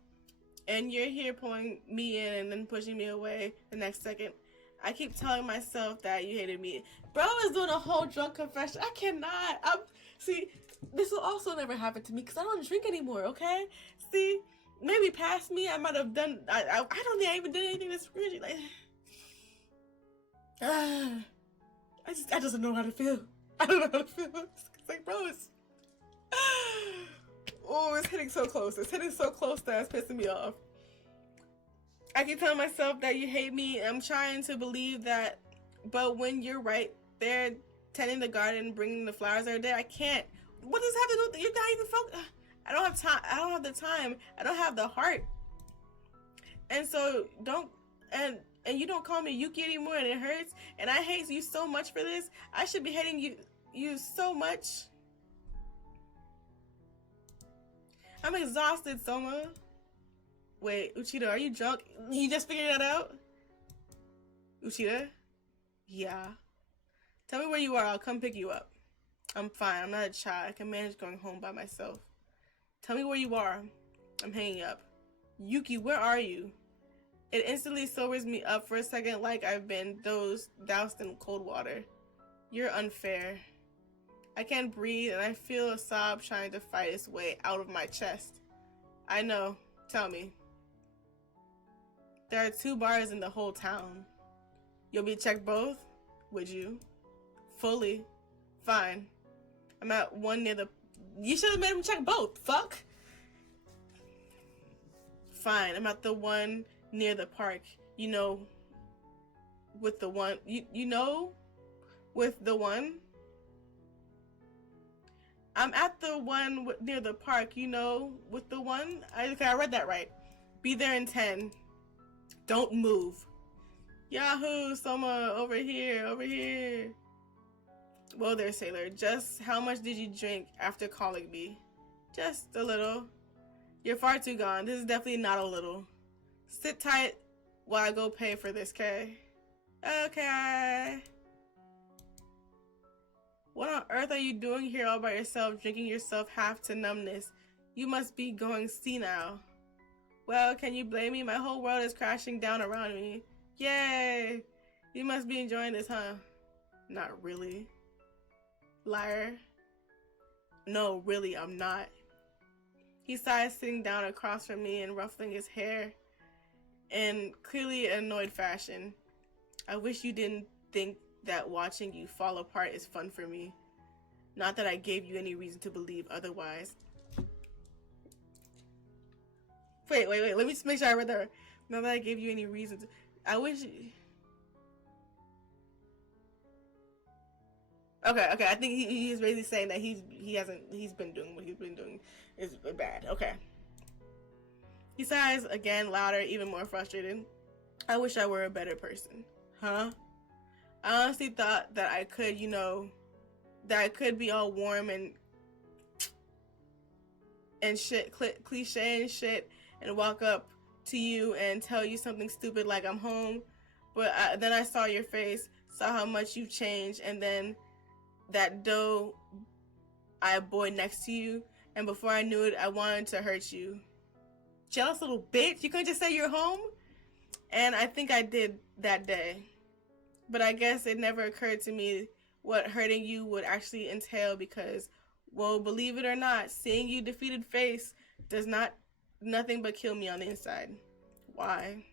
And you're here pulling me in and then pushing me away the next second. I keep telling myself that you hated me. Bro is doing a whole drunk confession. I cannot. See, this will also never happen to me because I don't drink anymore, okay? See, maybe past me, I might have done, I don't think I even did anything that's crazy. Like, I just don't know how to feel. I don't know how to feel. It's like, bro, it's... Oh, it's hitting so close. It's hitting so close that it's pissing me off. I keep telling myself that you hate me. I'm trying to believe that, but when you're right there tending the garden, bringing the flowers every day, I can't. What does this have to do with? You're not even focused. I don't have time. I don't have the time. I don't have the heart. And so and you don't call me Yuki anymore, and it hurts. And I hate you so much for this. I should be hating you so much. I'm exhausted, Soma. Wait, Uchida, are you drunk? You just figured that out? Uchida? Yeah. Tell me where you are, I'll come pick you up. I'm fine, I'm not a child. I can manage going home by myself. Tell me where you are. I'm hanging up. Yuki, where are you? It instantly sobers me up for a second like I've been doused in cold water. You're unfair. I can't breathe and I feel a sob trying to fight its way out of my chest. I know. Tell me. There are 2 bars in the whole town. You'll be check both? Would you? Fully. Fine. I'm at one near the... You should have made him check both. Fuck. Fine. I'm at the one near the park. You know, with the one... You know? With the one? I'm at the one near the park, you know, with the one. I read that right. Be there in 10. Don't move. Yahoo, Soma, over here, over here. Well there, sailor. Just how much did you drink after calling me? Just a little. You're far too gone. This is definitely not a little. Sit tight while I go pay for this, okay? Okay. What on earth are you doing here all by yourself, drinking yourself half to numbness? You must be going senile. Well, can you blame me? My whole world is crashing down around me. Yay! You must be enjoying this, huh? Not really. Liar. No, really, I'm not. He sighs, sitting down across from me and ruffling his hair in clearly annoyed fashion. I wish you didn't think that watching you fall apart is fun for me. Not that I gave you any reason to believe otherwise. Wait, let me just make sure I read that right. Not that I gave you any reason to... I wish... Okay, I think he's basically saying that he's been doing what he's been doing is bad. Okay. He sighs again, louder, even more frustrated. I wish I were a better person. Huh? I honestly thought that I could, you know, that I could be all warm and shit, cliche and shit, and walk up to you and tell you something stupid like I'm home. But then I saw your face, saw how much you've changed, and then that doe-eyed boy next to you, And before I knew it, I wanted to hurt you. Jealous little bitch. You couldn't just say you're home? And I think I did that day. But I guess it never occurred to me what hurting you would actually entail because, well, believe it or not, seeing you defeated face does nothing but kill me on the inside. Why?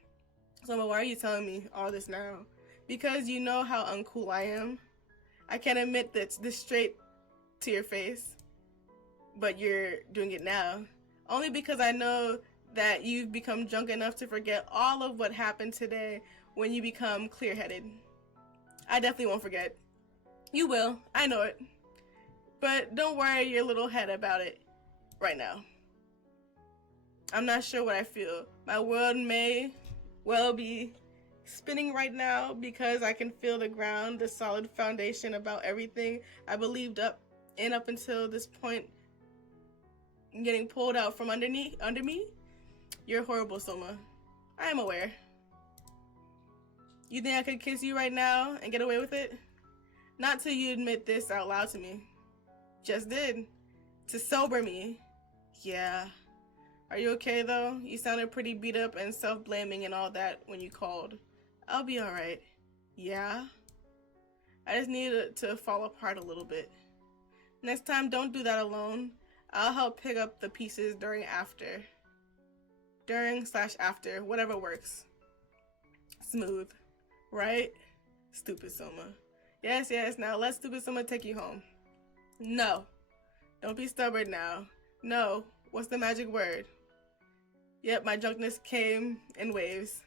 So why are you telling me all this now? Because you know how uncool I am. I can't admit this straight to your face, but you're doing it now. Only because I know that you've become drunk enough to forget all of what happened today when you become clear-headed. I definitely won't forget. You will, I know it. But don't worry your little head about it right now. I'm not sure what I feel. My world may well be spinning right now because I can feel the ground, the solid foundation about everything I believed up until this point getting pulled out from under me. You're horrible, Soma. I am aware. You think I could kiss you right now and get away with it? Not till you admit this out loud to me. Just did. To sober me. Yeah. Are you okay though? You sounded pretty beat up and self-blaming and all that when you called. I'll be alright. Yeah? I just need it to fall apart a little bit. Next time, don't do that alone. I'll help pick up the pieces during/after, whatever works. Smooth. Right? Stupid Soma. Yes, now let stupid Soma take you home. No. Don't be stubborn now. No. What's the magic word? Yep, my drunkenness came in waves.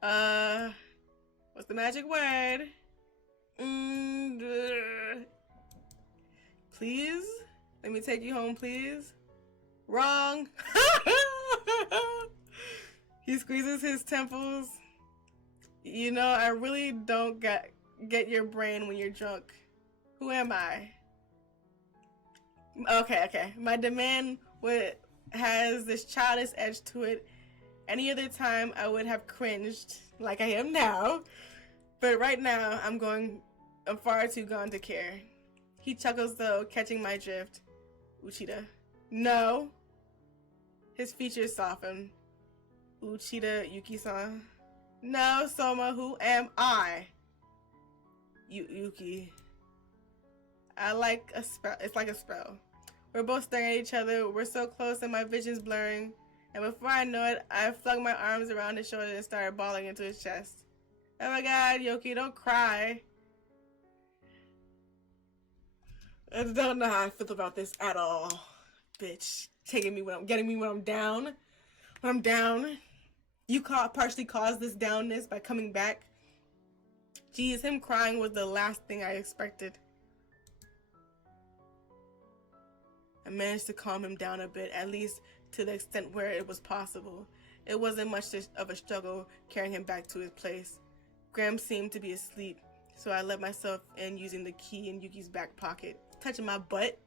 What's the magic word? Please? Let me take you home, please? Wrong. He squeezes his temples. You know, I really don't get your brain when you're drunk. Who am I? Okay. My demand has this childish edge to it. Any other time I would have cringed like I am now. But right now I'm far too gone to care. He chuckles though, catching my drift. Uchida. No. His features soften. Uchida Yuki-san. No, Soma, who am I? Yuki. It's like a spell. We're both staring at each other. We're so close and my vision's blurring. And before I know it, I flung my arms around his shoulder and started bawling into his chest. Oh my god, Yoki, don't cry. I don't know how I feel about this at all. Bitch. Getting me when I'm down. When I'm down. You partially caused this downness by coming back. Geez, him crying was the last thing I expected. I managed to calm him down a bit, at least to the extent where it was possible. It wasn't much of a struggle carrying him back to his place. Graham seemed to be asleep, so I let myself in using the key in Yuki's back pocket, touching my butt.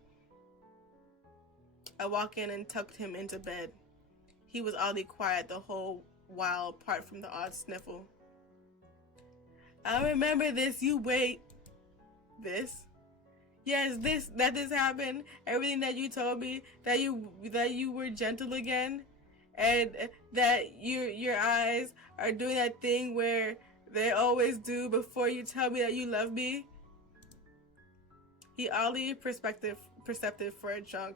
I walked in and tucked him into bed. He was oddly quiet the whole while, apart from the odd sniffle. I remember this, you wait. This? Yes, this happened. Everything that you told me, that you were gentle again, and that your eyes are doing that thing where they always do before you tell me that you love me. He oddly perceptive for a drunk.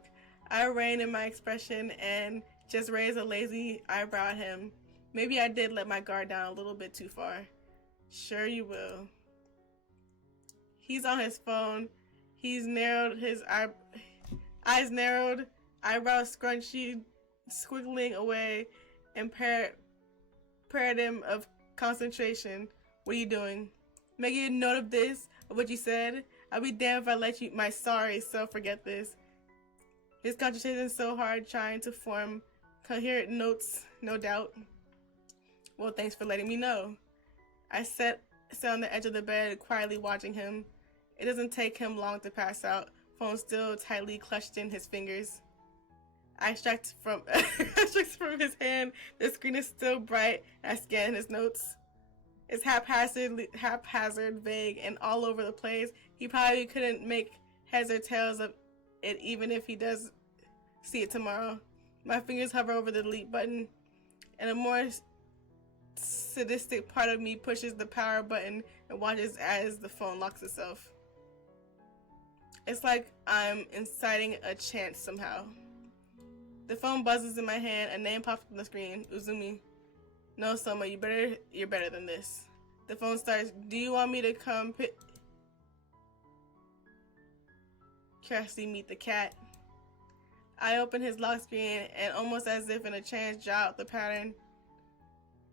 I reined in my expression and just raised a lazy eyebrow at him. Maybe I did let my guard down a little bit too far. Sure you will. He's on his phone. He's narrowed his eyes narrowed, eyebrows scrunchy, squiggling away, and paradigm of concentration. What are you doing? Making a note of this, of what you said? I'll be damned if I let my sorry self forget this. His concentration is so hard trying to form coherent notes, no doubt. Well, thanks for letting me know. I sat on the edge of the bed, quietly watching him. It doesn't take him long to pass out, phone still tightly clutched in his fingers. I extract from his hand. The screen is still bright, and I scan his notes. It's haphazard, vague, and all over the place. He probably couldn't make heads or tails of it even if he does See it tomorrow. My fingers hover over the delete button, and a more sadistic part of me pushes the power button and watches as the phone locks itself. It's like I'm inciting a chant somehow. The phone buzzes in my hand, a name pops up on the screen. Uzumi. No, Soma, you're better than this. The phone starts. Do you want me to come Curiosity meet the cat? I open his lock screen and almost as if in a trance draw out the pattern.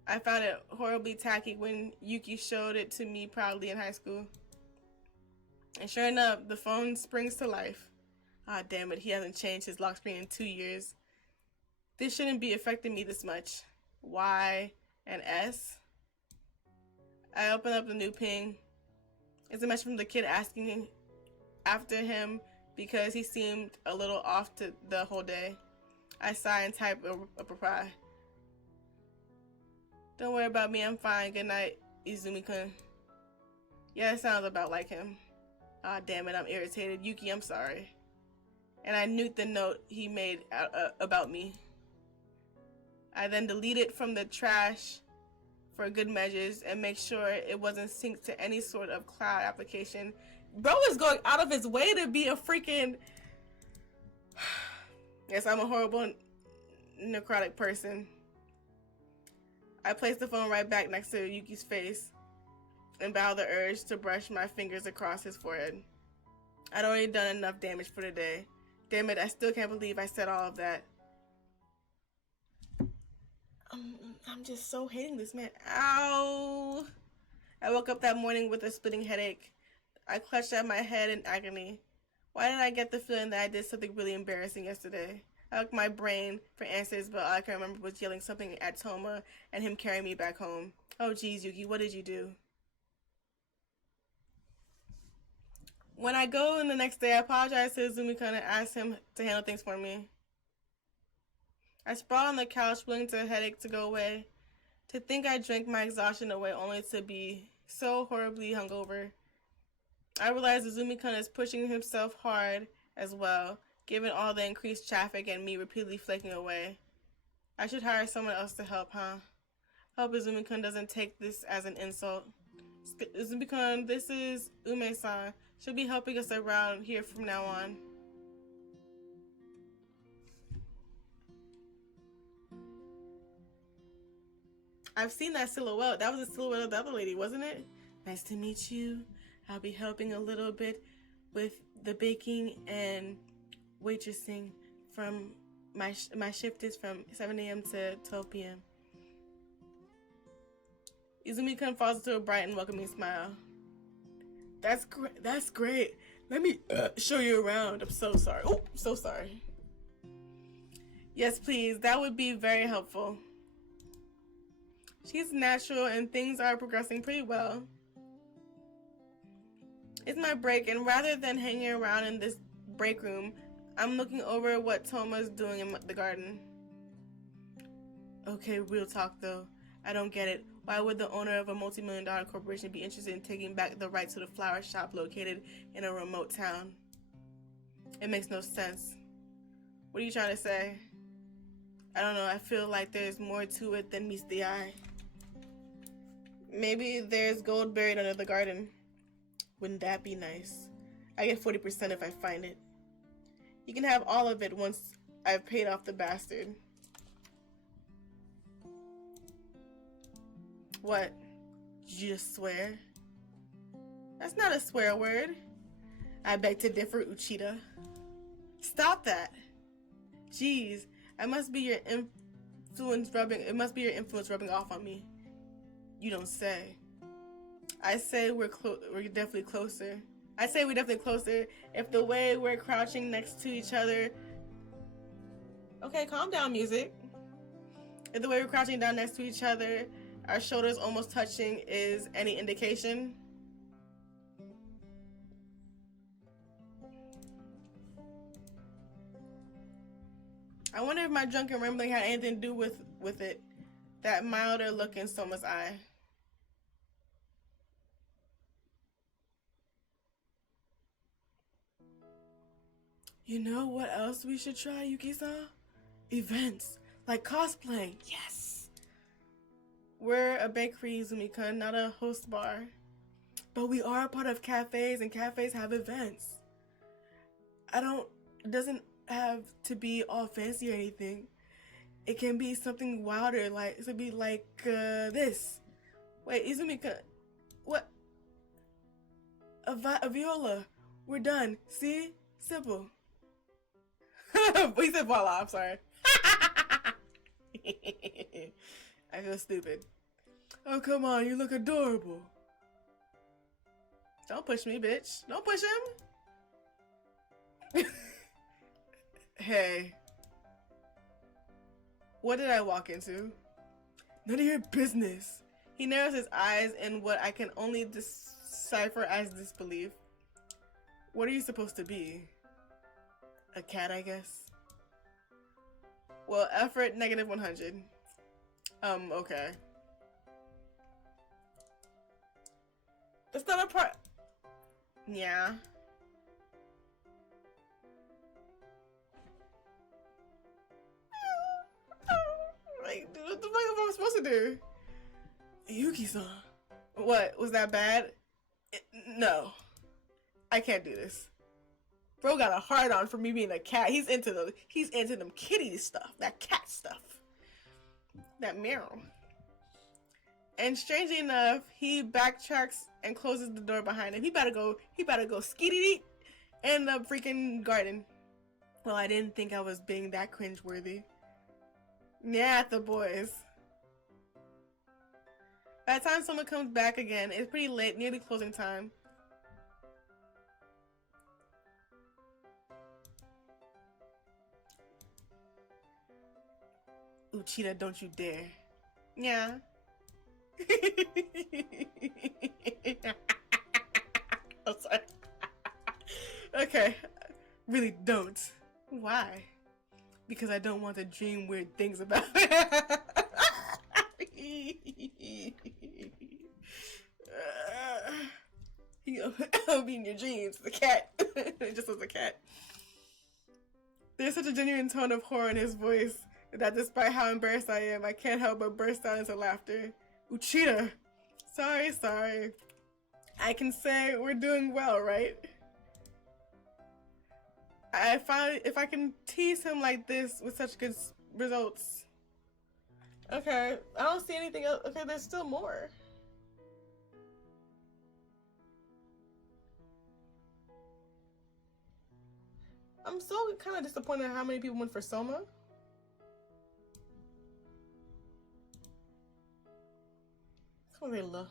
I found it horribly tacky when Yuki showed it to me proudly in high school. And sure enough, the phone springs to life. Ah, damn it, he hasn't changed his lock screen in 2 years. This shouldn't be affecting me this much. Y and S. I open up the new ping. It's a message from the kid asking after him because he seemed a little off to the whole day. I sigh and type a reply. Don't worry about me, I'm fine. Good night, Izumi-kun. Yeah, it sounds about like him. Ah, damn it, I'm irritated. Yuki, I'm sorry. And I nuked the note he made about me. I then delete it from the trash for good measures and make sure it wasn't synced to any sort of cloud application. Bro is going out of his way to be a freaking... Yes, I'm a horrible necrotic person. I place the phone right back next to Yuki's face and bow the urge to brush my fingers across his forehead. I'd already done enough damage for the day. Damn it, I still can't believe I said all of that. I'm just so hating this man. Ow! I woke up that morning with a splitting headache. I clutched at my head in agony. Why did I get the feeling that I did something really embarrassing yesterday? I looked my brain for answers, but all I can remember was yelling something at Toma and him carrying me back home. Oh geez, Yuki, what did you do? When I go in the next day, I apologize to Izumi-kun and ask him to handle things for me. I sprawl on the couch, willing to headache to go away. To think I drank my exhaustion away only to be so horribly hungover. I realize Izumi-kun is pushing himself hard as well, given all the increased traffic and me repeatedly flaking away. I should hire someone else to help, huh? Hope Izumi-kun doesn't take this as an insult. Izumi-kun, this is Ume-san. She'll be helping us around here from now on. I've seen that silhouette. That was the silhouette of the other lady, wasn't it? Nice to meet you. I'll be helping a little bit with the baking and waitressing from my shift is from 7 a.m. to 12 p.m. Izumi-kun falls into a bright and welcoming smile. That's great. That's great. Let me show you around. I'm so sorry. Oh, so sorry. Yes, please. That would be very helpful. She's natural and things are progressing pretty well. It's my break, and rather than hanging around in this break room, I'm looking over what Toma's doing in the garden. Okay, real talk though. I don't get it. Why would the owner of a multi-million-dollar corporation be interested in taking back the rights to the flower shop located in a remote town? It makes no sense. What are you trying to say? I don't know. I feel like there's more to it than meets the eye. Maybe there's gold buried under the garden. Wouldn't that be nice? I get 40% if I find it. You can have all of it once I've paid off the bastard. What? Did you just swear? That's not a swear word. I beg to differ, Uchida. Stop that. Jeez, it must be your influence rubbing off on me. You don't say. I say we're definitely closer. I say we're definitely closer if the way we're crouching next to each other. Okay, calm down, music. If the way we're crouching down next to each other, our shoulders almost touching, is any indication. I wonder if my drunken rambling had anything to do with it. That milder look in Soma's eye. You know what else we should try, Yuki-san? Events. Like cosplaying. Yes! We're a bakery, Izumi-kun, not a host bar. But we are a part of cafes, and cafes have events. It doesn't have to be all fancy or anything. It can be something wilder, like, it could be like, this. Wait, Izumi-kun, what? A viola. We're done. See? Simple. He said voila, I'm sorry. I feel stupid. Oh, come on, you look adorable. Don't push me, bitch. Don't push him. Hey. What did I walk into? None of your business. He narrows his eyes in what I can only decipher as disbelief. What are you supposed to be? A cat, I guess? Well, effort -100. Okay. That's not a part. Yeah. Like, what the fuck am I supposed to do? Yuki-san. What? Was that bad? No. I can't do this. Bro got a hard on for me being a cat. He's into them kitty stuff. That cat stuff. That meow. And strangely enough, he backtracks and closes the door behind him. He better go skeety in the freaking garden. Well, I didn't think I was being that cringeworthy. Yeah, the boys. By the time someone comes back again, it's pretty late, nearly closing time. Uchida, don't you dare. Yeah. I'm sorry. Okay. Really don't. Why? Because I don't want to dream weird things about it. He'll be in your dreams. The cat. Just as a cat. There's such a genuine tone of horror in his voice that despite how embarrassed I am, I can't help but burst out into laughter. Uchida! Sorry. I can say we're doing well, right? If I can tease him like this with such good results. Okay, I don't see anything else. Okay, there's still more. I'm so kind of disappointed in how many people went for Soma. Gorilla.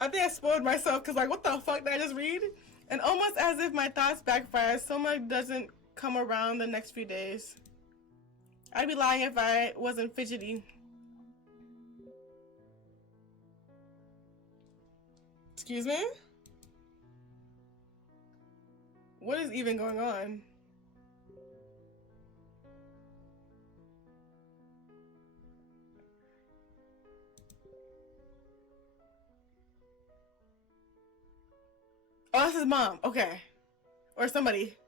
I think I spoiled myself because, like, what the fuck did I just read? And almost as if my thoughts backfired, Soma doesn't come around the next few days. I'd be lying if I wasn't fidgety. Excuse me? What is even going on? Oh, that's his mom. Okay. Or somebody.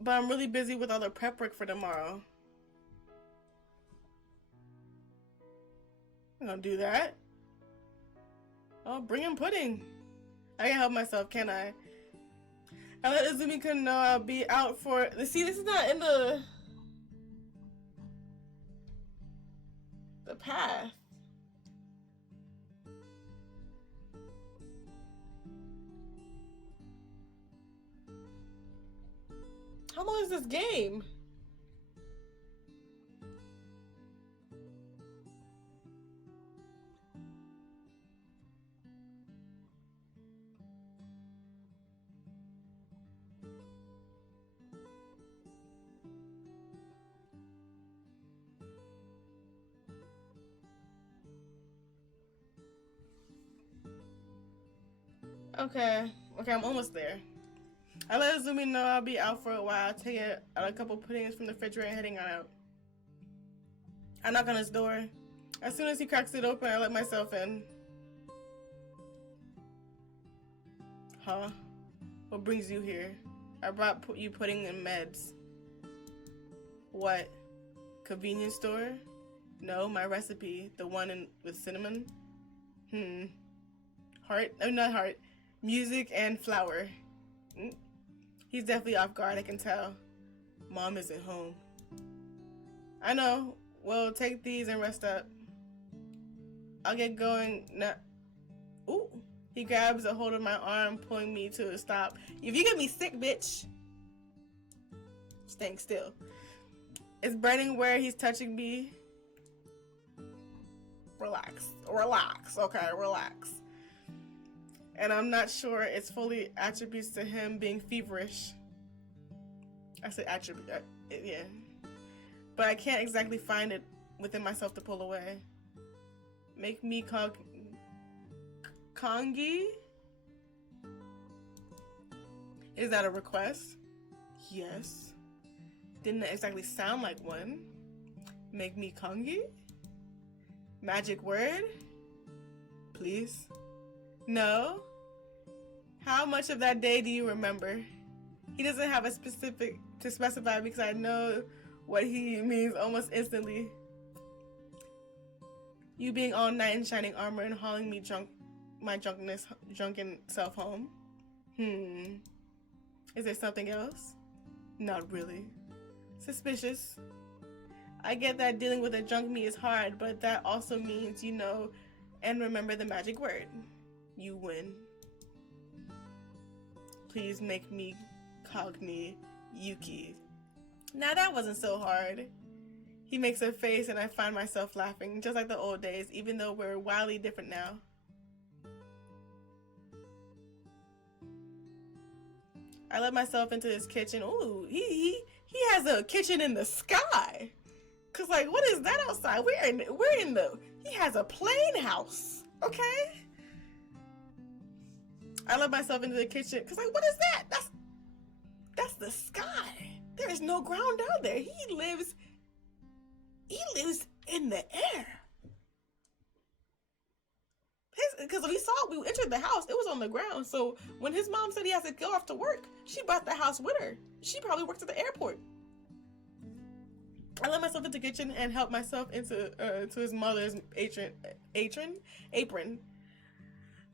But I'm really busy with all the prep work for tomorrow. I'm gonna do that. Oh, bring him pudding. I can help myself, can't I? I let Izumi-kun know I'll be out for... See, this is not in the path. How long is this game? Okay, I'm almost there. I let Azumi know I'll be out for a while, taking out a couple puddings from the refrigerator and heading on out. I knock on his door. As soon as he cracks it open, I let myself in. Huh? What brings you here? I brought you pudding and meds. What? Convenience store? No, my recipe. The one with cinnamon? Heart? Oh, not heart. Music and flour. He's definitely off guard, I can tell. Mom isn't home. I know. Well, take these and rest up. I'll get going now. Ooh. He grabs a hold of my arm, pulling me to a stop. If you get me sick, bitch. Staying still. It's burning where he's touching me. Relax. Relax. Okay, relax. And I'm not sure it's fully attributes to him being feverish. I said attribute. Yeah. But I can't exactly find it within myself to pull away. Make me Kongi? Is that a request? Yes. Didn't exactly sound like one. Make me Kongi? Magic word? Please? No? How much of that day do you remember? He doesn't have a specific to specify because I know what he means almost instantly. You being all knight in shining armor and hauling me drunken self home. Is there something else? Not really. Suspicious. I get that dealing with a drunk me is hard, but that also means you know and remember the magic word. You win. Please make me Cogni Yuki. Now that wasn't so hard. He makes a face and I find myself laughing, just like the old days, even though we're wildly different now. I let myself into his kitchen. Ooh, he has a kitchen in the sky. Cause like, what is that outside? He has a plane house. Okay. I let myself into the kitchen. Cause like, what is that? That's the sky. There is no ground down there. He lives in the air. Because we entered the house, it was on the ground. So when his mom said he has to go off to work, she brought the house with her. She probably works at the airport. I let myself into the kitchen and helped myself into to his mother's apron.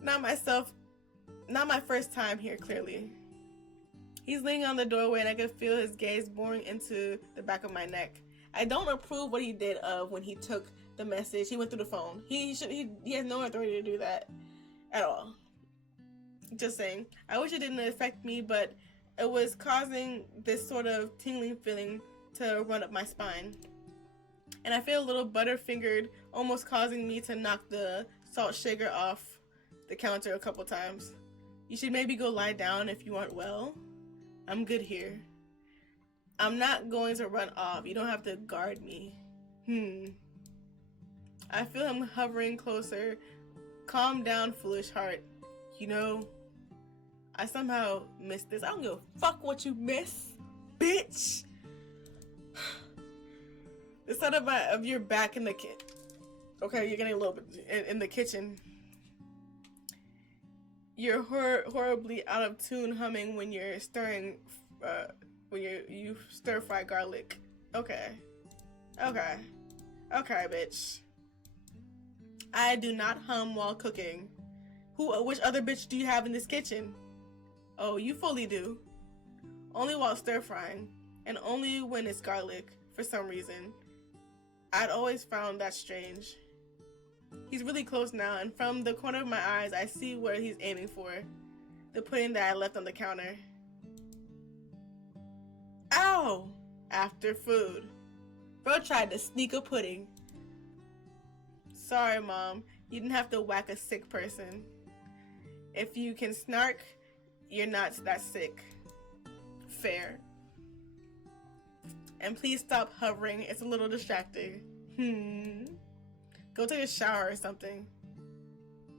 Not my first time here, clearly. He's leaning on the doorway and I could feel his gaze boring into the back of my neck. I don't approve what he did when he took the message. He went through the phone. He has no authority to do that at all. Just saying. I wish it didn't affect me, but it was causing this sort of tingling feeling to run up my spine. And I feel a little butterfingered, almost causing me to knock the salt shaker off the counter a couple times. You should maybe go lie down if you aren't well. I'm good here. I'm not going to run off. You don't have to guard me. I feel him hovering closer. Calm down, foolish heart. You know, I somehow missed this. I don't give a fuck what you miss, bitch. The sound of your back in the okay, you're getting a little bit in the kitchen. You're horribly out of tune humming when you're stirring, when you stir fry garlic. Okay, bitch. I do not hum while cooking. Which other bitch do you have in this kitchen? Oh, you fully do. Only while stir frying, and only when it's garlic, for some reason. I'd always found that strange. He's really close now, and from the corner of my eyes, I see what he's aiming for. The pudding that I left on the counter. Ow! After food. Bro tried to sneak a pudding. Sorry, Mom. You didn't have to whack a sick person. If you can snark, you're not that sick. Fair. And please stop hovering. It's a little distracting. Go take a shower or something.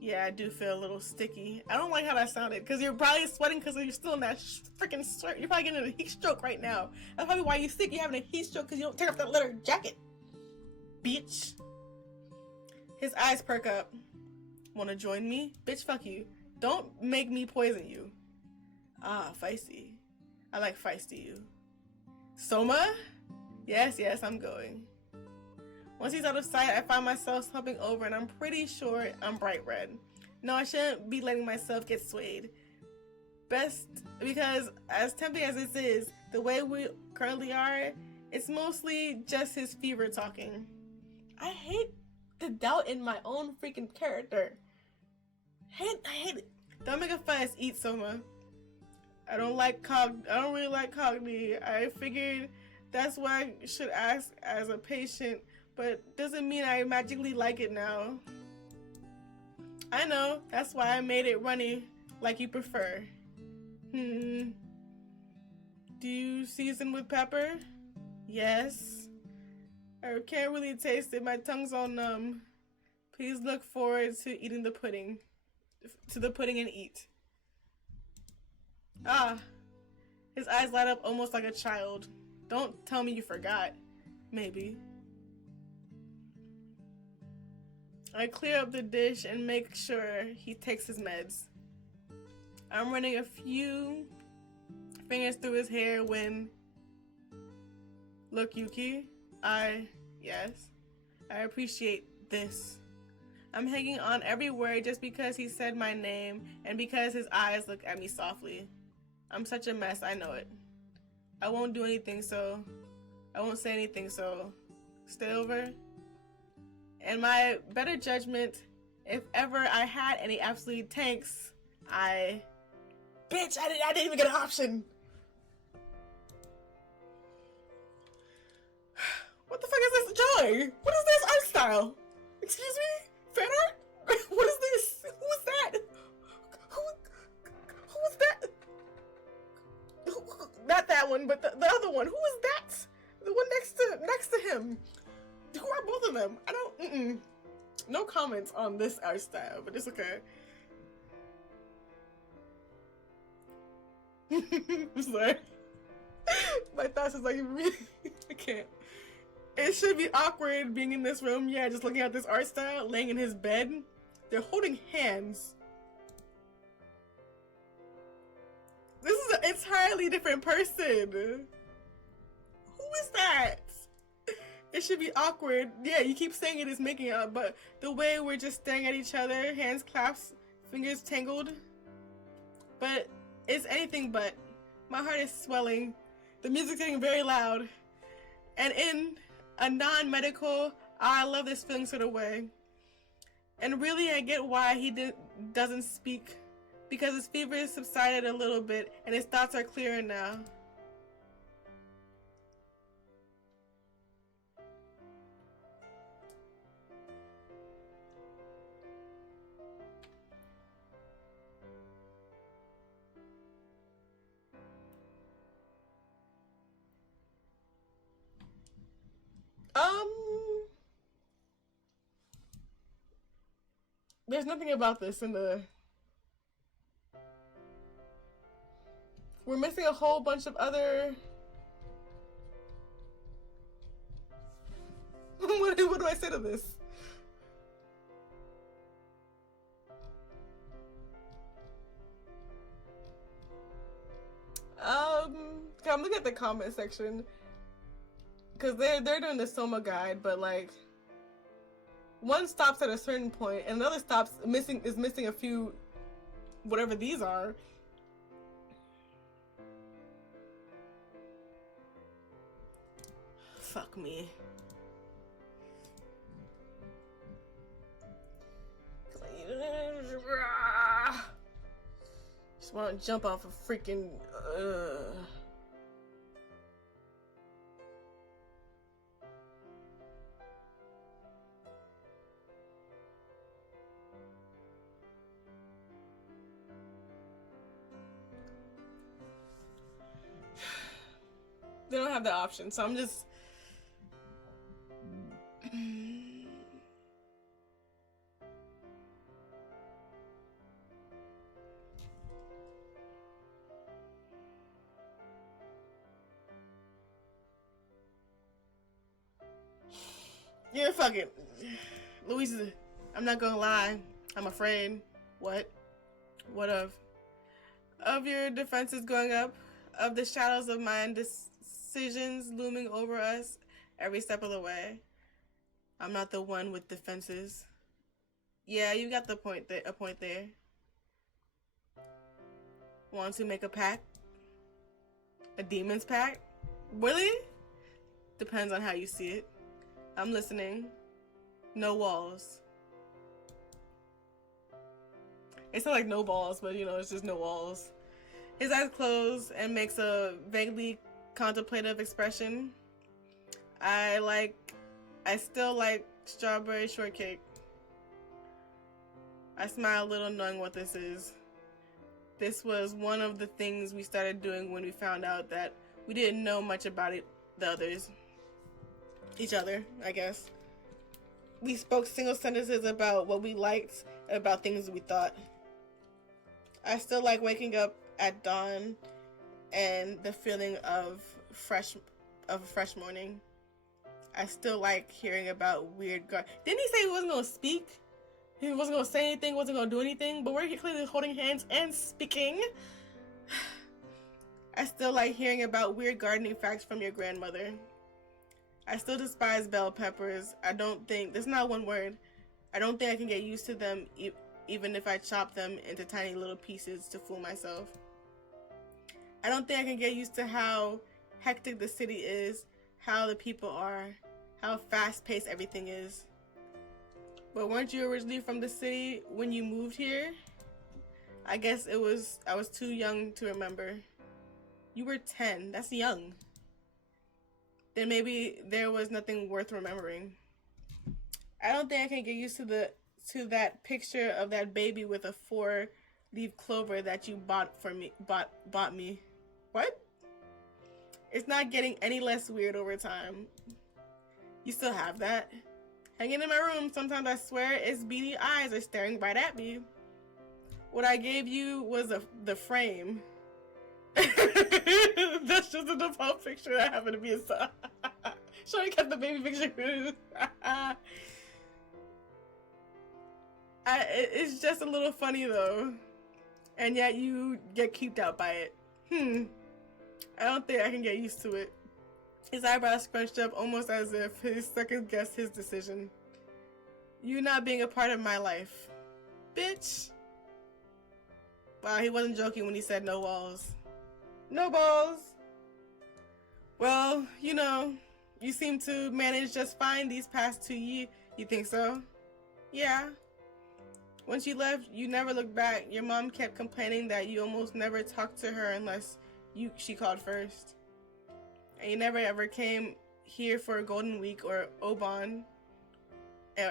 Yeah, I do feel a little sticky. I don't like how that sounded because you're probably sweating because you're still in that freaking sweat. You're probably getting a heat stroke right now. That's probably why you think you're having a heat stroke because you don't take off that leather jacket. Bitch. His eyes perk up. Wanna join me? Bitch, fuck you. Don't make me poison you. Ah, feisty. I like feisty you. Soma? Yes, I'm going. Once he's out of sight, I find myself slumping over and I'm pretty sure I'm bright red. No, I shouldn't be letting myself get swayed. Best because as tempting as this is, the way we currently are, it's mostly just his fever talking. I hate the doubt in my own freaking character. I hate it. Don't make a fuss, eat Soma. I don't really like Cogni. I figured that's why I should ask as a patient, but doesn't mean I magically like it now. I know, that's why I made it runny like you prefer. Do you season with pepper? Yes. I can't really taste it, my tongue's all numb. Please look forward to eating the pudding. To the pudding and eat. Ah, his eyes light up almost like a child. Don't tell me you forgot. Maybe. I clear up the dish and make sure he takes his meds. I'm running a few fingers through his hair when... Look, Yuki, yes, I appreciate this. I'm hanging on every word just because he said my name and because his eyes look at me softly. I'm such a mess, I know it. I won't do anything, so... I won't say anything, so... Stay over. In my better judgment, if ever I had any absolute tanks, Bitch, I didn't even get an option! What the fuck is this joy? What is this art style? Excuse me? Fan art? What is this? Who is that? Who is that? Not that one, but the other one. Who is that? The one next to him. Who are both of them? I don't. No comments on this art style, but it's okay. I'm sorry. My thoughts is like really. I can't. It should be awkward being in this room. Yeah, just looking at this art style, laying in his bed. They're holding hands. This is an entirely different person. Who is that? It should be awkward. Yeah, you keep saying it is making up, but the way we're just staring at each other, hands clasped, fingers tangled. But it's anything but. My heart is swelling. The music's getting very loud. And in a non-medical, I love this feeling sort of way. And really, I get why he doesn't speak. Because his fever has subsided a little bit, and his thoughts are clearer now. There's nothing about this in the... We're missing a whole bunch of other... what do I say to this? I'm looking at the comment section. Because they're doing the Soma guide, but like... One stops at a certain point, and another is missing a few... Whatever these are. Fuck me. Just want to jump off a freaking... They don't have the option, so I'm just... You're fucking Louisa. I'm not gonna lie. I'm afraid. What? What of? Of your defenses going up, of the shadows of my decisions looming over us every step of the way. I'm not the one with defenses. Yeah, you got the point there. A point there. Want to make a pact? A demon's pact? Really? Depends on how you see it. I'm listening. No walls. It's not like no balls, but you know, it's just no walls. His eyes close and makes a vaguely contemplative expression. I still like strawberry shortcake. I smile a little knowing what this is. This was one of the things we started doing when we found out that we didn't know much about each other, I guess. We spoke single sentences about what we liked, about things we thought. I still like waking up at dawn and the feeling of a fresh morning. I still like hearing about weird Didn't he say he wasn't gonna speak? He wasn't gonna say anything, wasn't gonna do anything, but we're clearly holding hands and speaking. I still like hearing about weird gardening facts from your grandmother. I still despise bell peppers. There's not one word. I don't think I can get used to them even if I chop them into tiny little pieces to fool myself. I don't think I can get used to how hectic the city is, how the people are, how fast-paced everything is. But weren't you originally from the city when you moved here? I guess I was too young to remember. You were 10. That's young. Then maybe there was nothing worth remembering. I don't think I can get used to that picture of that baby with a 4-leaf clover that you bought me. What? It's not getting any less weird over time. You still have that? Hanging in my room, sometimes I swear its beady eyes are staring right at me. What I gave you was the frame. That's just a default picture that happened to be a son. Shorty kept the baby picture. It's just a little funny though. And yet you get creeped out by it. I don't think I can get used to it. His eyebrows scrunched up almost as if he second guessed his decision. You not being a part of my life. Bitch. Wow, he wasn't joking when he said no walls. No balls. Well, you know, you seem to manage just fine these past 2 years. You think so? Yeah. Once you left, you never looked back. Your mom kept complaining that you almost never talked to her unless she called first. And you never ever came here for a Golden Week or Obon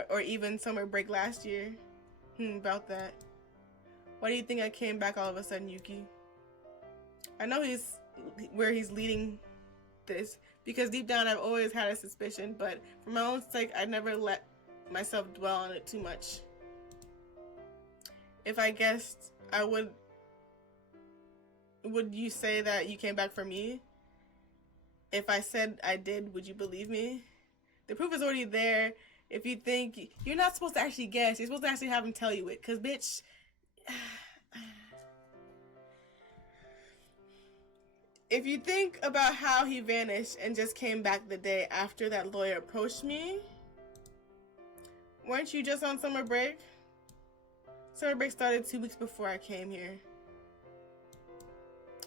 or even summer break last year. About that. Why do you think I came back all of a sudden, Yuki? I know where he's leading this, because deep down I've always had a suspicion, but for my own sake, I never let myself dwell on it too much. If I guessed, would you say that you came back for me? If I said I did, would you believe me? The proof is already there. If you think, you're not supposed to actually guess, you're supposed to actually have him tell you it, because bitch, if you think about how he vanished and just came back the day after that lawyer approached me, weren't you just on summer break? Summer break started 2 weeks before I came here.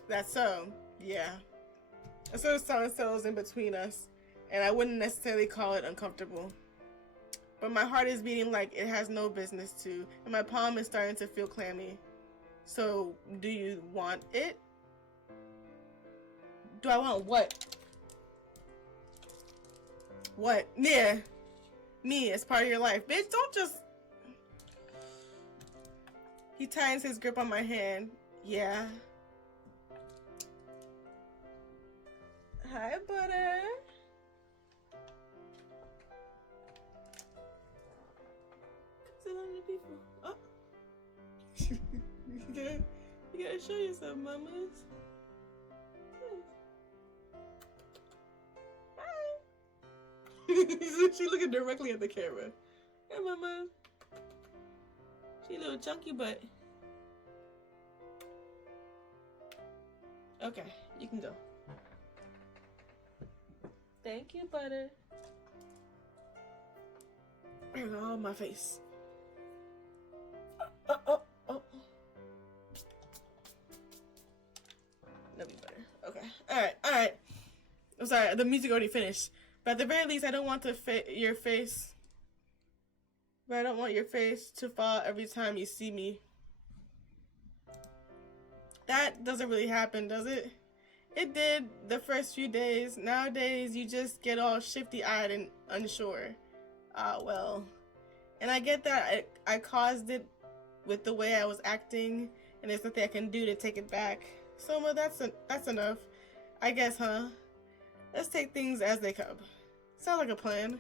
That's so, yeah. A sort of silence settles in between us, and I wouldn't necessarily call it uncomfortable. But my heart is beating like it has no business to, and my palm is starting to feel clammy. So, do you want it? Do I want what? What? Yeah. Me as part of your life. Bitch, don't just... He tightens his grip on my hand. Yeah. Hi, butter. Sit on the people. Oh. you gotta show yourself, mamas. Hi. She's looking directly at the camera. Hey, mama. She a little chunky butt. Okay, you can go. Thank you, butter. Oh, my face. Oh. No, be butter. Okay. Alright. I'm sorry, the music already finished. But at the very least, I don't want your face. But I don't want your face to fall every time you see me. That doesn't really happen, does it? It did the first few days. Nowadays, you just get all shifty-eyed and unsure. Ah, well. And I get that I caused it with the way I was acting, and there's nothing I can do to take it back. Soma, that's enough. I guess, huh? Let's take things as they come. Sounds like a plan.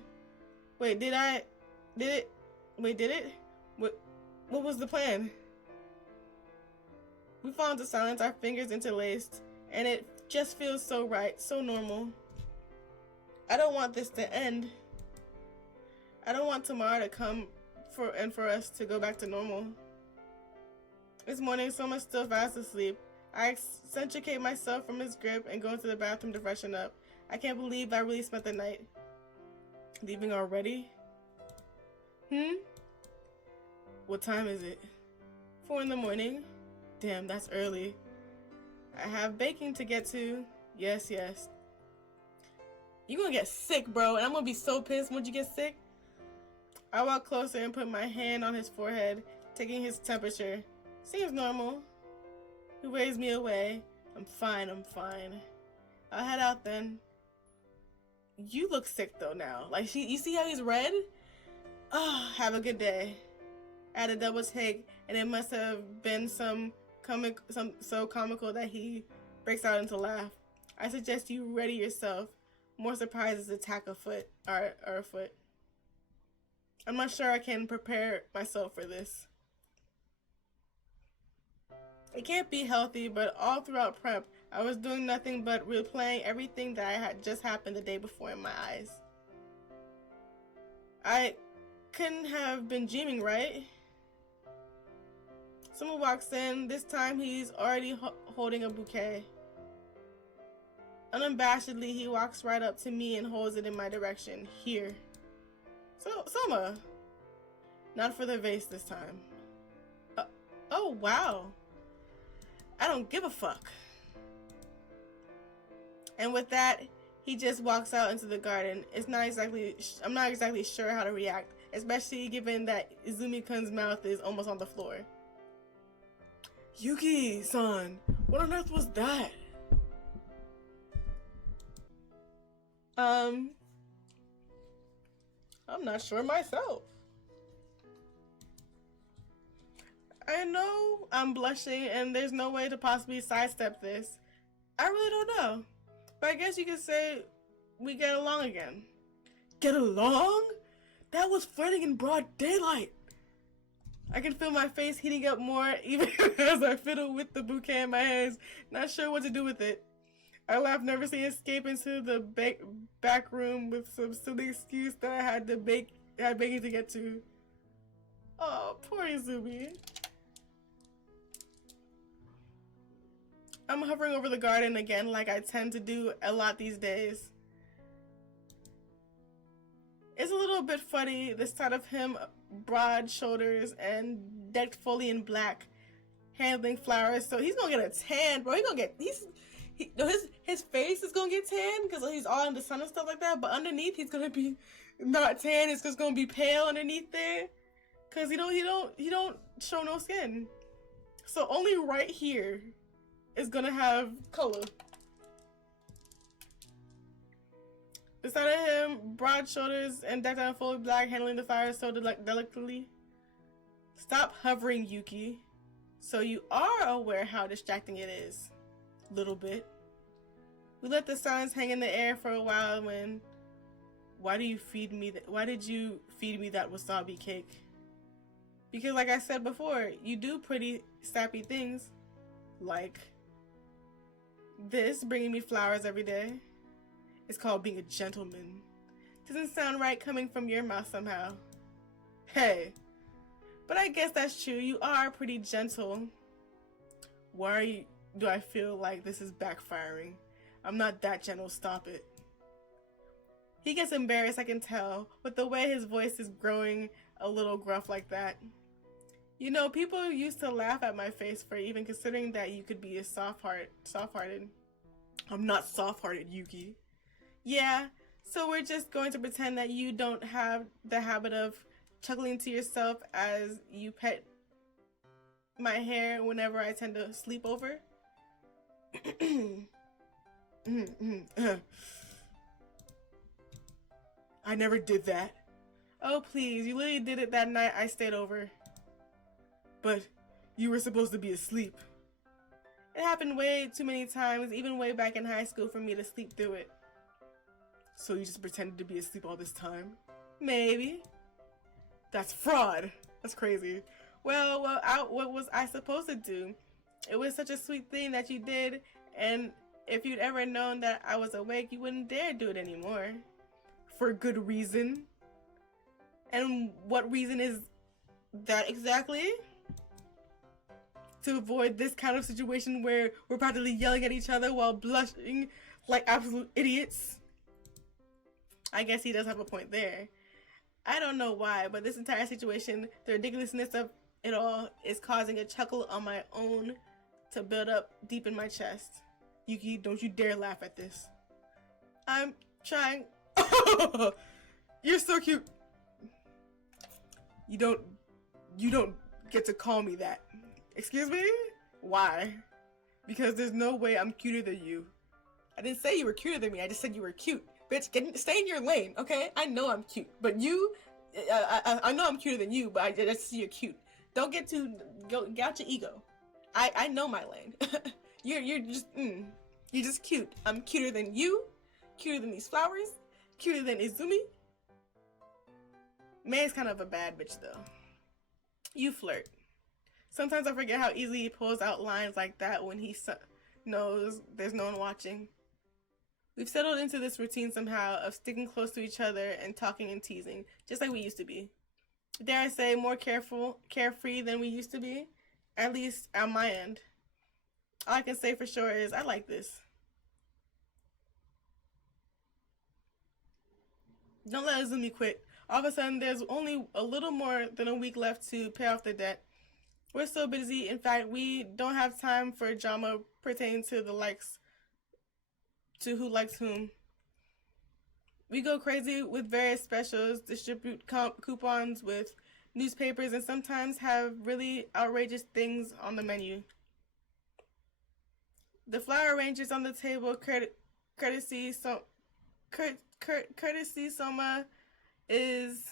Wait, did it? What was the plan? We fall into silence, our fingers interlaced, and it just feels so right, so normal. I don't want this to end. I don't want tomorrow to come for us to go back to normal. This morning, Soma's still fast asleep. I extricate myself from his grip and go into the bathroom to freshen up. I can't believe I really spent the night. Leaving already? What time is it? 4 in the morning? Damn, that's early. I have baking to get to. Yes. You gonna get sick, bro, and I'm gonna be so pissed when you get sick. I walk closer and put my hand on his forehead, taking his temperature. Seems normal. He waves me away. I'm fine. I'll head out then. You look sick though now. Like, you see how he's red? Oh, have a good day. I had a double take, and it must have been so comical that he breaks out into laugh. I suggest you ready yourself. More surprises attack afoot. I'm not sure I can prepare myself for this. It can't be healthy, but all throughout prep, I was doing nothing but replaying everything that had just happened the day before in my eyes. I couldn't have been dreaming, right? Someone walks in. This time he's already holding a bouquet. Unabashedly, he walks right up to me and holds it in my direction. Here. So, Soma. Not for the vase this time. Oh, wow. I don't give a fuck. And with that, he just walks out into the garden. I'm not exactly sure how to react, especially given that Izumi-kun's mouth is almost on the floor. Yuki-san, what on earth was that? I'm not sure myself. I know I'm blushing and there's no way to possibly sidestep this. I really don't know. But I guess you could say we get along again. Get along? That was flirting in broad daylight. I can feel my face heating up more even as I fiddle with the bouquet in my hands, not sure what to do with it. I laugh nervously and escape into the back room with some silly excuse that I had baking to get to. Oh, poor Izumi. I'm hovering over the garden again like I tend to do a lot these days. It's a little bit funny, this sight of him, broad shoulders and decked fully in black, handling flowers. So he's gonna get a tan, bro. His face is gonna get tan because he's all in the sun and stuff like that. But underneath, he's gonna be not tan. It's just gonna be pale underneath there, cause he don't show no skin. So only right here is gonna have color. Beside of him, broad shoulders and decked out in fully black, handling the fire so delicately. Stop hovering, Yuki. So you are aware how distracting it is. Little bit. We let the silence hang in the air for a while when... Why did you feed me that wasabi cake? Because like I said before, you do pretty sappy things. Like this, bringing me flowers every day. It's called being a gentleman. Doesn't sound right coming from your mouth somehow. Hey, but I guess that's true. You are pretty gentle. Why do I feel like this is backfiring? I'm not that gentle, stop it. He gets embarrassed, I can tell, with the way his voice is growing a little gruff like that. You know, people used to laugh at my face for even considering that you could be a soft-hearted. I'm not soft-hearted, Yuki. Yeah, so we're just going to pretend that you don't have the habit of chuckling to yourself as you pet my hair whenever I tend to sleep over. I never did that. Oh please, you literally did it that night I stayed over. But you were supposed to be asleep. It happened way too many times, even way back in high school, for me to sleep through it. So you just pretended to be asleep all this time? Maybe. That's fraud. That's crazy. Well, what was I supposed to do? It was such a sweet thing that you did, and if you'd ever known that I was awake, you wouldn't dare do it anymore. For good reason. And what reason is that exactly? To avoid this kind of situation where we're practically yelling at each other while blushing like absolute idiots. I guess he does have a point there. I don't know why, but this entire situation, the ridiculousness of it all, is causing a chuckle on my own to build up deep in my chest. Yuki, don't you dare laugh at this. I'm trying. You're so cute. You don't get to call me that. Excuse me? Why? Because there's no way I'm cuter than you. I didn't say you were cuter than me, I just said you were cute. Bitch, stay in your lane, okay? I know I'm cute, but you, I know I'm cuter than you, but I just see you're cute. Don't get out your ego. I know my lane. you're just cute. I'm cuter than you, cuter than these flowers, cuter than Izumi. May's kind of a bad bitch though. You flirt. Sometimes I forget how easily he pulls out lines like that when he knows there's no one watching. We've settled into this routine somehow of sticking close to each other and talking and teasing, just like we used to be. Dare I say, more carefree than we used to be, at least on my end. All I can say for sure is I like this. Don't let Izumi quit. All of a sudden, there's only a little more than a week left to pay off the debt. We're so busy. In fact, we don't have time for drama pertaining to who likes whom. We go crazy with various specials, distribute coupons with newspapers, and sometimes have really outrageous things on the menu. The flower arrangements on the table, courtesy Soma, is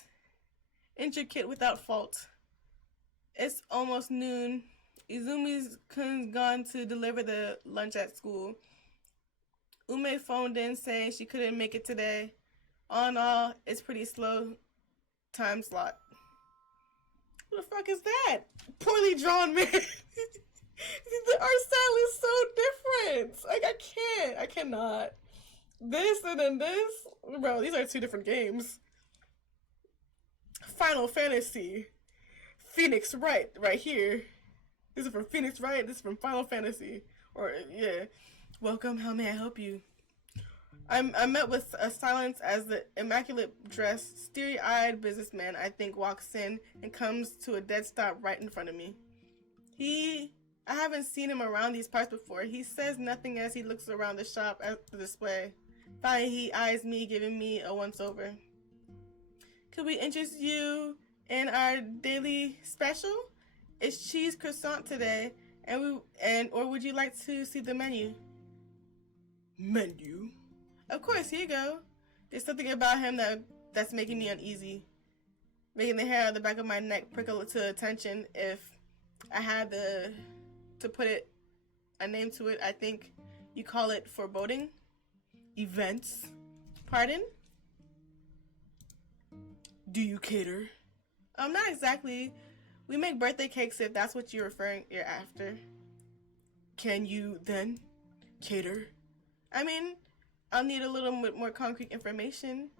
intricate without fault. It's almost noon. Izumi's gone to deliver the lunch at school. Ume phoned in saying she couldn't make it today. All in all, it's pretty slow time slot. Who the fuck is that? Poorly drawn man. The art style is so different. Like, I cannot. This and then this? Bro, these are two different games. Final Fantasy. Phoenix Wright, right here. This is from Phoenix Wright, this is from Final Fantasy. Or, yeah. Welcome, how may I help you? I'm met with a silence as the immaculate-dressed, steely-eyed businessman, I think, walks in and comes to a dead stop right in front of me. I haven't seen him around these parts before. He says nothing as he looks around the shop at the display. Finally, he eyes me, giving me a once-over. Could we interest you in our daily special? It's cheese croissant today, or would you like to see the menu? Menu? Of course, here you go. There's something about him that's making me uneasy. Making the hair on the back of my neck prickle to attention. If I had to put a name to it, I think you call it foreboding. Events. Pardon? Do you cater? Not exactly. We make birthday cakes if that's what you're after. Can you then cater? I mean, I'll need a little bit more concrete information.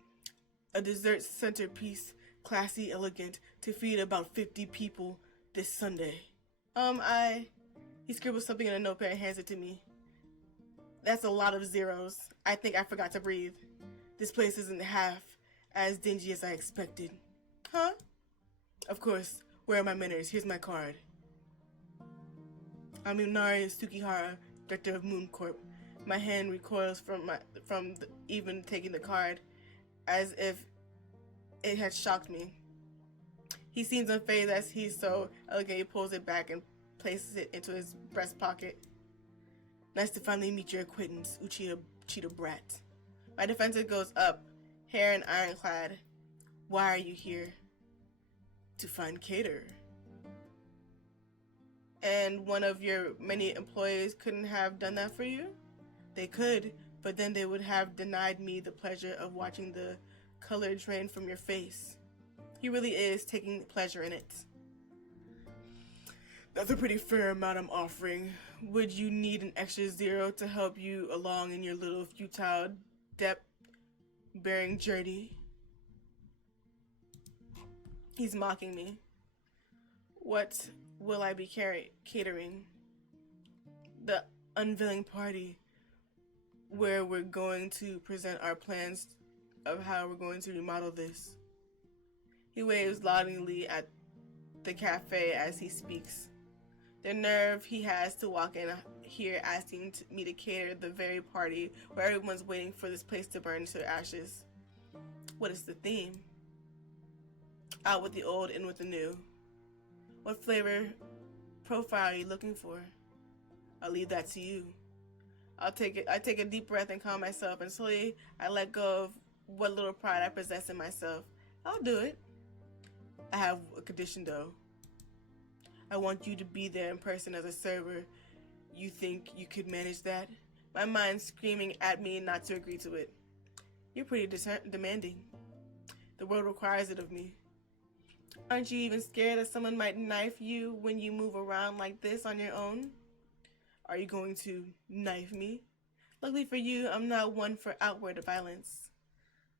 a dessert centerpiece, classy, elegant, to feed about 50 people this Sunday. He scribbles something in a notepad and hands it to me. That's a lot of zeros. I think I forgot to breathe. This place isn't half as dingy as I expected. Huh? Of course. Where are my manners? Here's my card. I'm Inari Tsukihara, director of Moon Corp. My hand recoils from even taking the card, as if it had shocked me. He seems unfazed as he so elegantly pulls it back and places it into his breast pocket. Nice to finally meet your acquaintance, Uchida Cheetah Brat. My defensive goes up, hair and ironclad. Why are you here? To find Cater. And one of your many employees couldn't have done that for you? They could, but then they would have denied me the pleasure of watching the color drain from your face. He really is taking pleasure in it. That's a pretty fair amount I'm offering. Would you need an extra zero to help you along in your little futile debt-bearing journey? He's mocking me. What will I be catering? The unveiling party where we're going to present our plans of how we're going to remodel this. He waves laudingly at the cafe as he speaks. The nerve he has to walk in here asking me to cater the very party where everyone's waiting for this place to burn to ashes. What is the theme? Out with the old, in with the new. What flavor profile are you looking for? I'll leave that to you. I take a deep breath and calm myself, and slowly I let go of what little pride I possess in myself. I'll do it. I have a condition though. I want you to be there in person as a server. You think you could manage that? My mind's screaming at me not to agree to it. You're pretty demanding. The world requires it of me. Aren't you even scared that someone might knife you when you move around like this on your own? Are you going to knife me? Luckily for you, I'm not one for outward violence.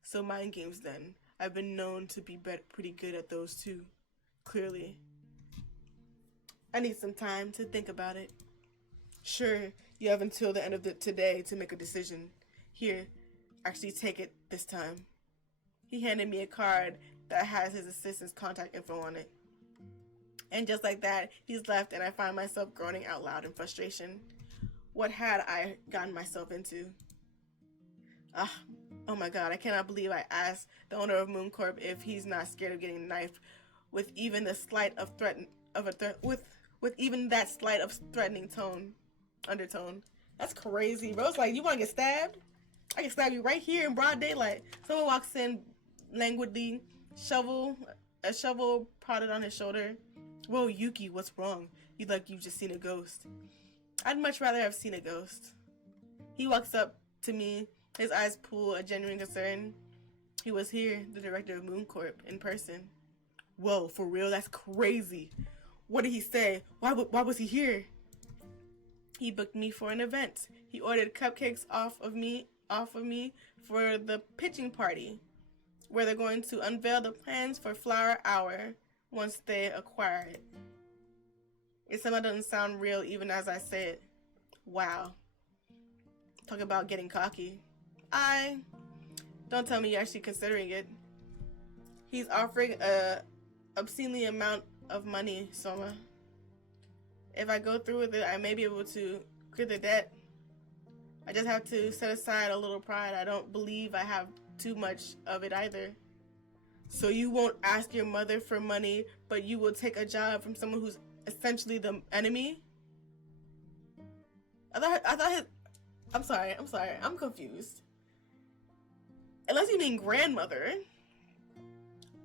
So mind games then. I've been known to be pretty good at those too. Clearly. I need some time to think about it. Sure, you have until the end of today to make a decision. Here, actually take it this time. He handed me a card that has his assistant's contact info on it. And just like that, he's left and I find myself groaning out loud in frustration. What had I gotten myself into? Oh my god, I cannot believe I asked the owner of Moon Corp if he's not scared of getting knifed with even the slight of with even that slight of threatening undertone. That's crazy, bro. It's like, you want to get stabbed? I can stab you right here in broad daylight. Someone walks in languidly, a shovel prodded on his shoulder. Whoa, Yuki, what's wrong? You've just seen a ghost. I'd much rather have seen a ghost. He walks up to me, his eyes pool a genuine concern. He was here, the director of Moon Corp, in person. Whoa, for real? That's crazy. What did he say? Why was he here? He booked me for an event. He ordered cupcakes off of me for the pitching party, where they're going to unveil the plans for Flower Hour once they acquire it. It somehow doesn't sound real even as I say it. Wow. Talk about getting cocky. Don't tell me you're actually considering it. He's offering a obscenely amount of money, Soma. If I go through with it, I may be able to clear the debt. I just have to set aside a little pride. I don't believe I have too much of it either. So you won't ask your mother for money, but you will take a job from someone who's essentially the enemy? I'm sorry, I'm confused. Unless you mean grandmother.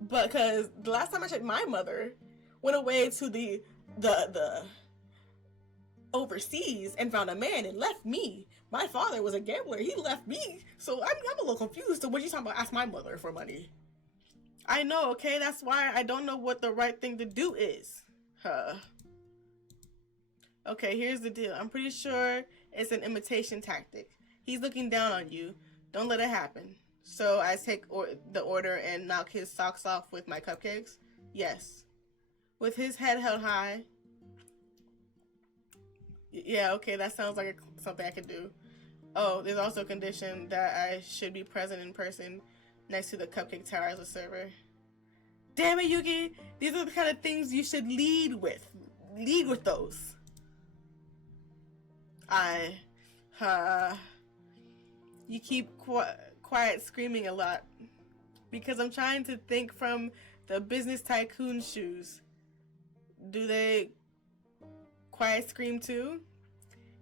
But because the last time I checked, my mother went away to the overseas and found a man and left me. My father was a gambler. He left me. So I'm a little confused. So what are you talking about? Ask my mother for money. I know, okay? That's why I don't know what the right thing to do is. Okay, here's the deal. I'm pretty sure it's an imitation tactic. He's looking down on you. Don't let it happen. So I take the order and knock his socks off with my cupcakes? Yes. With his head held high. Yeah, okay, that sounds like something I could do. Oh, there's also a condition that I should be present in person next to the cupcake tower as a server. Damn it, Yuki! These are the kind of things you should lead with. Lead with those. You keep quiet screaming a lot. Because I'm trying to think from the business tycoon shoes. Do they quiet scream too?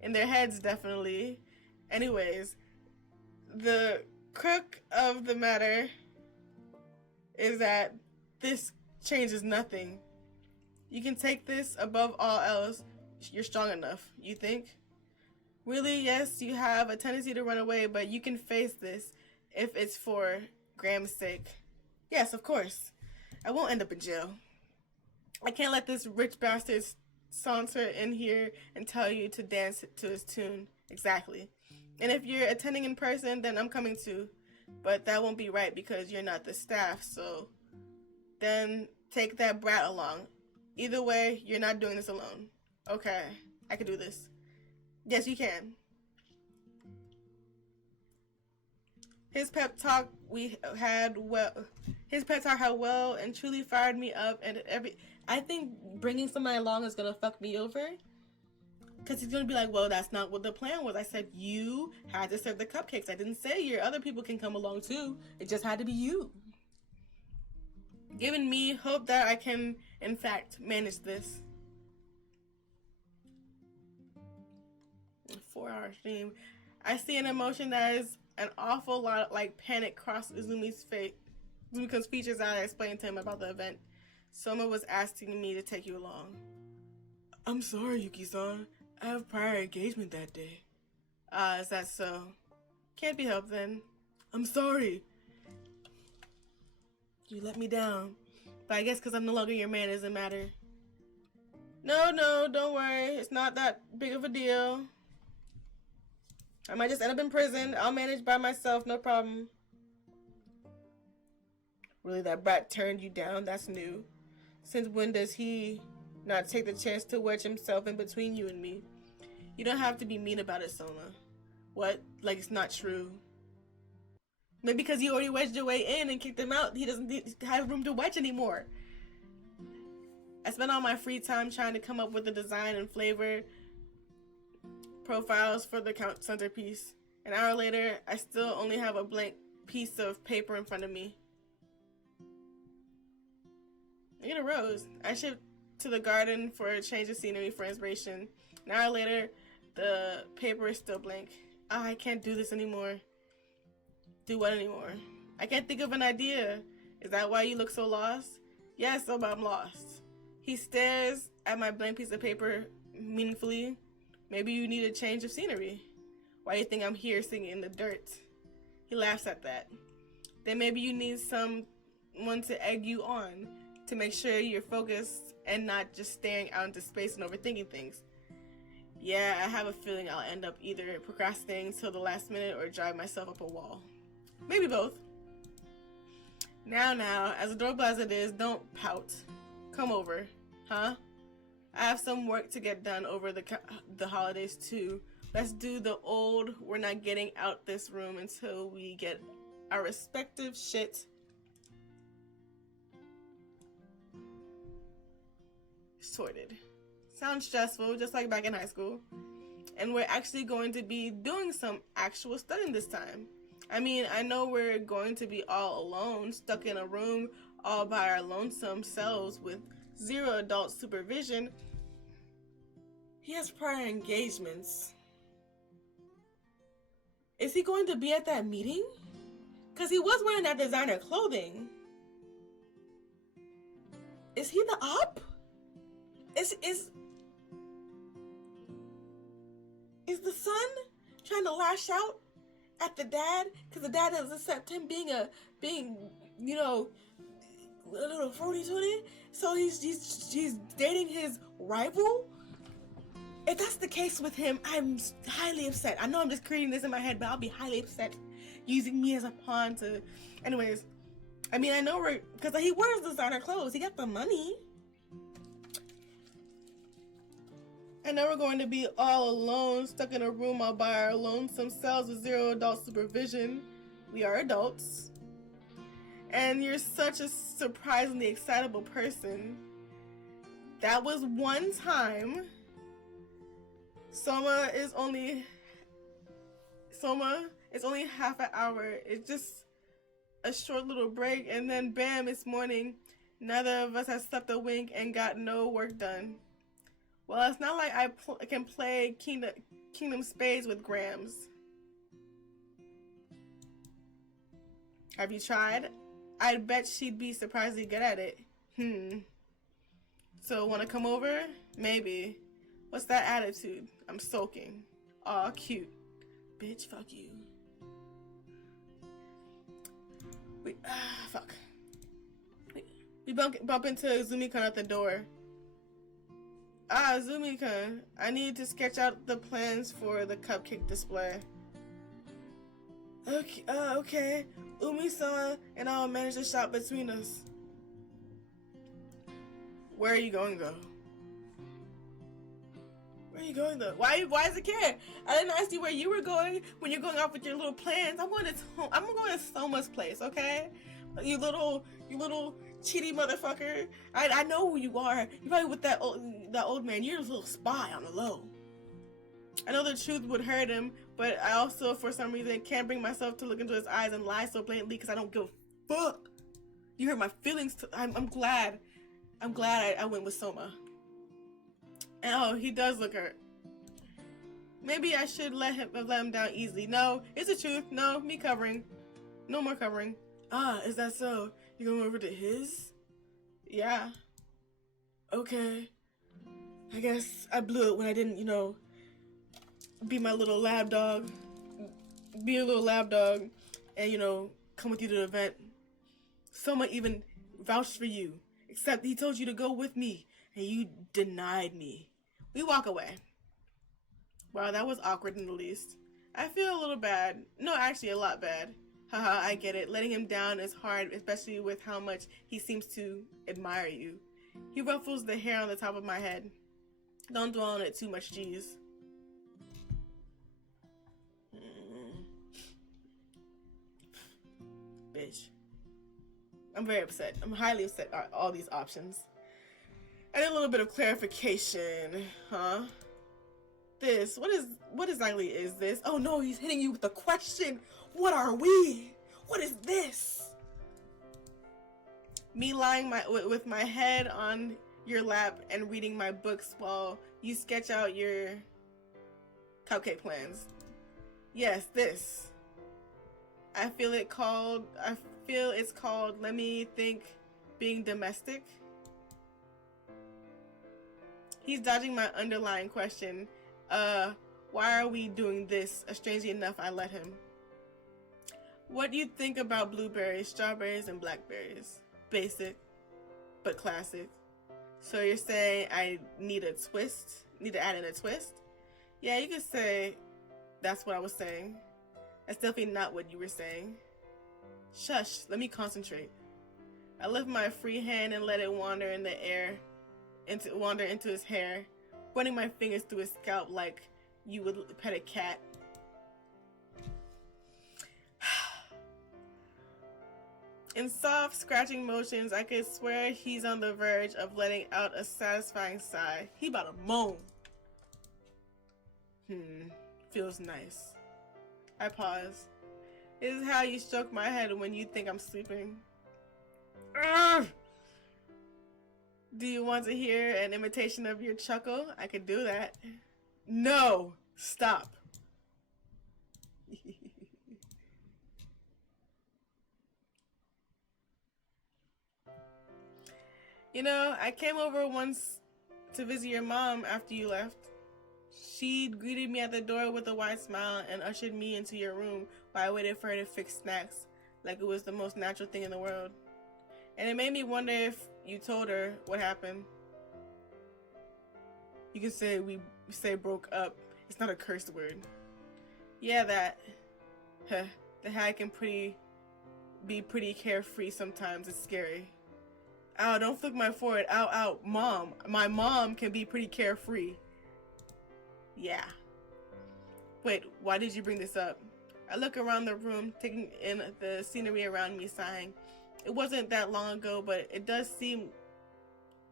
In their heads, definitely. Anyways, the crook of the matter is that this changes nothing. You can take this above all else. You're strong enough, you think? Really, yes, you have a tendency to run away, but you can face this if it's for Graham's sake. Yes, of course. I won't end up in jail. I can't let this rich bastard saunter in here and tell you to dance to his tune. Exactly. And if you're attending in person, then I'm coming too. But that won't be right because you're not the staff, so then take that brat along. Either way, you're not doing this alone. Okay, I can do this. Yes, you can. His pep talk had well and truly fired me up, and I think bringing somebody along is gonna fuck me over. Because he's going to be like, well, that's not what the plan was. I said you had to serve the cupcakes. I didn't say your other people can come along too. It just had to be you. Giving me hope that I can, in fact, manage this. 4-hour stream. I see an emotion that is an awful lot like panic cross Uzumi's face. Uzumi's features as I explained to him about the event. Soma was asking me to take you along. I'm sorry, Yuki-san. I have prior engagement that day. Is that so? Can't be helped then. I'm sorry. You let me down. But I guess because I'm no longer your man, it doesn't matter. No, don't worry. It's not that big of a deal. I might just end up in prison. I'll manage by myself, no problem. Really, that brat turned you down? That's new. Since when does he not take the chance to wedge himself in between you and me? You don't have to be mean about it, Soma. What? Like it's not true. Maybe because you already wedged your way in and kicked him out, he doesn't have room to wedge anymore. I spent all my free time trying to come up with the design and flavor profiles for the centerpiece. An hour later, I still only have a blank piece of paper in front of me. I get a rose. I shipped to the garden for a change of scenery for inspiration. An hour later, the paper is still blank. I can't do this anymore. Do what anymore? I can't think of an idea. Is that why you look so lost? Yes, I'm lost. He stares at my blank piece of paper meaningfully. Maybe you need a change of scenery. Why do you think I'm here singing in the dirt? He laughs at that. Then maybe you need someone to egg you on to make sure you're focused and not just staring out into space and overthinking things. Yeah, I have a feeling I'll end up either procrastinating till the last minute or drive myself up a wall. Maybe both. Now, as adorable as it is, don't pout. Come over, huh? I have some work to get done over the holidays too. Let's do the old, we're not getting out this room until we get our respective shit sorted. Sounds stressful, just like back in high school. And we're actually going to be doing some actual studying this time. I mean, I know we're going to be all alone, stuck in a room all by our lonesome selves with zero adult supervision. He has prior engagements. Is he going to be at that meeting? Because he was wearing that designer clothing. Is he the op? Is the son trying to lash out at the dad because the dad doesn't accept him being you know, a little fruity tooty? So he's dating his rival? If that's the case with him, I'm highly upset. I know I'm just creating this in my head, but I'll be highly upset using me as a pawn to. Anyways, I mean, I know we're because he wears designer clothes. He got the money. I know we're going to be all alone, stuck in a room all by our lonesome selves with zero adult supervision. We are adults. And you're such a surprisingly excitable person. That was one time. Soma is only half an hour. It's just a short little break, and then bam, it's morning. Neither of us has slept a wink and got no work done. Well, it's not like I can play Kingdom Spades with Grams. Have you tried? I'd bet she'd be surprisingly good at it. So, wanna come over? Maybe. What's that attitude? I'm sulking. Aw, cute. Bitch, fuck you. Fuck. We bump into Zumika at the door. Zumika, I need to sketch out the plans for the cupcake display. Okay. Umi-san and I'll manage the shop between us. Where are you going, though? Where are you going, though? Why does it care? I didn't ask you where you were going when you're going off with your little plans. I'm going to Soma's place, okay? You little cheaty motherfucker. I know who you are. You're probably with that old man. You're a little spy on the low. I know the truth would hurt him, but I also, for some reason, can't bring myself to look into his eyes and lie so blatantly because I don't give a fuck. You hurt my feelings. I'm glad I went with Soma. And oh, he does look hurt. Maybe I should let him down easily. No, it's the truth. No, me covering. No more covering. Is that so? You going over to his? Yeah. Okay. I guess I blew it when I didn't, be my little lab dog. Be a little lab dog and, come with you to the event. Soma even vouched for you. Except he told you to go with me, and you denied me. We walk away. Wow, that was awkward in the least. I feel a little bad. No, actually a lot bad. Haha, I get it. Letting him down is hard, especially with how much he seems to admire you. He ruffles the hair on the top of my head. Don't dwell on it too much, jeez. Bitch. I'm very upset. I'm highly upset at all these options. I need a little bit of clarification, huh? What exactly is this? Oh no, he's hitting you with a question. What are we? What is this? Me lying with my head on your lap and reading my books while you sketch out your cupcake plans. Yes, this. I feel it's called, let me think, being domestic. He's dodging my underlying question. Why are we doing this? Strangely enough, I let him. What do you think about blueberries, strawberries, and blackberries? Basic, but classic. So you're saying I need a twist? Need to add in a twist? Yeah, you could say that's what I was saying. That's definitely not what you were saying. Shush, let me concentrate. I lift my free hand and let it wander in the air, wander into his hair, running my fingers through his scalp like you would pet a cat. In soft, scratching motions, I could swear he's on the verge of letting out a satisfying sigh. He about to moan. Feels nice. I pause. This is how you stroke my head when you think I'm sleeping. Urgh! Do you want to hear an imitation of your chuckle? I could do that. No! Stop. I came over once to visit your mom after you left. She greeted me at the door with a wide smile and ushered me into your room while I waited for her to fix snacks like it was the most natural thing in the world. And it made me wonder if you told her what happened. You can say we broke up. It's not a curse word. Yeah, that. Huh. The hat can be pretty carefree sometimes. It's scary. Ow, don't flick my forehead. Ow, ow. Mom. My mom can be pretty carefree. Yeah. Wait, why did you bring this up? I look around the room, taking in the scenery around me, sighing. It wasn't that long ago, but it does seem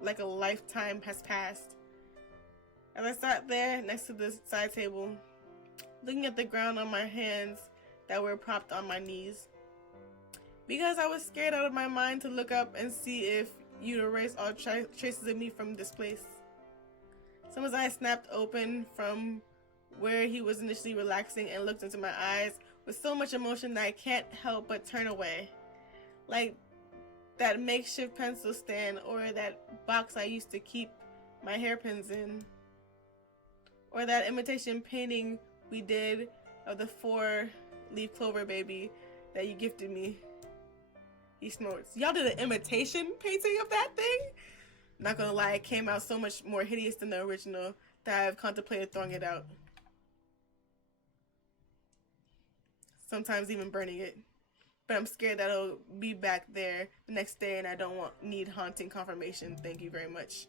like a lifetime has passed. As I sat there next to the side table, looking at the ground on my hands that were propped on my knees, because I was scared out of my mind to look up and see if you'd erase all traces of me from this place. Someone's eyes snapped open from where he was initially relaxing and looked into my eyes with so much emotion that I can't help but turn away. Like that makeshift pencil stand, or that box I used to keep my hairpins in, or that imitation painting we did of the 4-leaf clover baby that you gifted me. He snorts. Y'all did an imitation painting of that thing? Not gonna lie, it came out so much more hideous than the original that I've contemplated throwing it out. Sometimes even burning it. But I'm scared that it'll be back there the next day and I don't need haunting confirmation. Thank you very much.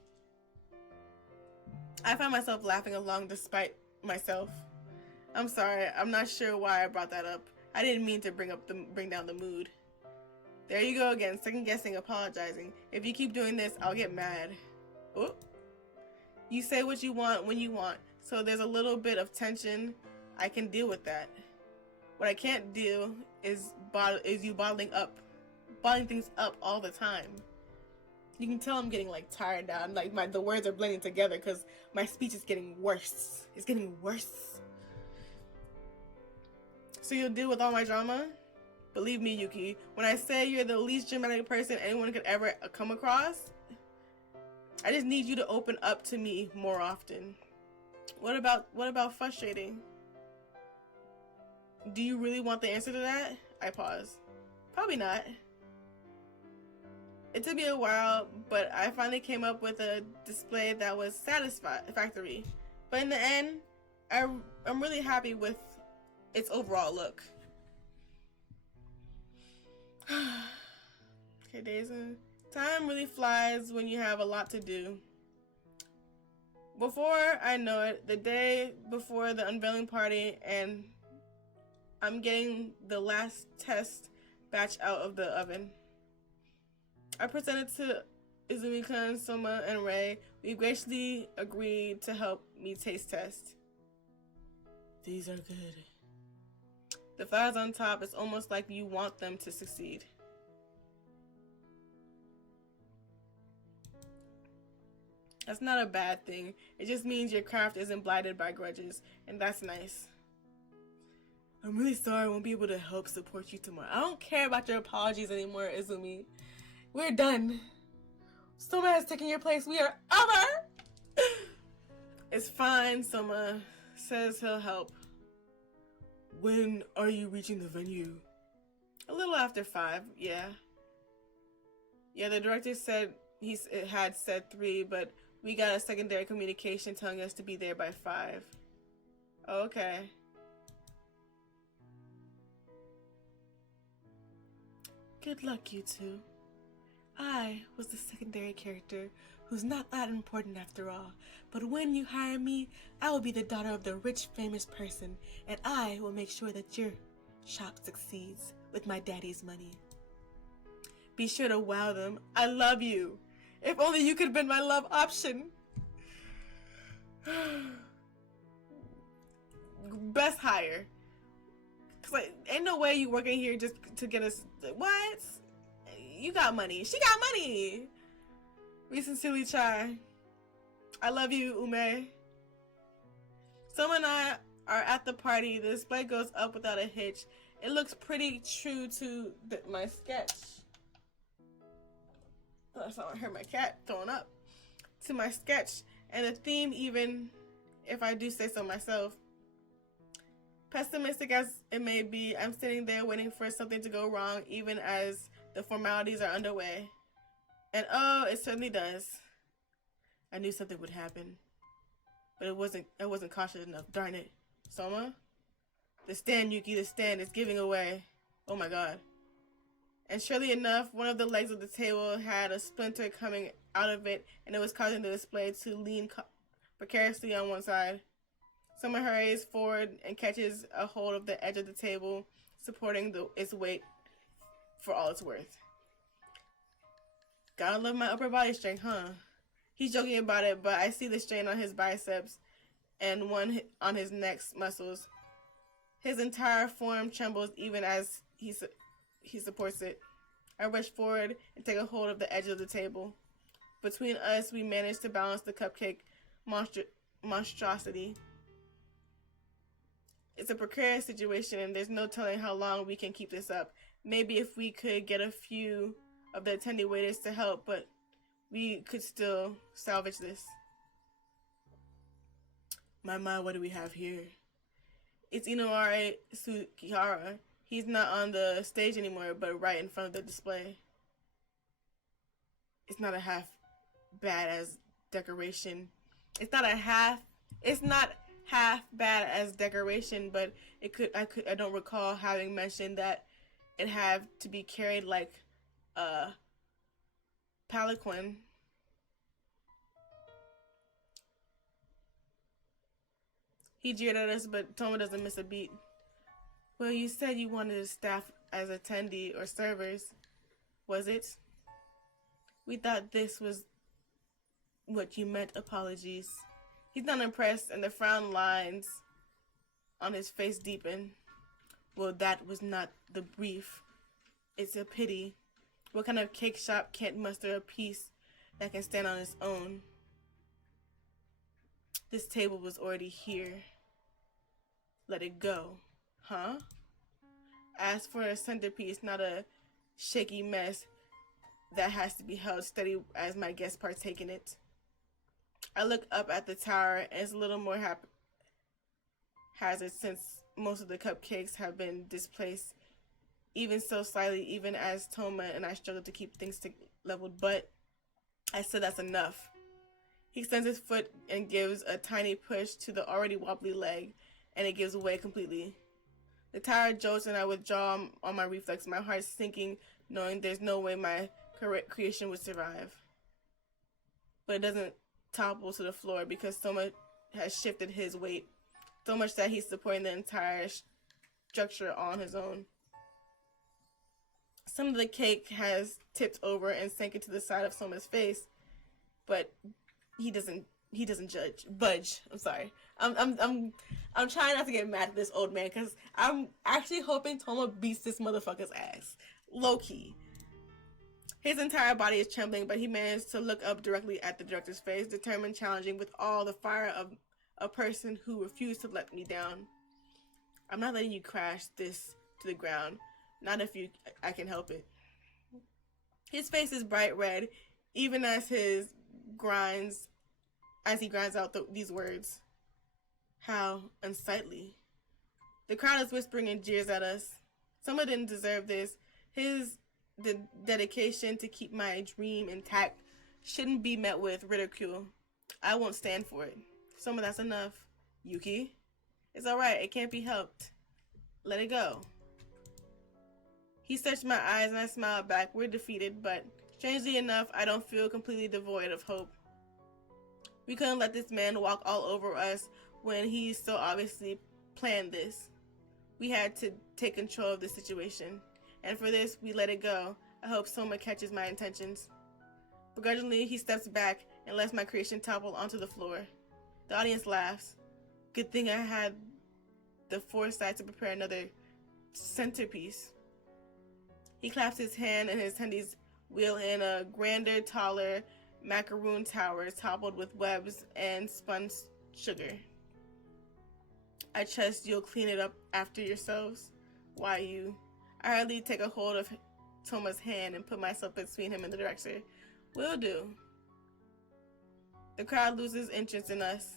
I find myself laughing along despite myself. I'm sorry, I'm not sure why I brought that up. I didn't mean to bring down the mood. There you go again, second guessing, apologizing. If you keep doing this, I'll get mad. Oh. You say what you want when you want, so there's a little bit of tension. I can deal with that. What I can't do is you bottling things up all the time. You can tell I'm getting like tired now. I'm like the words are blending together because my speech is getting worse. It's getting worse. So you'll deal with all my drama? Believe me, Yuki, when I say you're the least dramatic person anyone could ever come across, I just need you to open up to me more often. What about frustrating? Do you really want the answer to that? I pause. Probably not. It took me a while, but I finally came up with a display that was satisfactory. But in the end, I'm really happy with its overall look. Okay, Daisy. Time really flies when you have a lot to do. Before I know it, the day before the unveiling party, and I'm getting the last test batch out of the oven. I presented to Izumi-kun, Soma, and Rei. We graciously agreed to help me taste test. These are good. The flowers on top, it's almost like you want them to succeed. That's not a bad thing. It just means your craft isn't blighted by grudges, and that's nice. I'm really sorry I won't be able to help support you tomorrow. I don't care about your apologies anymore, Izumi. We're done. Soma has taken your place. We are over! It's fine, Soma says he'll help. When are you reaching the venue? A little after 5, yeah. Yeah, the director said it had said 3, but we got a secondary communication telling us to be there by 5. Oh, okay. Good luck, you two. I was the secondary character who's not that important after all, but when you hire me, I will be the daughter of the rich, famous person, and I will make sure that your shop succeeds with my daddy's money. Be sure to wow them. I love you. If only you could have been my love option. Best hire. Cause like, ain't no way you working here just to get us. What? You got money. She got money. We sincerely try. I love you, Ume. Soma and I are at the party. The display goes up without a hitch. It looks pretty true to my sketch. That's how I heard my cat throwing up. To my sketch. And the theme, even if I do say so myself. Pessimistic as it may be, I'm sitting there waiting for something to go wrong, even as the formalities are underway. And oh, it certainly does. I knew something would happen. But I wasn't cautious enough. Darn it. Soma? The stand, Yuki, the stand is giving away. Oh my god. And surely enough, one of the legs of the table had a splinter coming out of it, and it was causing the display to lean precariously on one side. Someone hurries forward and catches a hold of the edge of the table, supporting its weight for all it's worth. Gotta love my upper body strength, huh? He's joking about it, but I see the strain on his biceps and one on his neck's muscles. His entire form trembles even as he supports it. I rush forward and take a hold of the edge of the table. Between us, we manage to balance the cupcake monstrosity. It's a precarious situation, and there's no telling how long we can keep this up. Maybe if we could get a few of the attending waiters to help, but we could still salvage this. My, what do we have here? It's Inouye Sugihara. He's not on the stage anymore, but right in front of the display. It's not a half bad as decoration. It's not half bad as decoration, but I don't recall having mentioned that it had to be carried like a palanquin. He jeered at us, but Toma doesn't miss a beat. Well, you said you wanted to staff as attendee or servers. Was it? We thought this was what you meant. Apologies. He's not impressed, and the frown lines on his face deepen. Well, that was not the brief. It's a pity. What kind of cake shop can't muster a piece that can stand on its own? This table was already here. Let it go. Huh? Ask for a centerpiece, not a shaky mess that has to be held steady as my guests partake in it. I look up at the tower, and it's a little more haphazard since most of the cupcakes have been displaced, even so slightly, even as Toma and I struggle to keep things leveled, but I said that's enough. He extends his foot and gives a tiny push to the already wobbly leg, and it gives way completely. The tower jolts and I withdraw on my reflex, my heart sinking, knowing there's no way my creation would survive. But it doesn't topple to the floor because Toma has shifted his weight, so much that he's supporting the entire structure on his own. Some of the cake has tipped over and sank into the side of Soma's face, but he doesn't budge. I'm sorry. I'm trying not to get mad at this old man because I'm actually hoping Toma beats this motherfucker's ass. Low key. His entire body is trembling, but he managed to look up directly at the director's face, determined, challenging with all the fire of a person who refused to let me down. I'm not letting you crash this to the ground. Not if I can help it. His face is bright red, even as he grinds out these words. How unsightly. The crowd is whispering and jeers at us. Someone didn't deserve this. The dedication to keep my dream intact shouldn't be met with ridicule. I won't stand for it. Someone, that's enough. Yuki, it's alright, it can't be helped. Let it go. He searched my eyes and I smiled back. We're defeated, but strangely enough, I don't feel completely devoid of hope. We couldn't let this man walk all over us when he so obviously planned this. We had to take control of the situation. And for this, we let it go. I hope Soma catches my intentions. Begrudgingly, he steps back and lets my creation topple onto the floor. The audience laughs. Good thing I had the foresight to prepare another centerpiece. He claps his hand and his attendees wheel in a grander, taller macaroon tower toppled with webs and spun sugar. I trust you'll clean it up after yourselves. Why you? I hurriedly take a hold of Toma's hand and put myself between him and the director. Will do. The crowd loses interest in us.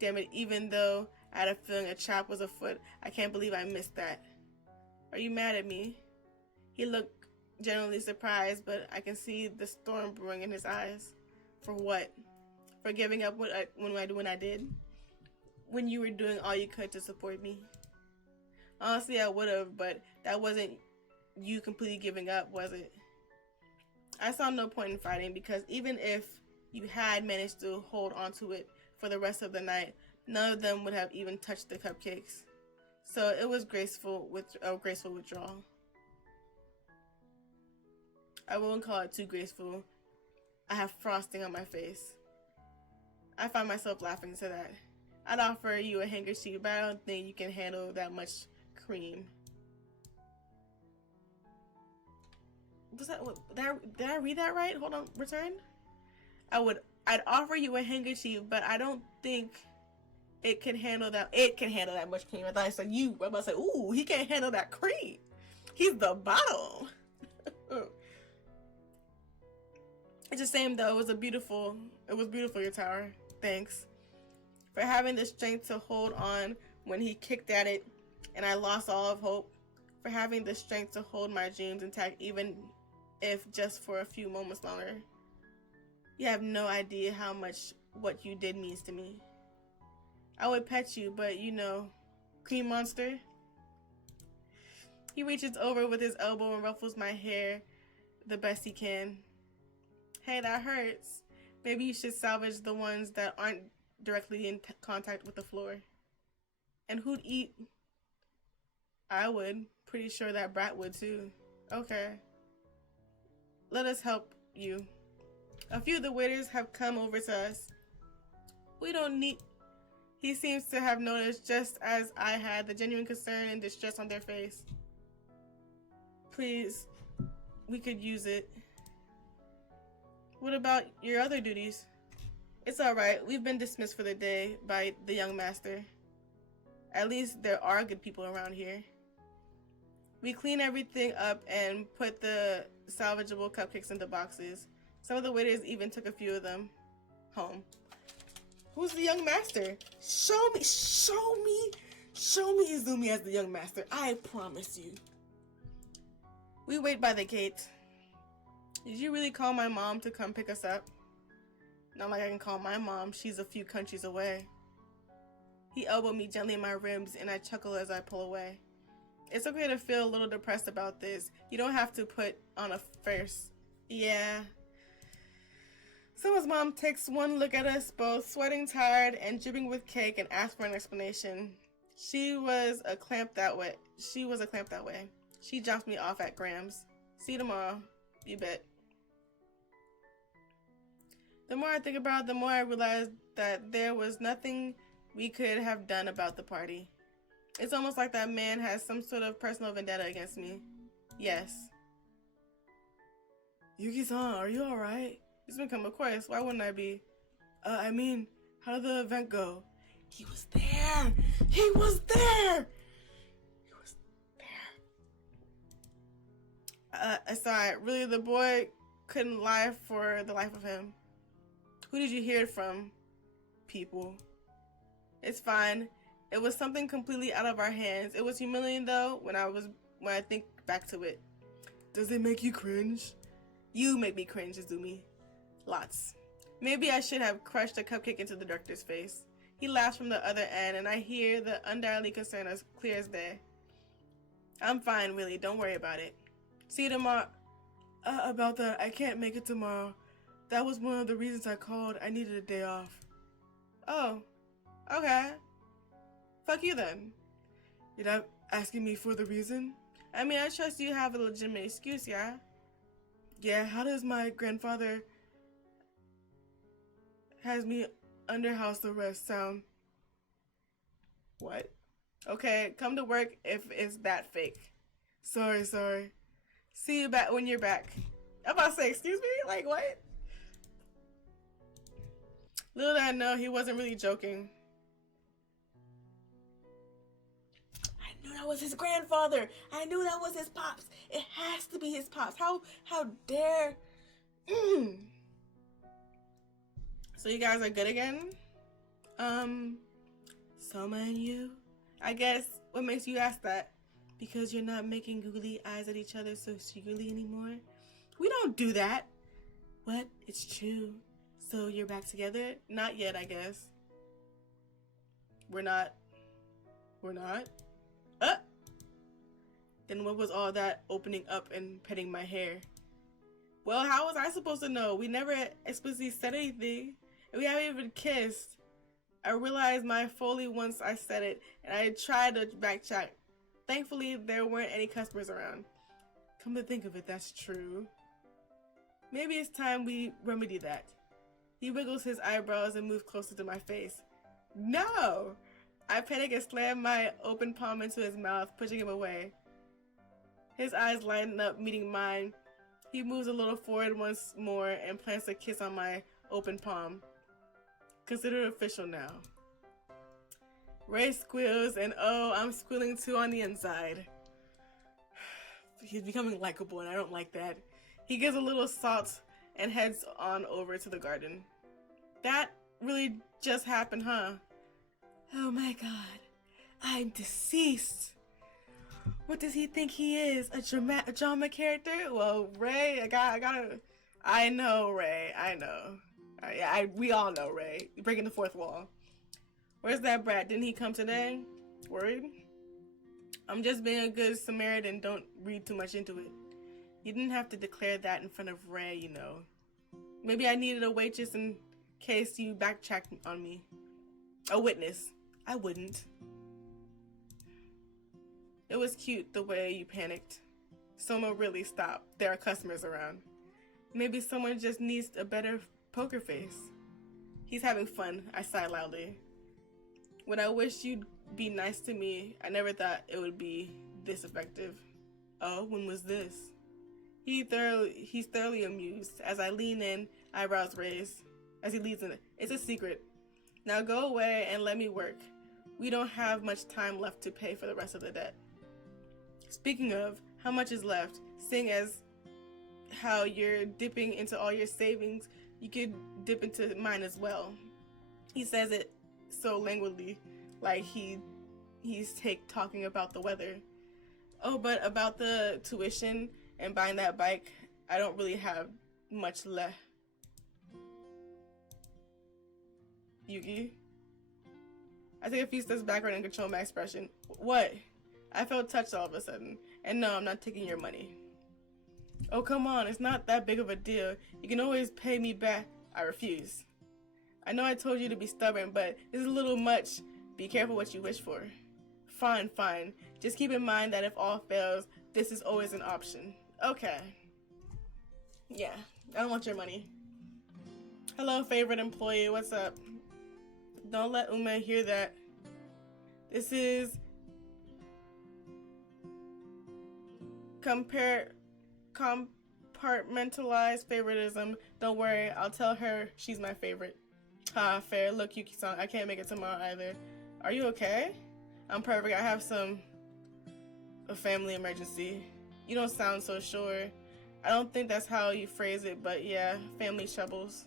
Damn it, even though I had a feeling a trap was afoot, I can't believe I missed that. Are you mad at me? He looked genuinely surprised, but I can see the storm brewing in his eyes. For what? For giving up when I did? When you were doing all you could to support me? Honestly, I would have, but that wasn't you completely giving up, was it? I saw no point in fighting because even if you had managed to hold onto it for the rest of the night, none of them would have even touched the cupcakes. So it was graceful withdrawal. I won't call it too graceful. I have frosting on my face. I find myself laughing to that. I'd offer you a handkerchief, but I don't think you can handle that much cream. Was that what? Did I read that right? Hold on, return. I'd offer you a handkerchief, but I don't think it can handle that. It can handle that much cream. I thought I said you. I'm about to say, ooh, he can't handle that cream. He's the bottom. It's the same though. It was beautiful, your tower. Thanks for having the strength to hold on when he kicked at it and I lost all of hope. For having the strength to hold my dreams intact even if just for a few moments longer. You have no idea how much what you did means to me. I would pet you, but you know, cream monster. He reaches over with his elbow and ruffles my hair the best he can. Hey, that hurts. Maybe you should salvage the ones that aren't directly in contact with the floor. And who'd eat? I would. Pretty sure that brat would too. Okay. Let us help you. A few of the waiters have come over to us. We don't need... He seems to have noticed, just as I had, the genuine concern and distress on their face. Please, we could use it. What about your other duties? It's alright, we've been dismissed for the day by the young master. At least there are good people around here. We clean everything up and put the salvageable cupcakes into boxes. Some of the waiters even took a few of them home. Who's the young master? Show me Izumi as the young master. I promise you. We wait by the gate. Did you really call my mom to come pick us up? Not like I can call my mom. She's a few countries away. He elbowed me gently in my ribs and I chuckle as I pull away. It's okay to feel a little depressed about this. You don't have to put on a face. Yeah. Someone's mom takes one look at us both, sweating, tired, and dripping with cake, and asks for an explanation. She was a clamp that way. She drops me off at Graham's. See you tomorrow. You bet. The more I think about it, the more I realize that there was nothing we could have done about the party. It's almost like that man has some sort of personal vendetta against me. Yes. Yuki-san, are you alright? He's become, of course. Why wouldn't I be? I mean, how did the event go? He was there! He was there! He was there. I saw it. Really, the boy couldn't lie for the life of him. Who did you hear it from? People. It's fine. It was something completely out of our hands. It was humiliating though when I think back to it. Does it make you cringe? You make me cringe, Izumi. Lots. Maybe I should have crushed a cupcake into the director's face. He laughs from the other end and I hear the undoubtedly concern as clear as day. I'm fine, really. Don't worry about it. See you tomorrow. About that, I can't make it tomorrow. That was one of the reasons I called. I needed a day off. Oh. Okay. Fuck you then. You're not asking me for the reason? I mean, I trust you have a legitimate excuse, yeah? Yeah, how does my grandfather has me under house arrest sound? What? Okay, come to work if it's that fake. Sorry. See you back when you're back. I'm about to say, excuse me? Like, what? Little did I know he wasn't really joking. I knew that was his grandfather. I knew that was his pops. It has to be his pops. How dare... So you guys are good again? Soma and you? I guess, what makes you ask that? Because you're not making googly eyes at each other so secretly anymore? We don't do that. What? It's true. So you're back together? Not yet, I guess. We're not? Then what was all that opening up and petting my hair? Well, how was I supposed to know? We never explicitly said anything. And we haven't even kissed. I realized my folly once I said it, and I tried to backtrack. Thankfully, there weren't any customers around. Come to think of it, that's true. Maybe it's time we remedy that. He wiggles his eyebrows and moves closer to my face. No! I panic and slam my open palm into his mouth, pushing him away. His eyes lighten up, meeting mine. He moves a little forward once more and plants a kiss on my open palm. Consider it official now. Ray squeals, and oh, I'm squealing too on the inside. He's becoming likable, and I don't like that. He gives a little salt and heads on over to the garden. That really just happened, huh? Oh my god, I'm deceased. What does he think he is? A drama character? Well, Ray, I know, Ray, I know. We all know, Ray. You're breaking the fourth wall. Where's that brat? Didn't he come today? Worried? I'm just being a good Samaritan. Don't read too much into it. You didn't have to declare that in front of Ray, you know. Maybe I needed a waitress in case you backtracked on me. A witness. I wouldn't. It was cute the way you panicked. Soma really stopped. There are customers around. Maybe someone just needs a better poker face. He's having fun, I sigh loudly. When I wish you'd be nice to me, I never thought it would be this effective. Oh, when was this? He's thoroughly amused. As I lean in, eyebrows raised. As he leads in, it's a secret. Now go away and let me work. We don't have much time left to pay for the rest of the debt. Speaking of, how much is left? Seeing as how you're dipping into all your savings, you could dip into mine as well. He says it so languidly, like he's talking about the weather. Oh, but about the tuition and buying that bike, I don't really have much left. Yuki? I take a few steps backward and control my expression. What? I felt touched all of a sudden. And no, I'm not taking your money. Oh, come on, it's not that big of a deal. You can always pay me back. I refuse. I know I told you to be stubborn, but this is a little much. Be careful what you wish for. Fine, fine. Just keep in mind that if all fails, this is always an option. Okay. Yeah, I don't want your money. Hello, favorite employee, what's up? Don't let Ume hear that. This is compartmentalized favoritism. Don't worry, I'll tell her she's my favorite. Ha, fair. Look, Yuki-san, I can't make it tomorrow either. Are you okay? I'm perfect. I have a family emergency. You don't sound so sure. I don't think that's how you phrase it, but yeah, family troubles.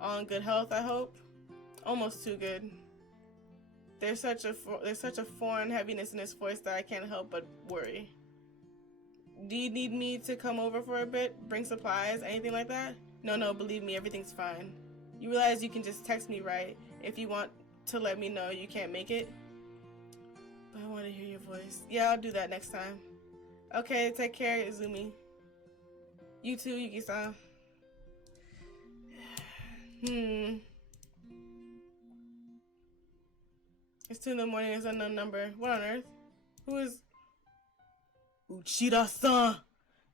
All in good health, I hope? Almost too good. There's such a foreign heaviness in his voice that I can't help but worry. Do you need me to come over for a bit? Bring supplies? Anything like that? No, believe me, everything's fine. You realize you can just text me, right? If you want to let me know you can't make it. But I want to hear your voice. Yeah, I'll do that next time. Okay, take care, Izumi. You too, Yuki-san. It's 2 in the morning, it's an unknown number. What on earth? Who is... Uchida-san!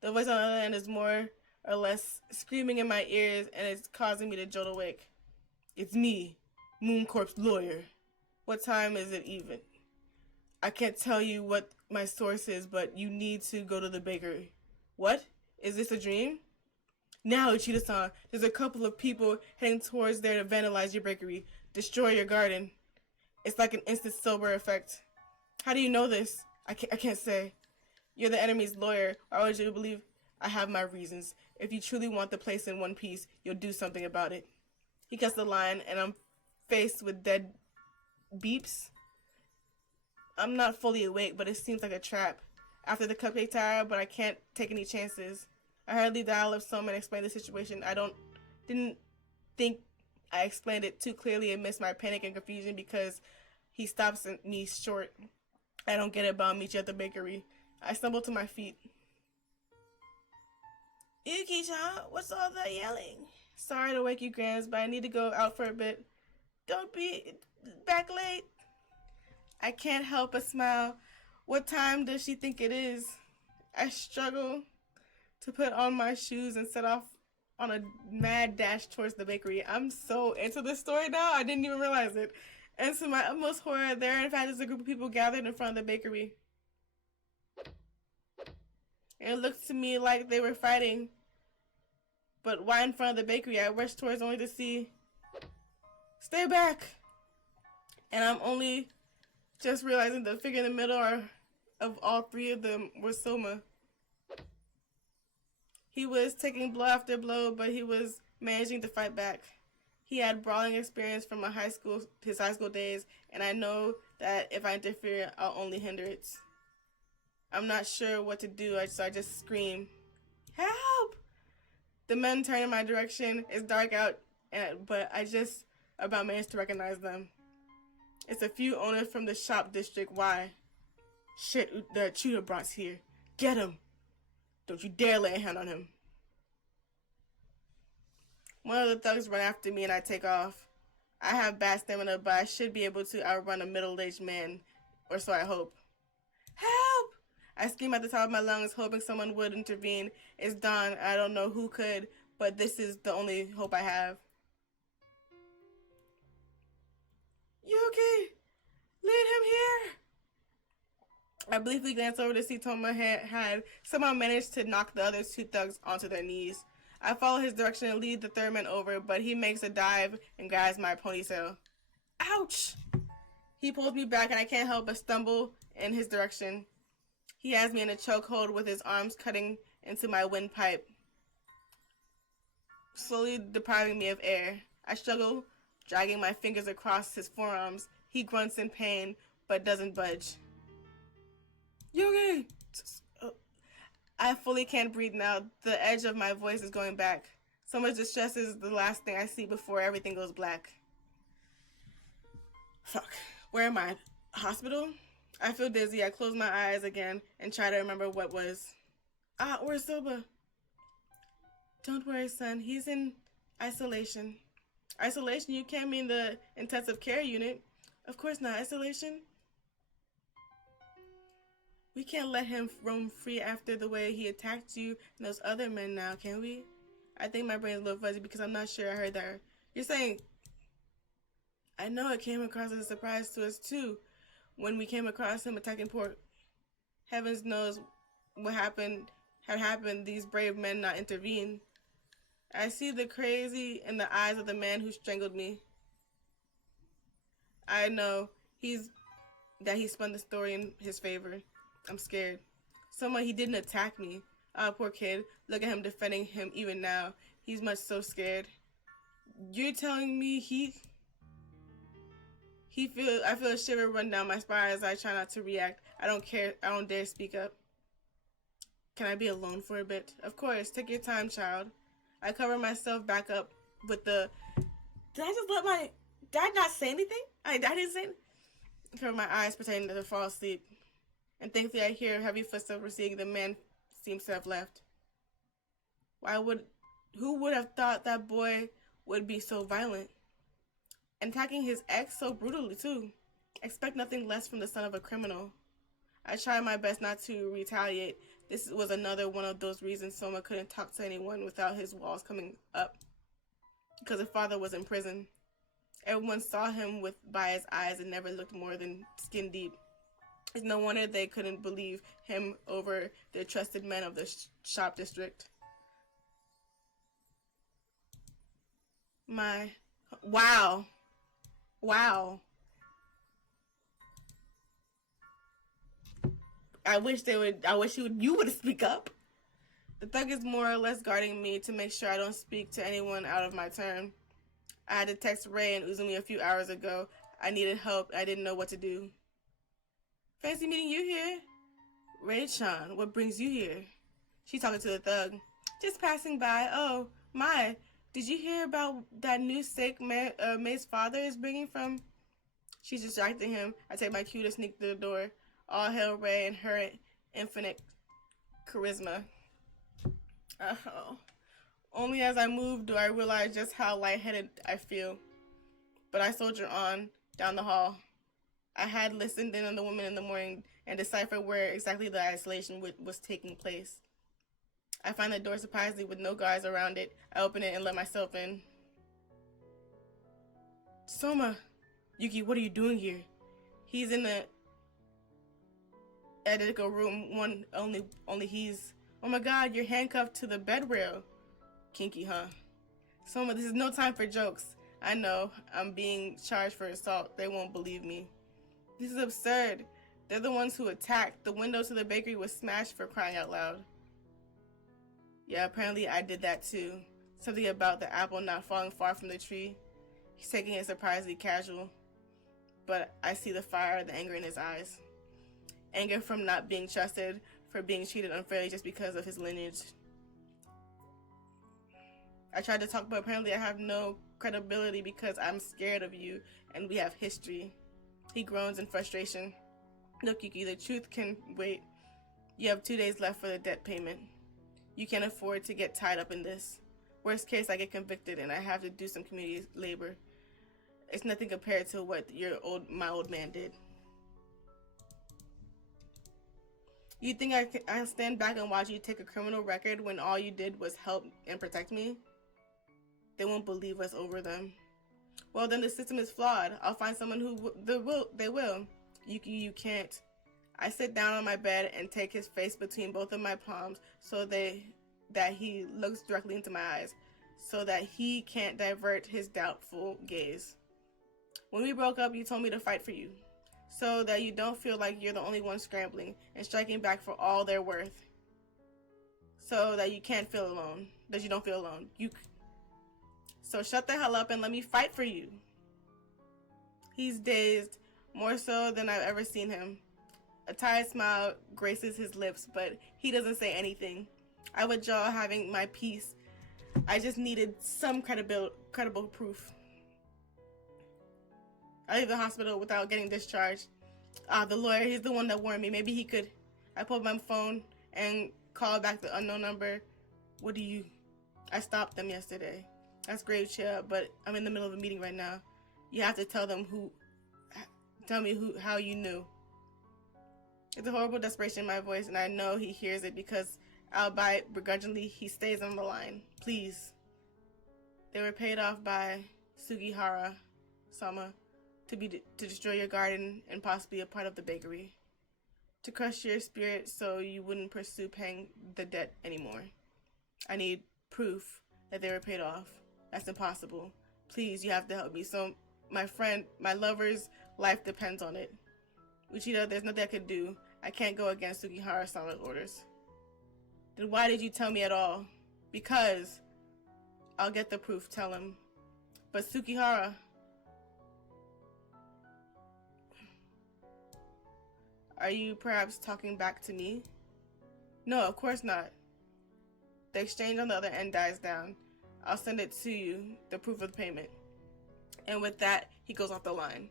The voice on the other end is more or less screaming in my ears, and it's causing me to jolt awake. It's me, Moon Corp's lawyer. What time is it even? I can't tell you what my source is, but you need to go to the bakery. What? Is this a dream? Now, Uchida-san, there's a couple of people heading towards there to vandalize your bakery, destroy your garden. It's like an instant sober effect. How do you know this? I can't say. You're the enemy's lawyer. Why would you believe? I have my reasons. If you truly want the place in one piece, you'll do something about it. He cuts the line, and I'm faced with dead beeps. I'm not fully awake, but it seems like a trap. After the cupcake tower, but I can't take any chances. I hurriedly dial up someone and explain the situation. Didn't think I explained it too clearly and missed my panic and confusion because he stops me short. I don't get it, but I'll meet you at the bakery. I stumble to my feet. Yuki-chan, what's all that yelling? Sorry to wake you, Grams, but I need to go out for a bit. Don't be back late. I can't help but smile. What time does she think it is? I struggle to put on my shoes and set off on a mad dash towards the bakery. I'm so into this story now, I didn't even realize it. And to my utmost horror, there in fact is a group of people gathered in front of the bakery. It looked to me like they were fighting. But why in front of the bakery? I rushed towards only to see... Stay back! And I'm only just realizing the figure in the middle of all three of them was Soma. He was taking blow after blow, but he was managing to fight back. He had brawling experience from his high school days, and I know that if I interfere, I'll only hinder it. I'm not sure what to do, so I just scream, "Help!" The men turn in my direction. It's dark out, but I just about managed to recognize them. It's a few owners from the shop district. Why? Shit, the Chuda Bronx here. Get him! Don't you dare lay a hand on him. One of the thugs run after me and I take off. I have bad stamina, but I should be able to outrun a middle-aged man, or so I hope. Help! I scream at the top of my lungs, hoping someone would intervene. It's dawn. I don't know who could, but this is the only hope I have. Yuki! Lead him here! I briefly glanced over to see Toma had somehow managed to knock the other two thugs onto their knees. I follow his direction and lead the third man over, but he makes a dive and grabs my ponytail. Ouch! He pulls me back and I can't help but stumble in his direction. He has me in a chokehold with his arms cutting into my windpipe, slowly depriving me of air. I struggle, dragging my fingers across his forearms. He grunts in pain, but doesn't budge. Yugi! I fully can't breathe now. The edge of my voice is going back. So much distress is the last thing I see before everything goes black. Fuck. Where am I? Hospital? I feel dizzy. I close my eyes again and try to remember what was. Where's Soba? Don't worry, son. He's in isolation. Isolation? You can't mean the intensive care unit. Of course not. Isolation? We can't let him roam free after the way he attacked you and those other men now, can we? I think my brain's a little fuzzy because I'm not sure I heard that. You're saying... I know it came across as a surprise to us too when we came across him attacking Port. Heavens knows what had happened, these brave men not intervened. I see the crazy in the eyes of the man who strangled me. I know he spun the story in his favor. I'm scared. Someone, he didn't attack me. Poor kid. Look at him defending him even now. He's much so scared. You're telling me I feel a shiver run down my spine as I try not to react. I don't care. I don't dare speak up. Can I be alone for a bit? Of course. Take your time, child. I cover myself back up with the... Did I not say anything? I didn't say anything. I cover my eyes pretending to fall asleep. And thankfully I hear heavy footsteps receding. The man seems to have left. Who would have thought that boy would be so violent? And attacking his ex so brutally too. Expect nothing less from the son of a criminal. I tried my best not to retaliate. This was another one of those reasons Soma couldn't talk to anyone without his walls coming up. Because his father was in prison. Everyone saw him by his eyes and never looked more than skin deep. It's no wonder they couldn't believe him over their trusted men of the shop district. Wow. I wish you would speak up. The thug is more or less guarding me to make sure I don't speak to anyone out of my turn. I had to text Ray and Uzumi a few hours ago. I needed help. I didn't know what to do. Fancy meeting you here. Ray-chan, what brings you here? She's talking to the thug. Just passing by. Oh, my. Did you hear about that new steak May's father is bringing from? She's distracting him. I take my cue to sneak through the door. All hail Ray and her infinite charisma. Oh. Only as I move do I realize just how lightheaded I feel. But I soldier on down the hall. I had listened in on the woman in the morning and deciphered where exactly the isolation was taking place. I find the door surprisingly with no guards around it. I open it and let myself in. Soma! Yuki, what are you doing here? He's in the identical room, only he's... Oh my god, you're handcuffed to the bed rail. Kinky, huh? Soma, this is no time for jokes. I know, I'm being charged for assault. They won't believe me. This is absurd. They're the ones who attacked. The window to the bakery was smashed, for crying out loud. Yeah, apparently I did that too. Something about the apple not falling far from the tree. He's taking it surprisingly casual. But I see the fire, the anger in his eyes. Anger from not being trusted, for being treated unfairly just because of his lineage. I tried to talk, but apparently I have no credibility because I'm scared of you and we have history. He groans in frustration. Look, Yuki, the truth can wait. You have 2 days left for the debt payment. You can't afford to get tied up in this. Worst case, I get convicted and I have to do some community labor. It's nothing compared to what my old man did. You think I'll stand back and watch you take a criminal record when all you did was help and protect me? They won't believe us over them. Well, then the system is flawed. I'll find someone who they will. Yuki, you can't. I sit down on my bed and take his face between both of my palms so that he looks directly into my eyes, so that he can't divert his doubtful gaze. When we broke up, you told me to fight for you, so that you don't feel like you're the only one scrambling and striking back for all they're worth. So that you can't feel alone. That you don't feel alone. So shut the hell up and let me fight for you. He's dazed, more so than I've ever seen him. A tired smile graces his lips, but he doesn't say anything. I withdraw, having my peace. I just needed some credible proof. I leave the hospital without getting discharged. The lawyer, he's the one that warned me. Maybe he could. I pulled my phone and called back the unknown number. I stopped them yesterday. That's grave, Chia, but I'm in the middle of a meeting right now. You have to tell me how you knew. It's a horrible desperation in my voice, and I know he hears it because, albeit begrudgingly, he stays on the line. Please. They were paid off by Sugihara-sama to destroy your garden and possibly a part of the bakery. To crush your spirit so you wouldn't pursue paying the debt anymore. I need proof that they were paid off. That's impossible. Please, you have to help me. So, my lover's life depends on it. Uchida, there's nothing I could do. I can't go against Sugihara-sama's orders. Then why did you tell me at all? Because I'll get the proof, tell him. But Sugihara... Are you perhaps talking back to me? No, of course not. The exchange on the other end dies down. I'll send it to you, the proof of the payment. And with that, he goes off the line.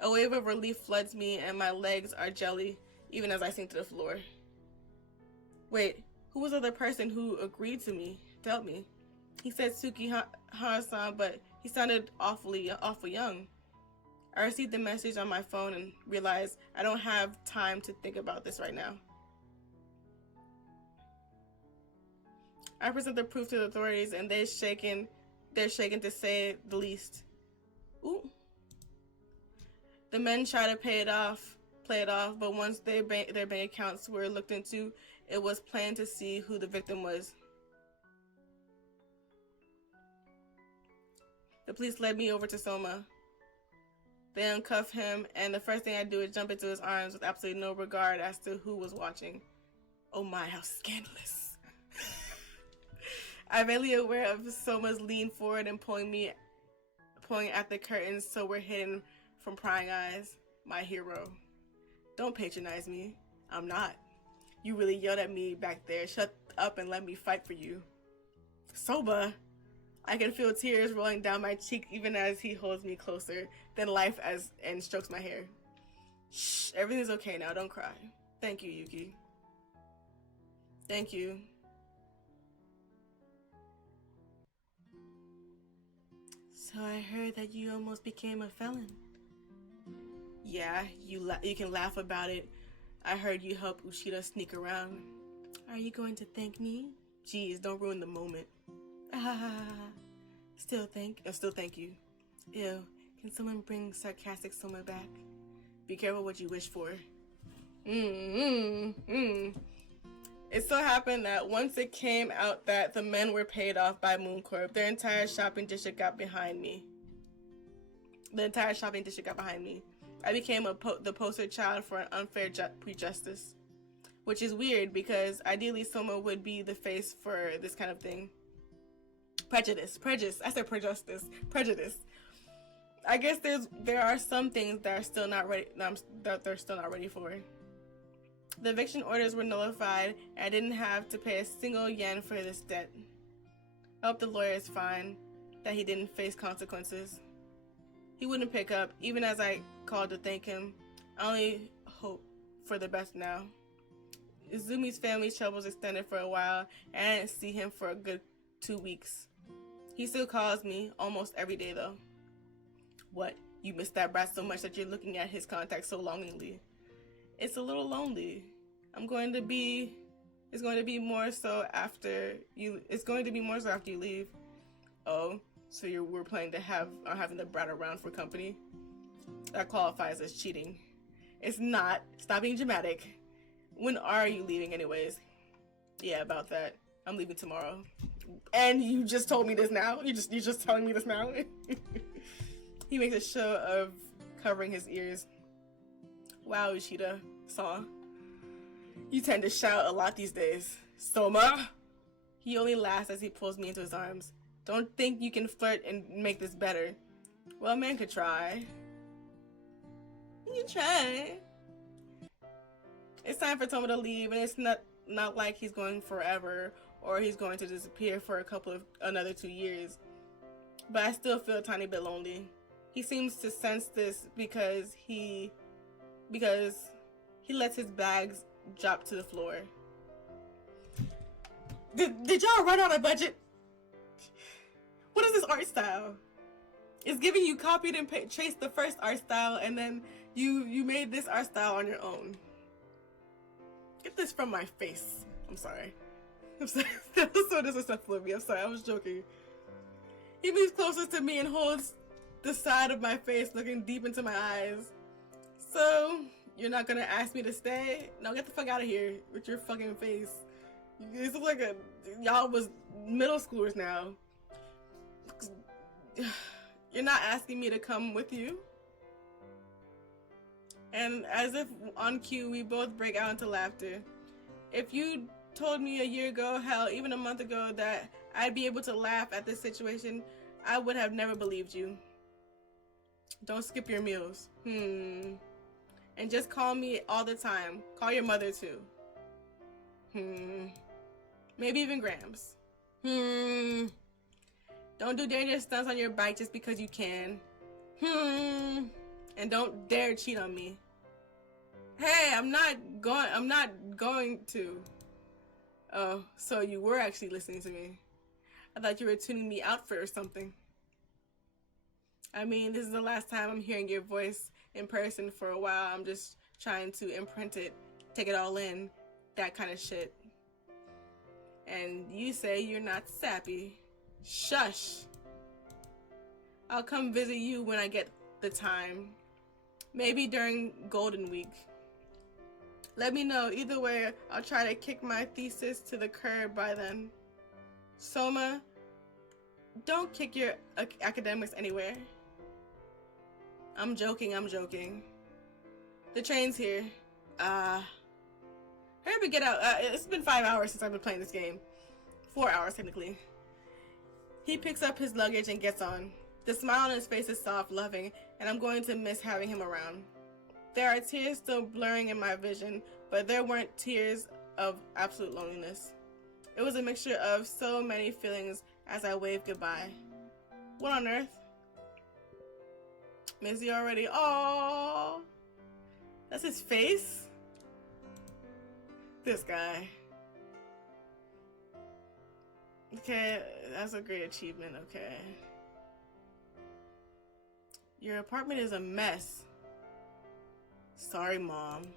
A wave of relief floods me and my legs are jelly, even as I sink to the floor. Wait, who was the other person who agreed to help me? He said Sugihara-san, but he sounded awful young. I received the message on my phone and realized I don't have time to think about this right now. I present the proof to the authorities and they're shaken to say the least. Ooh. The men try to play it off, but once their bank accounts were looked into, it was plain to see who the victim was. The police led me over to Soma. They uncuff him, and the first thing I do is jump into his arms with absolutely no regard as to who was watching. Oh my, how scandalous. I'm vaguely aware of Soma's lean forward and pulling at the curtains so we're hidden from prying eyes. My hero. Don't patronize me. I'm not. You really yelled at me back there. Shut up and let me fight for you. Soma. I can feel tears rolling down my cheek even as he holds me closer than life and strokes my hair. Shh, everything's okay now, don't cry. Thank you, Yuki. Thank you. So I heard that you almost became a felon. Yeah, you can laugh about it. I heard you helped Ushida sneak around. Are you going to thank me? Jeez, don't ruin the moment. Still thank you. Ew, can someone bring sarcastic Soma back? Be careful what you wish for. It so happened that once it came out that the men were paid off by Moon Corp, their entire shopping district got behind me. I became the poster child for an unfair prejudice. Which is weird because ideally Soma would be the face for this kind of thing. Prejudice. I said prejudice. Prejudice. I guess there are some things that are still not ready. That they're still not ready for. The eviction orders were nullified, and I didn't have to pay a single yen for this debt. I hope the lawyer is fine, that he didn't face consequences. He wouldn't pick up, even as I called to thank him. I only hope for the best now. Izumi's family's troubles extended for a while, and I didn't see him for a good 2 weeks. He still calls me, almost every day though. What? You miss that brat so much that you're looking at his contacts so longingly. It's a little lonely. It's going to be more so after you leave. Oh, so we're planning to having the brat around for company? That qualifies as cheating. It's not. Stop being dramatic. When are you leaving anyways? Yeah, about that. I'm leaving tomorrow. And you just told me this now? You're just telling me this now? He makes a show of covering his ears. Wow, Ushida-san. You tend to shout a lot these days. Soma? He only laughs as he pulls me into his arms. Don't think you can flirt and make this better. Well, man could try. You try. It's time for Toma to leave, and it's not like he's going forever or he's going to disappear for another 2 years. But I still feel a tiny bit lonely. He seems to sense this because he lets his bags drop to the floor. Did y'all run out of budget? What is this art style? It's giving you copied and traced the first art style, and then you made this art style on your own. Get this from my face. I'm sorry. That was so disrespectful of me. I'm sorry. I was joking. He moves closer to me and holds the side of my face, looking deep into my eyes. So, you're not gonna ask me to stay? No, get the fuck out of here with your fucking face. This looks like y'all was middle schoolers now. You're not asking me to come with you? And as if on cue, we both break out into laughter. If you told me a year ago, hell, even a month ago, that I'd be able to laugh at this situation, I would have never believed you. Don't skip your meals. And just call me all the time. Call your mother too. Maybe even Grams. Don't do dangerous stunts on your bike just because you can. And don't dare cheat on me. Hey, I'm not going to. Oh, so you were actually listening to me. I thought you were tuning me out for something. I mean, this is the last time I'm hearing your voice in person for a while. I'm just trying to imprint it, take it all in, that kind of shit. And you say you're not sappy. Shush. I'll come visit you when I get the time. Maybe during Golden Week. Let me know. Either way, I'll try to kick my thesis to the curb by then. Soma, don't kick your academics anywhere. I'm joking. The train's here. Hurry up and get out. It's been 5 hours since I've been playing this game. 4 hours, technically. He picks up his luggage and gets on. The smile on his face is soft, loving, and I'm going to miss having him around. There are tears still blurring in my vision, but there weren't tears of absolute loneliness. It was a mixture of so many feelings as I waved goodbye. What on earth? Miss you already? Oh, that's his face? This guy. Okay, that's a great achievement, okay. Your apartment is a mess. Sorry, Mom.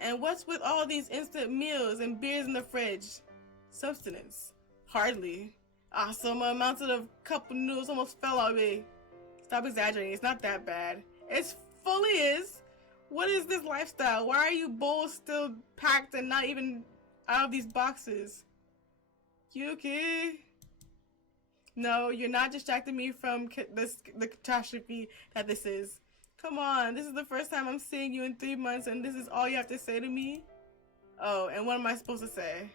And what's with all these instant meals and beers in the fridge? Substance. Hardly. Ah, so my amount of cup of noodles almost fell on me. Stop exaggerating, it's not that bad. It fully is. What is this lifestyle? Why are you bowls still packed and not even out of these boxes? Yuki? No, you're not distracting me from the catastrophe that this is. Come on, this is the first time I'm seeing you in 3 months and this is all you have to say to me? Oh, and what am I supposed to say?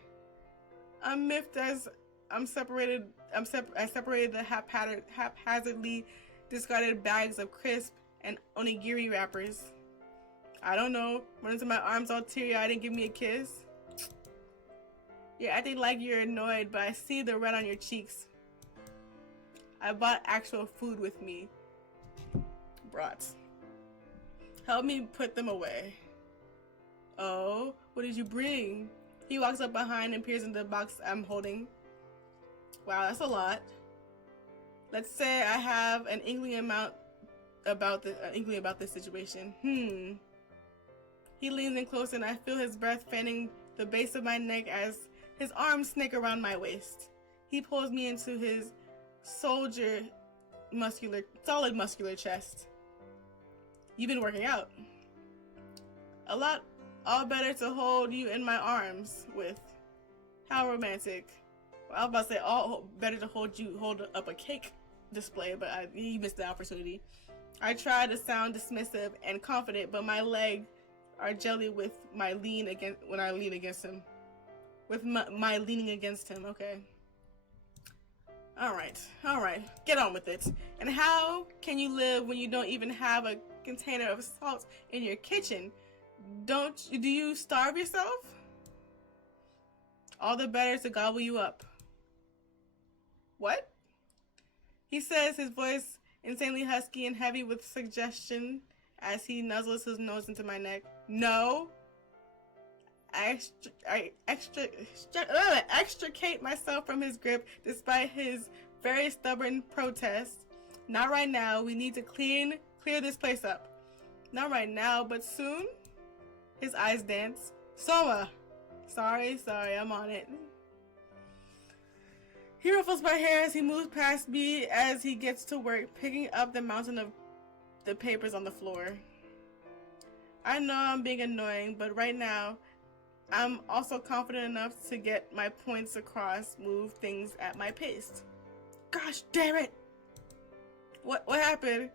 I'm miffed as I separated the haphazardly discarded bags of crisp and onigiri wrappers. I don't know, run into my arms all teary-eyed and give me a kiss. You're acting like you're annoyed, but I see the red on your cheeks. I bought actual food with me. Brats. Help me put them away. Oh, what did you bring? He walks up behind and peers in the box I'm holding. Wow, that's a lot. Let's say I have an inkling about this situation. He leans in close and I feel his breath fanning the base of my neck as his arms snake around my waist. He pulls me into his solid muscular chest. You've been working out. A lot, all better to hold you in my arms with. How romantic. Well, I was about to say all better to hold up a cake display, but he missed the opportunity. I try to sound dismissive and confident, but my legs are jelly with my lean against when I lean against him. With my leaning against him, okay. Alright, get on with it. And how can you live when you don't even have a container of salt in your kitchen? Do you starve yourself? All the better to gobble you up. What? He says, his voice insanely husky and heavy with suggestion as he nuzzles his nose into my neck. No. I extricate myself from his grip despite his very stubborn protest. Not right now. We need to clear this place up. Not right now, but soon. His eyes dance. Soma. Sorry, I'm on it. He ruffles my hair as he moves past me as he gets to work, picking up the mountain of the papers on the floor. I know I'm being annoying, but right now, I'm also confident enough to get my points across, move things at my pace. Gosh damn it! What happened?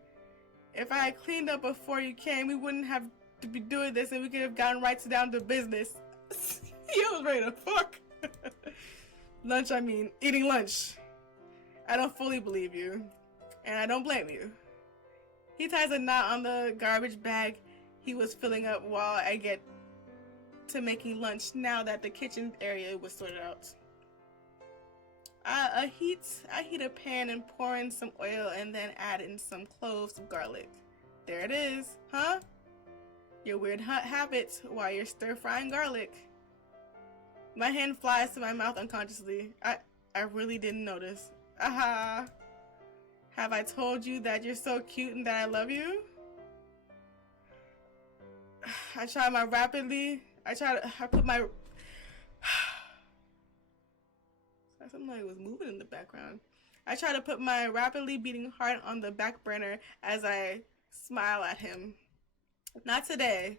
If I had cleaned up before you came, we wouldn't have to be doing this and we could have gotten right down to business. He was ready to fuck. Lunch, I mean, eating lunch. I don't fully believe you, and I don't blame you. He ties a knot on the garbage bag he was filling up while I get to making lunch now that the kitchen area was sorted out. I heat a pan and pour in some oil and then add in some cloves of garlic. There it is, huh? Your weird habit while you're stir-frying garlic. My hand flies to my mouth unconsciously. I really didn't notice. Aha! Have I told you that you're so cute and that I love you? I put my... Something like it was moving in the background. I try to put my rapidly beating heart on the back burner as I smile at him. Not today.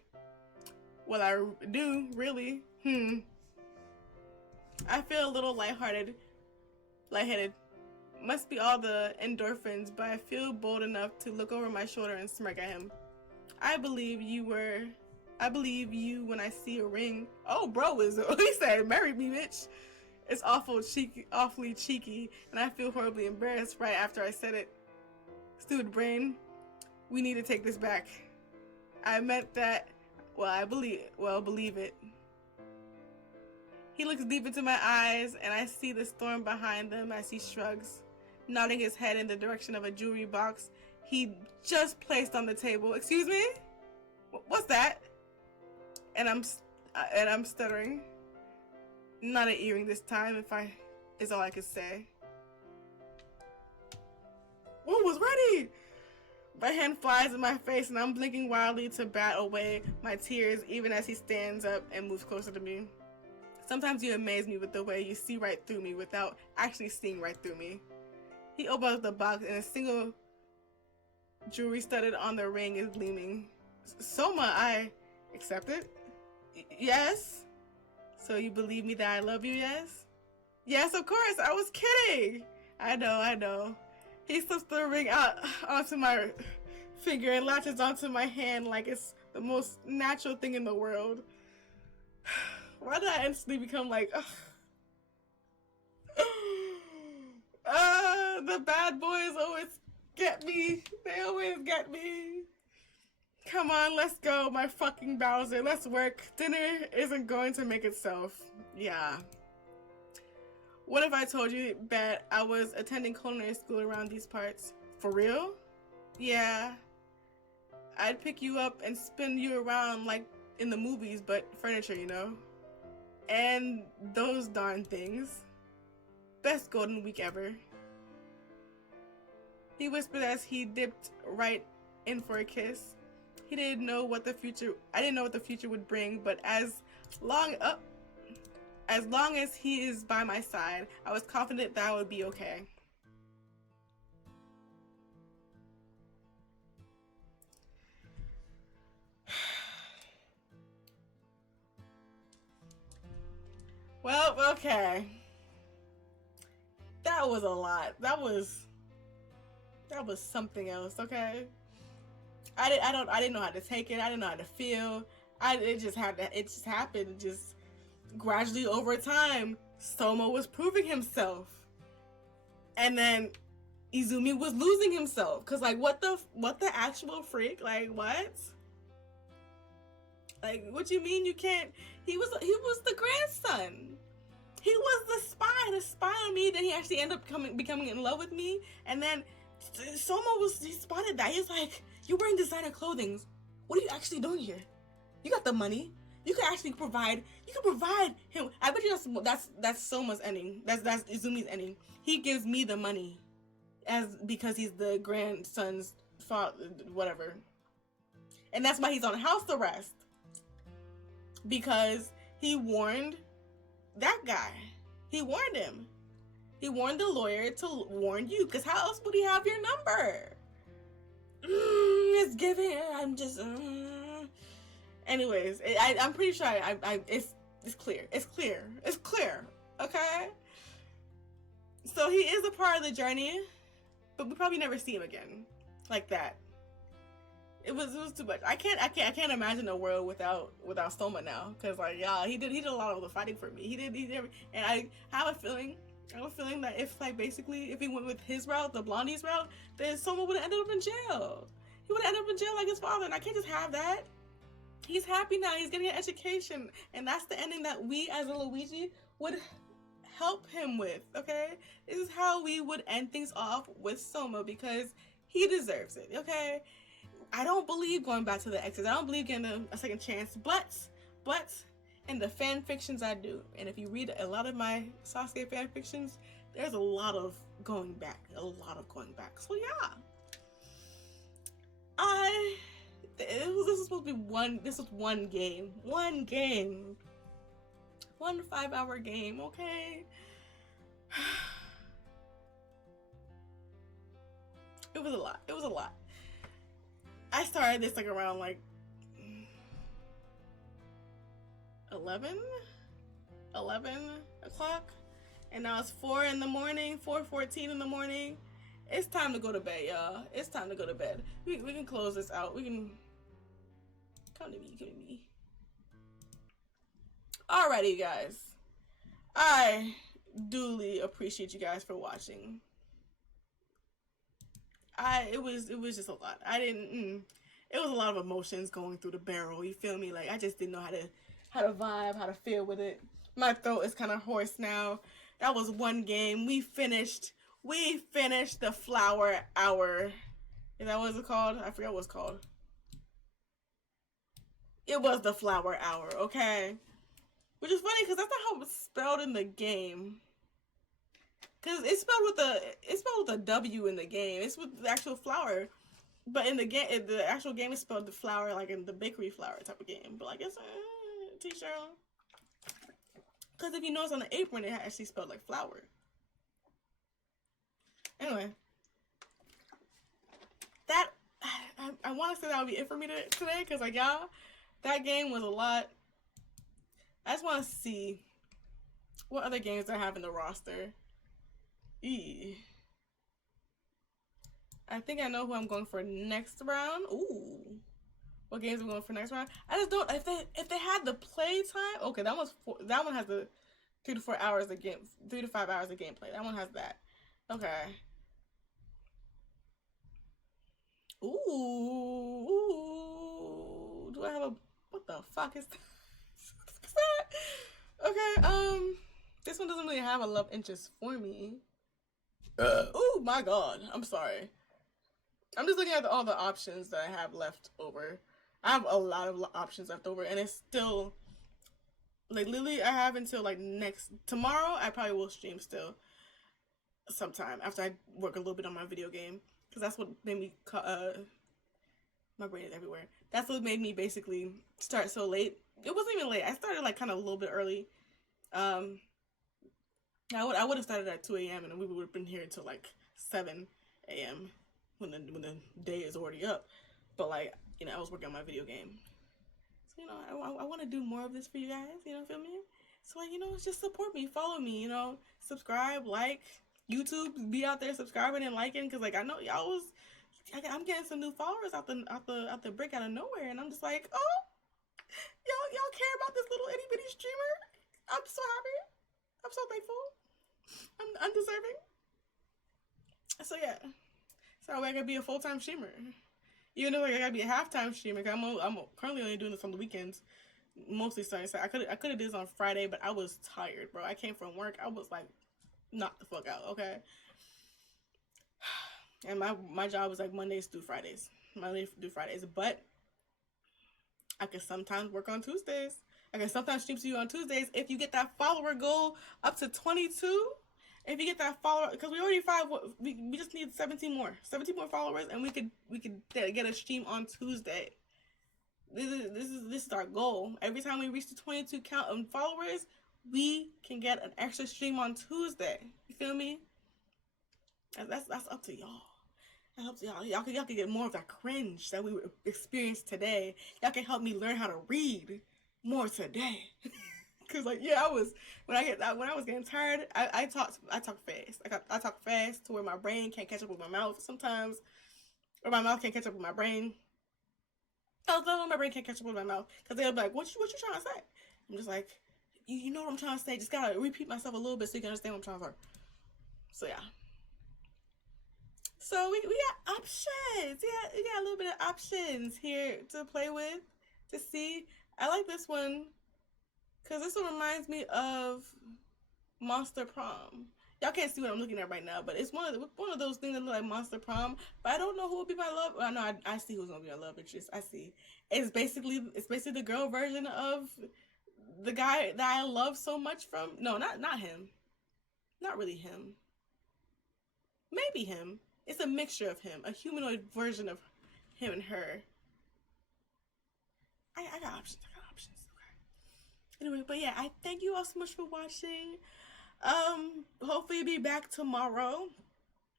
Well, I do, really. I feel a little lightheaded. Must be all the endorphins, but I feel bold enough to look over my shoulder and smirk at him. I believe you when I see a ring. Oh, bro, he said, marry me, bitch. It's awfully cheeky, and I feel horribly embarrassed right after I said it. Stupid brain. We need to take this back. I meant that. Well, believe it. He looks deep into my eyes, and I see the storm behind them as he shrugs, nodding his head in the direction of a jewelry box he just placed on the table. Excuse me? What's that? And I'm stuttering. Not an earring this time. is all I could say. One was ready! My hand flies in my face and I'm blinking wildly to bat away my tears even as he stands up and moves closer to me. Sometimes you amaze me with the way you see right through me without actually seeing right through me. He opens up the box and a single jewelry studded on the ring is gleaming. Soma, I accept it? Yes? So you believe me that I love you, yes? Yes, of course, I was kidding! I know. He slips the ring out onto my finger and latches onto my hand like it's the most natural thing in the world. Why did I instantly become like, the bad boys always get me. They always get me. Come on, let's go, my fucking Bowser. Let's work. Dinner isn't going to make itself. Yeah. What if I told you that I was attending culinary school around these parts? For real? Yeah. I'd pick you up and spin you around like in the movies, but furniture, you know? And those darn things. Best golden week ever. He whispered as he dipped right in for a kiss. He didn't know what the future, I didn't know what the future would bring, but as long as he is by my side, I was confident that I would be okay. Well, okay. That was a lot. That was something else, okay? I didn't know how to take it. I didn't know how to feel. It just happened. Just gradually over time, Soma was proving himself. And then Izumi was losing himself. Cause like what the actual freak? Like what? Like what you mean you can't? He was the grandson. He was the spy on me. Then he actually ended up becoming in love with me. And then Soma he spotted that. He's like, you're wearing designer clothing. What are you actually doing here? You got the money. You can actually provide. You can provide him. I bet you that's Soma's ending. That's Izumi's ending. He gives me the money, because he's the grandson's father, whatever. And that's why he's on house arrest. Because he warned that guy. He warned him. He warned the lawyer to warn you. Because how else would he have your number? It's giving. I'm just. Anyways, I'm pretty sure it's clear. It's clear. Okay. So he is a part of the journey, but we probably never see him again, like that. It was too much. I can't imagine a world without Soma now, because like yeah, he did a lot of the fighting for me. He did, and I have a feeling that if like basically if he went with his route, the Blondie's route, then Soma would have ended up in jail. He would have ended up in jail like his father, and I can't just have that. He's happy now. He's getting an education, and that's the ending that we as a Luigi would help him with. Okay, this is how we would end things off with Soma because he deserves it. Okay. I don't believe going back to the exes. I don't believe getting a second chance, but in the fan fictions I do. And if you read a lot of my Sasuke fan fictions, there's a lot of going back. So yeah. This was supposed to be one game. One 5-hour game, okay? It was a lot. I started this like around like 11 o'clock, and now it's 4:14 in the morning. It's time to go to bed, y'all. It's time to go to bed. We can close this out. We can come to me. Alrighty, guys. I duly appreciate you guys for watching. It was just a lot. It was a lot of emotions going through the barrel. You feel me? Like I just didn't know how to vibe, how to feel with it. My throat is kind of hoarse now. That was one game. We finished the flower hour. Is that what it's called? I forgot what it's called. It was the flower hour, okay? Which is funny because that's not how it's spelled in the game. Cause it's spelled with a W in the game. It's with the actual flour, but in the game, the actual game is spelled the flour like in the bakery flour type of game. But like it's t-shirt. Cause if you notice on the apron, it actually spelled like flour. Anyway, that I want to say that would be it for me today. Cause like y'all, that game was a lot. I just want to see what other games I have in the roster. I think I know who I'm going for next round. Ooh. What games I'm going for next round? I just don't if they had the play time. Okay, that one has the 3 to 4 hours of game 3 to 5 hours of gameplay. That one has that. Okay. Ooh. Do I have a what the fuck is that? Okay, this one doesn't really have a love interest for me. Oh my god, I'm sorry. I'm just looking at all the options that I have left over. I have a lot of options left over, and it's still like literally I have until like tomorrow. I probably will stream still sometime after I work a little bit on my video game, because that's what made me my brain is everywhere. That's what made me basically start so late. It wasn't even late. I started like kind of a little bit early. I would have started at 2 a.m. and we would have been here until like 7 a.m. when the day is already up. But like, you know, I was working on my video game. So, you know, I want to do more of this for you guys, you know, feel me? So like, you know, just support me, follow me, you know, subscribe, like, YouTube, be out there subscribing and liking, because like I know I'm getting some new followers out the brick out of nowhere, and I'm just like, oh, y'all care about this little itty bitty streamer? I'm so happy. I'm so thankful. I'm undeserving. So yeah, so I gotta be a full-time streamer. Even though like, I gotta be a half-time streamer, cause I'm currently only doing this on the weekends, mostly Sunday. So I could have did this on Friday, but I was tired, bro. I came from work. I was like, knock the fuck out, okay. And my job was like Mondays through Fridays, but I could sometimes work on Tuesdays. I can sometimes stream to you on Tuesdays if you get that follower goal up to 22. If you get that follower, because we already we just need 17 more followers, and we could get a stream on Tuesday. This is our goal. Every time we reach the 22 count of followers, we can get an extra stream on Tuesday. You feel me? That's up to y'all. That helps y'all. Y'all can get more of that cringe that we experienced today. Y'all can help me learn how to read more today. Cause like I was when I was getting tired, I talk fast. I talk fast to where my brain can't catch up with my mouth sometimes, or my mouth can't catch up with my brain. My brain can't catch up with my mouth, because they'll be like, "What you trying to say?" I'm just like, you know what I'm trying to say. Just gotta repeat myself a little bit so you can understand what I'm trying to say. So yeah. So we got options. Yeah, we got a little bit of options here to play with, to see. I like this one, because this one reminds me of Monster Prom. Y'all can't see what I'm looking at right now, but it's one of those things that look like Monster Prom. But I don't know who will be my love. Well, no, I see who's gonna be my love interest. I see. It's basically the girl version of the guy that I love so much from. No, not him. Not really him. Maybe him. It's a mixture of him, a humanoid version of him and her. I got options. Okay. Anyway, but yeah, I thank you all so much for watching. Hopefully be back tomorrow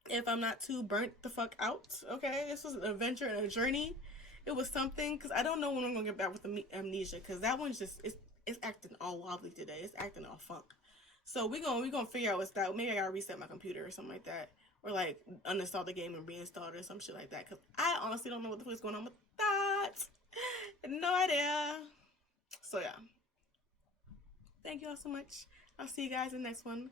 if I'm not too burnt the fuck out. Okay, this was an adventure and a journey. It was something, because I don't know when I'm gonna get back with the amnesia, because that one's just it's acting all wobbly today. It's acting all funk. So we gonna figure out what's that. Maybe I gotta reset my computer or something like that. Or like uninstall the game and reinstall it or some shit like that. Because I honestly don't know what the fuck is going on with that. No idea. So yeah. Thank you all so much. I'll see you guys in the next one.